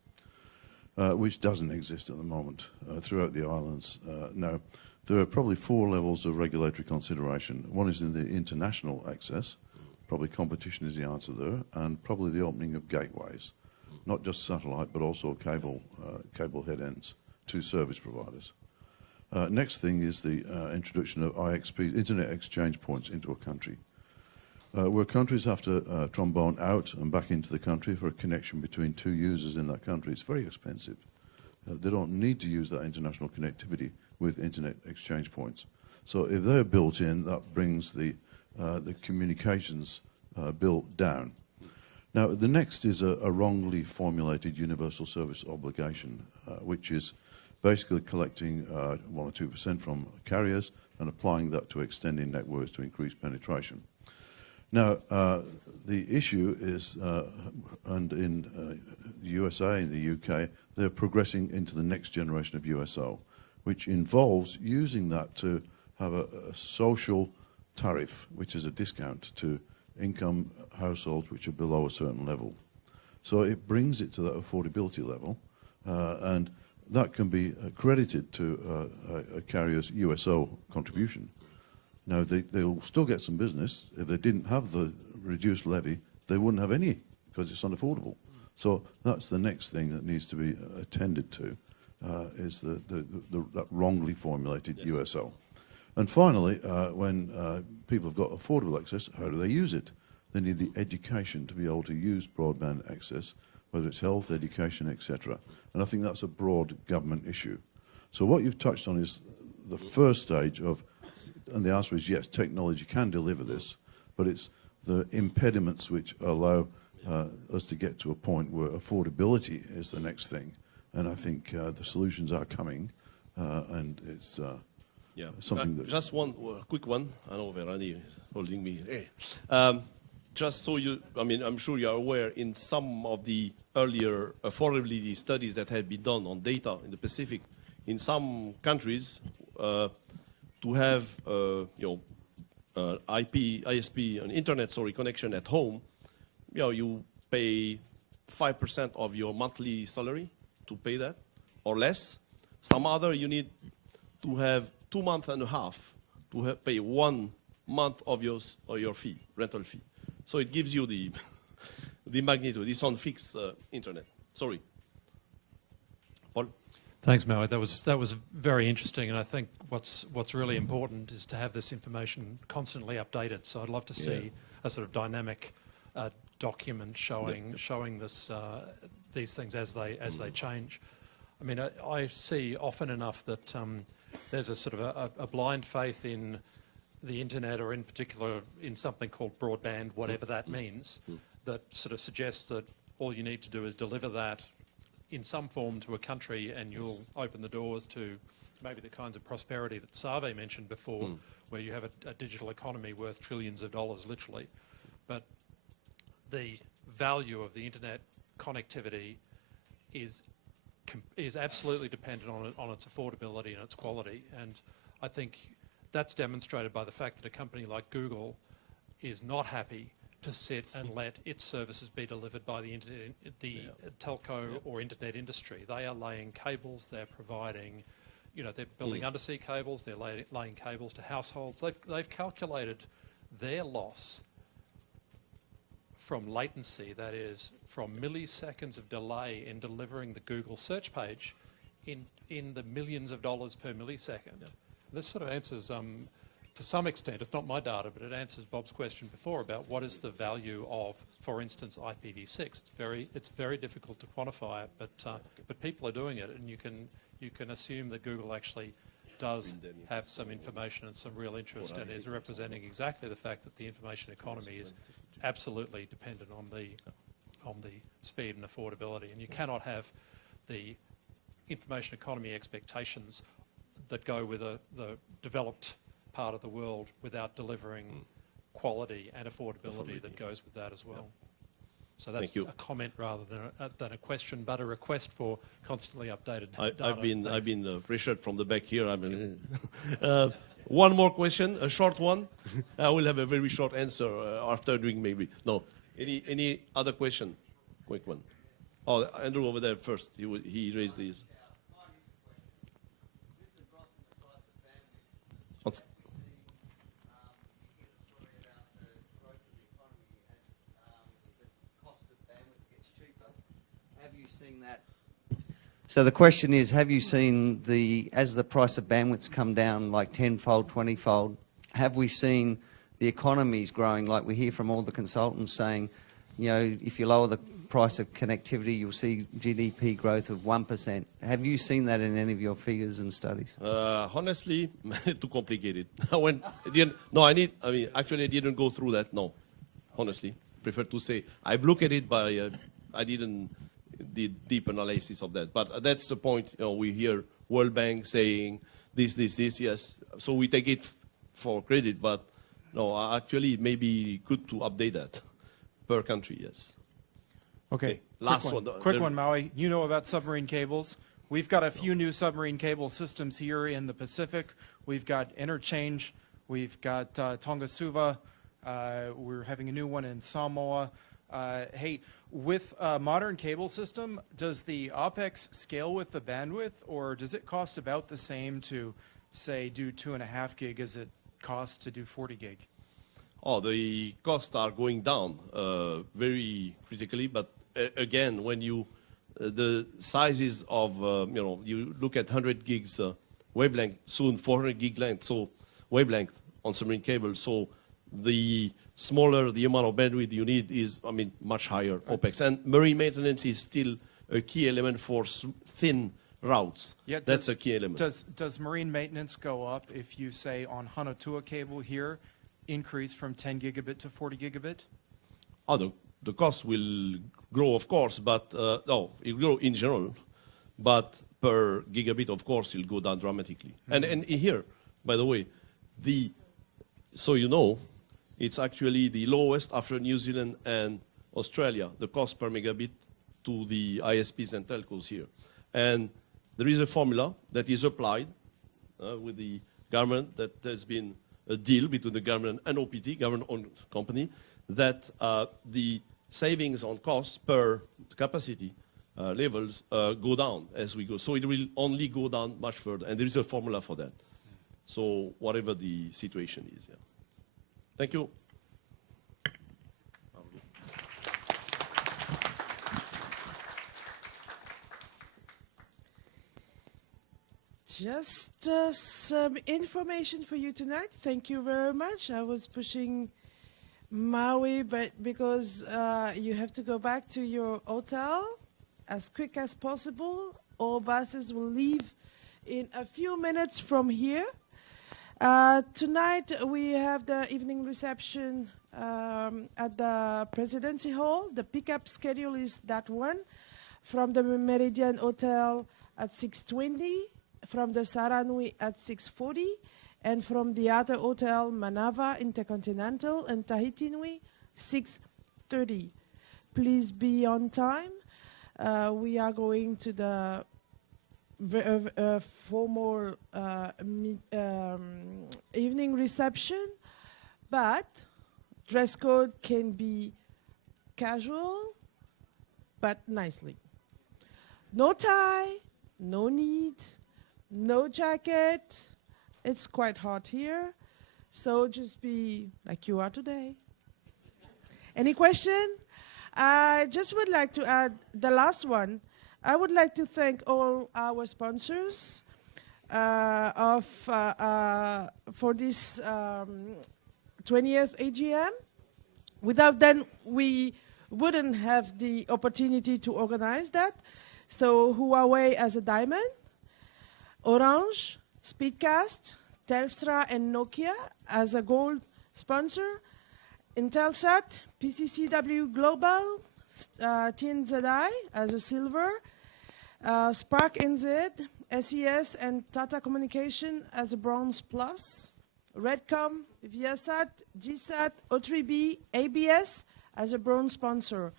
which doesn't exist at the moment throughout the islands. Now, there are probably 4 levels of regulatory consideration. One is in the international access. Probably competition is the answer there, and probably the opening of gateways, not just satellite, but also cable head ends to service providers. Next thing is the introduction of IXP, Internet Exchange Points, into a country. Where countries have to trombone out and back into the country for a connection between 2 users in that country, it's very expensive. They don't need to use that international connectivity with Internet Exchange Points. So if they're built in, that brings the communications bill down. Now, the next is a wrongly formulated universal service obligation, which is basically collecting 1 or 2% from carriers and applying that to extending networks to increase penetration. Now, the issue is, and in the USA and the UK, they're progressing into the next generation of USO, which involves using that to have a social tariff, which is a discount to income households which are below a certain level. So it brings it to that affordability level, and that can be credited to a carrier's USO contribution. Now, they'll still get some business. If they didn't have the reduced levy, they wouldn't have any because it's unaffordable. So that's the next thing that needs to be attended to, is that wrongly formulated USO. And finally, when people have got affordable access, how do they use it? They need the education to be able to use broadband access, whether it's health, education, etc. And I think that's a broad government issue. So what you've touched on is the first stage of, and the answer is yes, technology can deliver this, but it's the impediments which allow us to get to a point where affordability is the next thing. And I think the solutions are coming, and it's something that... Just one quick one. I know Verani is holding me. Hey. Just so you, I mean, I'm sure you're aware, in some of the earlier affordability studies that had been done on data in the Pacific, in some countries, to have ISP, an internet connection at home, you pay 5% of your monthly salary to pay that, or less. Some other you need to have 2.5 months to pay 1 month of your fee, rental fee. So it gives you the the magnitude. It's on fixed internet. Sorry, Paul. Thanks, Maui. That was very interesting, and I think what's really important is to have this information constantly updated. So I'd love to see a sort of dynamic document showing this these things as they change. I mean, I see often enough that there's a sort of a blind faith in the internet, or in particular in something called broadband, whatever that means, that sort of suggests that all you need to do is deliver that in some form to a country and you'll open the doors to maybe the kinds of prosperity that Save mentioned before, where you have a digital economy worth trillions of dollars, literally. But the value of the internet connectivity is absolutely dependent on its affordability and its quality. And I think that's demonstrated by the fact that a company like Google is not happy to sit and let its services be delivered by the telco or internet industry. They are laying cables, they're providing, they're building undersea cables, they're laying cables to households. They've calculated their loss from latency, that is, from milliseconds of delay in delivering the Google search page, in the millions of dollars per millisecond. Yeah. This sort of answers, to some extent, it's not my data, but it answers Bob's question before about what is the value of, for instance, IPv6. It's very difficult to quantify it, but people are doing it, and you can assume that Google actually does have some information and some real interest, and is representing exactly the fact that the information economy is absolutely dependent on the speed and affordability, and you cannot have the information economy expectations that go with the developed part of the world without delivering quality and affordability that goes with that as well. So that's a comment rather than a question, but a request for constantly updated data. I've been pressured from the back here. One more question, a short one. I will have a very short answer after doing maybe. No. Any other question? Quick one. Oh, Andrew over there first. He raised his. What's So the question is, have you seen as the price of bandwidth's come down like 10-fold, 20-fold, have we seen the economies growing, like we hear from all the consultants saying, if you lower the price of connectivity, you'll see GDP growth of 1%. Have you seen that in any of your figures and studies? Honestly, too complicated. Actually I didn't go through that, no. Honestly, prefer to say. I've looked at it, but I didn't did deep analysis of that. But that's the point. We hear World Bank saying this, yes. So we take it for credit, but no, actually it may be good to update that per country, yes. Okay. Last one. Quick one, Maui. You know about submarine cables. We've got a few new submarine cable systems here in the Pacific. We've got Interchange. We've got Tonga Suva. We're having a new one in Samoa. Hey, with a modern cable system, does the OPEX scale with the bandwidth, or does it cost about the same to, say, do 2.5 gig as it costs to do 40 gig? Oh, the costs are going down very critically, but again, when you the sizes of you look at 100 gigs wavelength, soon 400 gig length, so wavelength on submarine cable, so the smaller the amount of bandwidth you need is, much higher OPEX. And marine maintenance is still a key element for thin routes. Yeah, that's a key element. Does marine maintenance go up if you say on Hanatua cable here, increase from 10 gigabit to 40 gigabit? Oh, the cost will grow, of course, but no, it will grow in general. But per gigabit, of course, it'll go down dramatically. Mm-hmm. And here, by the way, so it's actually the lowest after New Zealand and Australia, the cost per megabit to the ISPs and telcos here. And there is a formula that is applied with the government, that there's been a deal between the government and OPT, government-owned company, that the savings on costs per capacity levels go down as we go. So it will only go down much further, and there is a formula for that. So whatever the situation is, yeah. Thank you. Just some information for you tonight. Thank you very much. I was pushing Maui, but because you have to go back to your hotel as quick as possible. All buses will leave in a few minutes from here. Tonight we have the evening reception at the Presidency Hall. The pickup schedule is that one from the Meridian Hotel at 6:20. From the Saranui at 6:40, and from the other hotel, Manava Intercontinental and Tahiti Nui, 6:30. Please be on time. We are going to the formal evening reception, but dress code can be casual, but nicely. No tie, no need. No jacket. It's quite hot here, so just be like you are today. Any question? I just would like to add the last one. I would like to thank all our sponsors for this 20th AGM. Without them, we wouldn't have the opportunity to organize that. So Huawei as a diamond, Orange, Speedcast, Telstra, and Nokia as a gold sponsor, Intelsat, PCCW Global, TNZI as a silver, Spark NZ, SES, and Tata Communication as a bronze plus, Redcom, Viasat, GSAT, O3B, ABS as a bronze sponsor.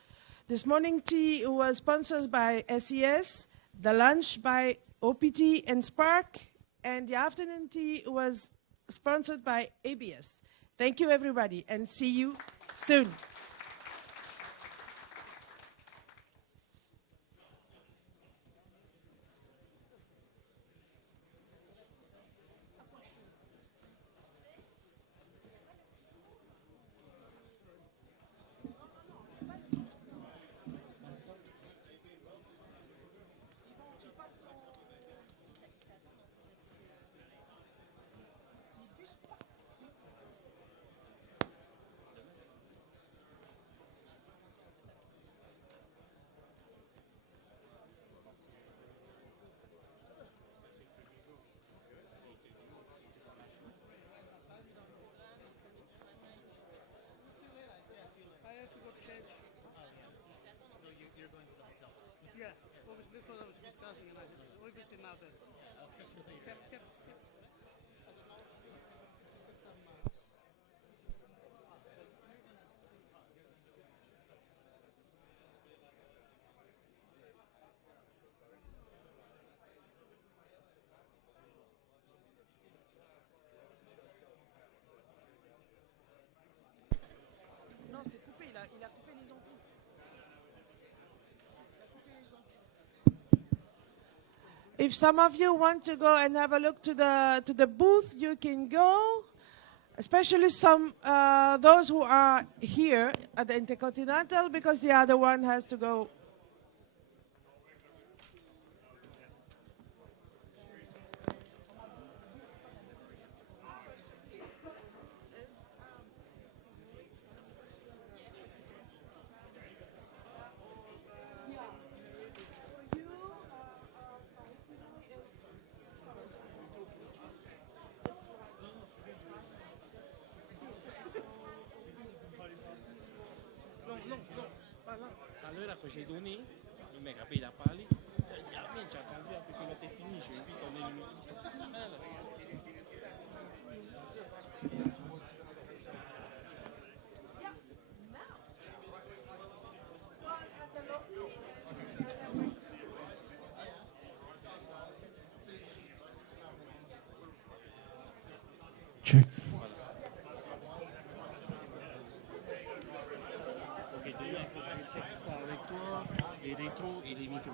This morning tea was sponsored by SES, the lunch by OPT and Spark, and the afternoon tea was sponsored by ABS. Thank you, everybody, and see you soon. Non, c'est coupé, il a coupé les ampoules. If some of you want to go and have a look to the booth, you can go. Especially those who are here at the Intercontinental, because the other one has to go. Allora facevo un non mi capita pali, comincia a cambiare perché non ti finisce, capito? les rétros et les micros.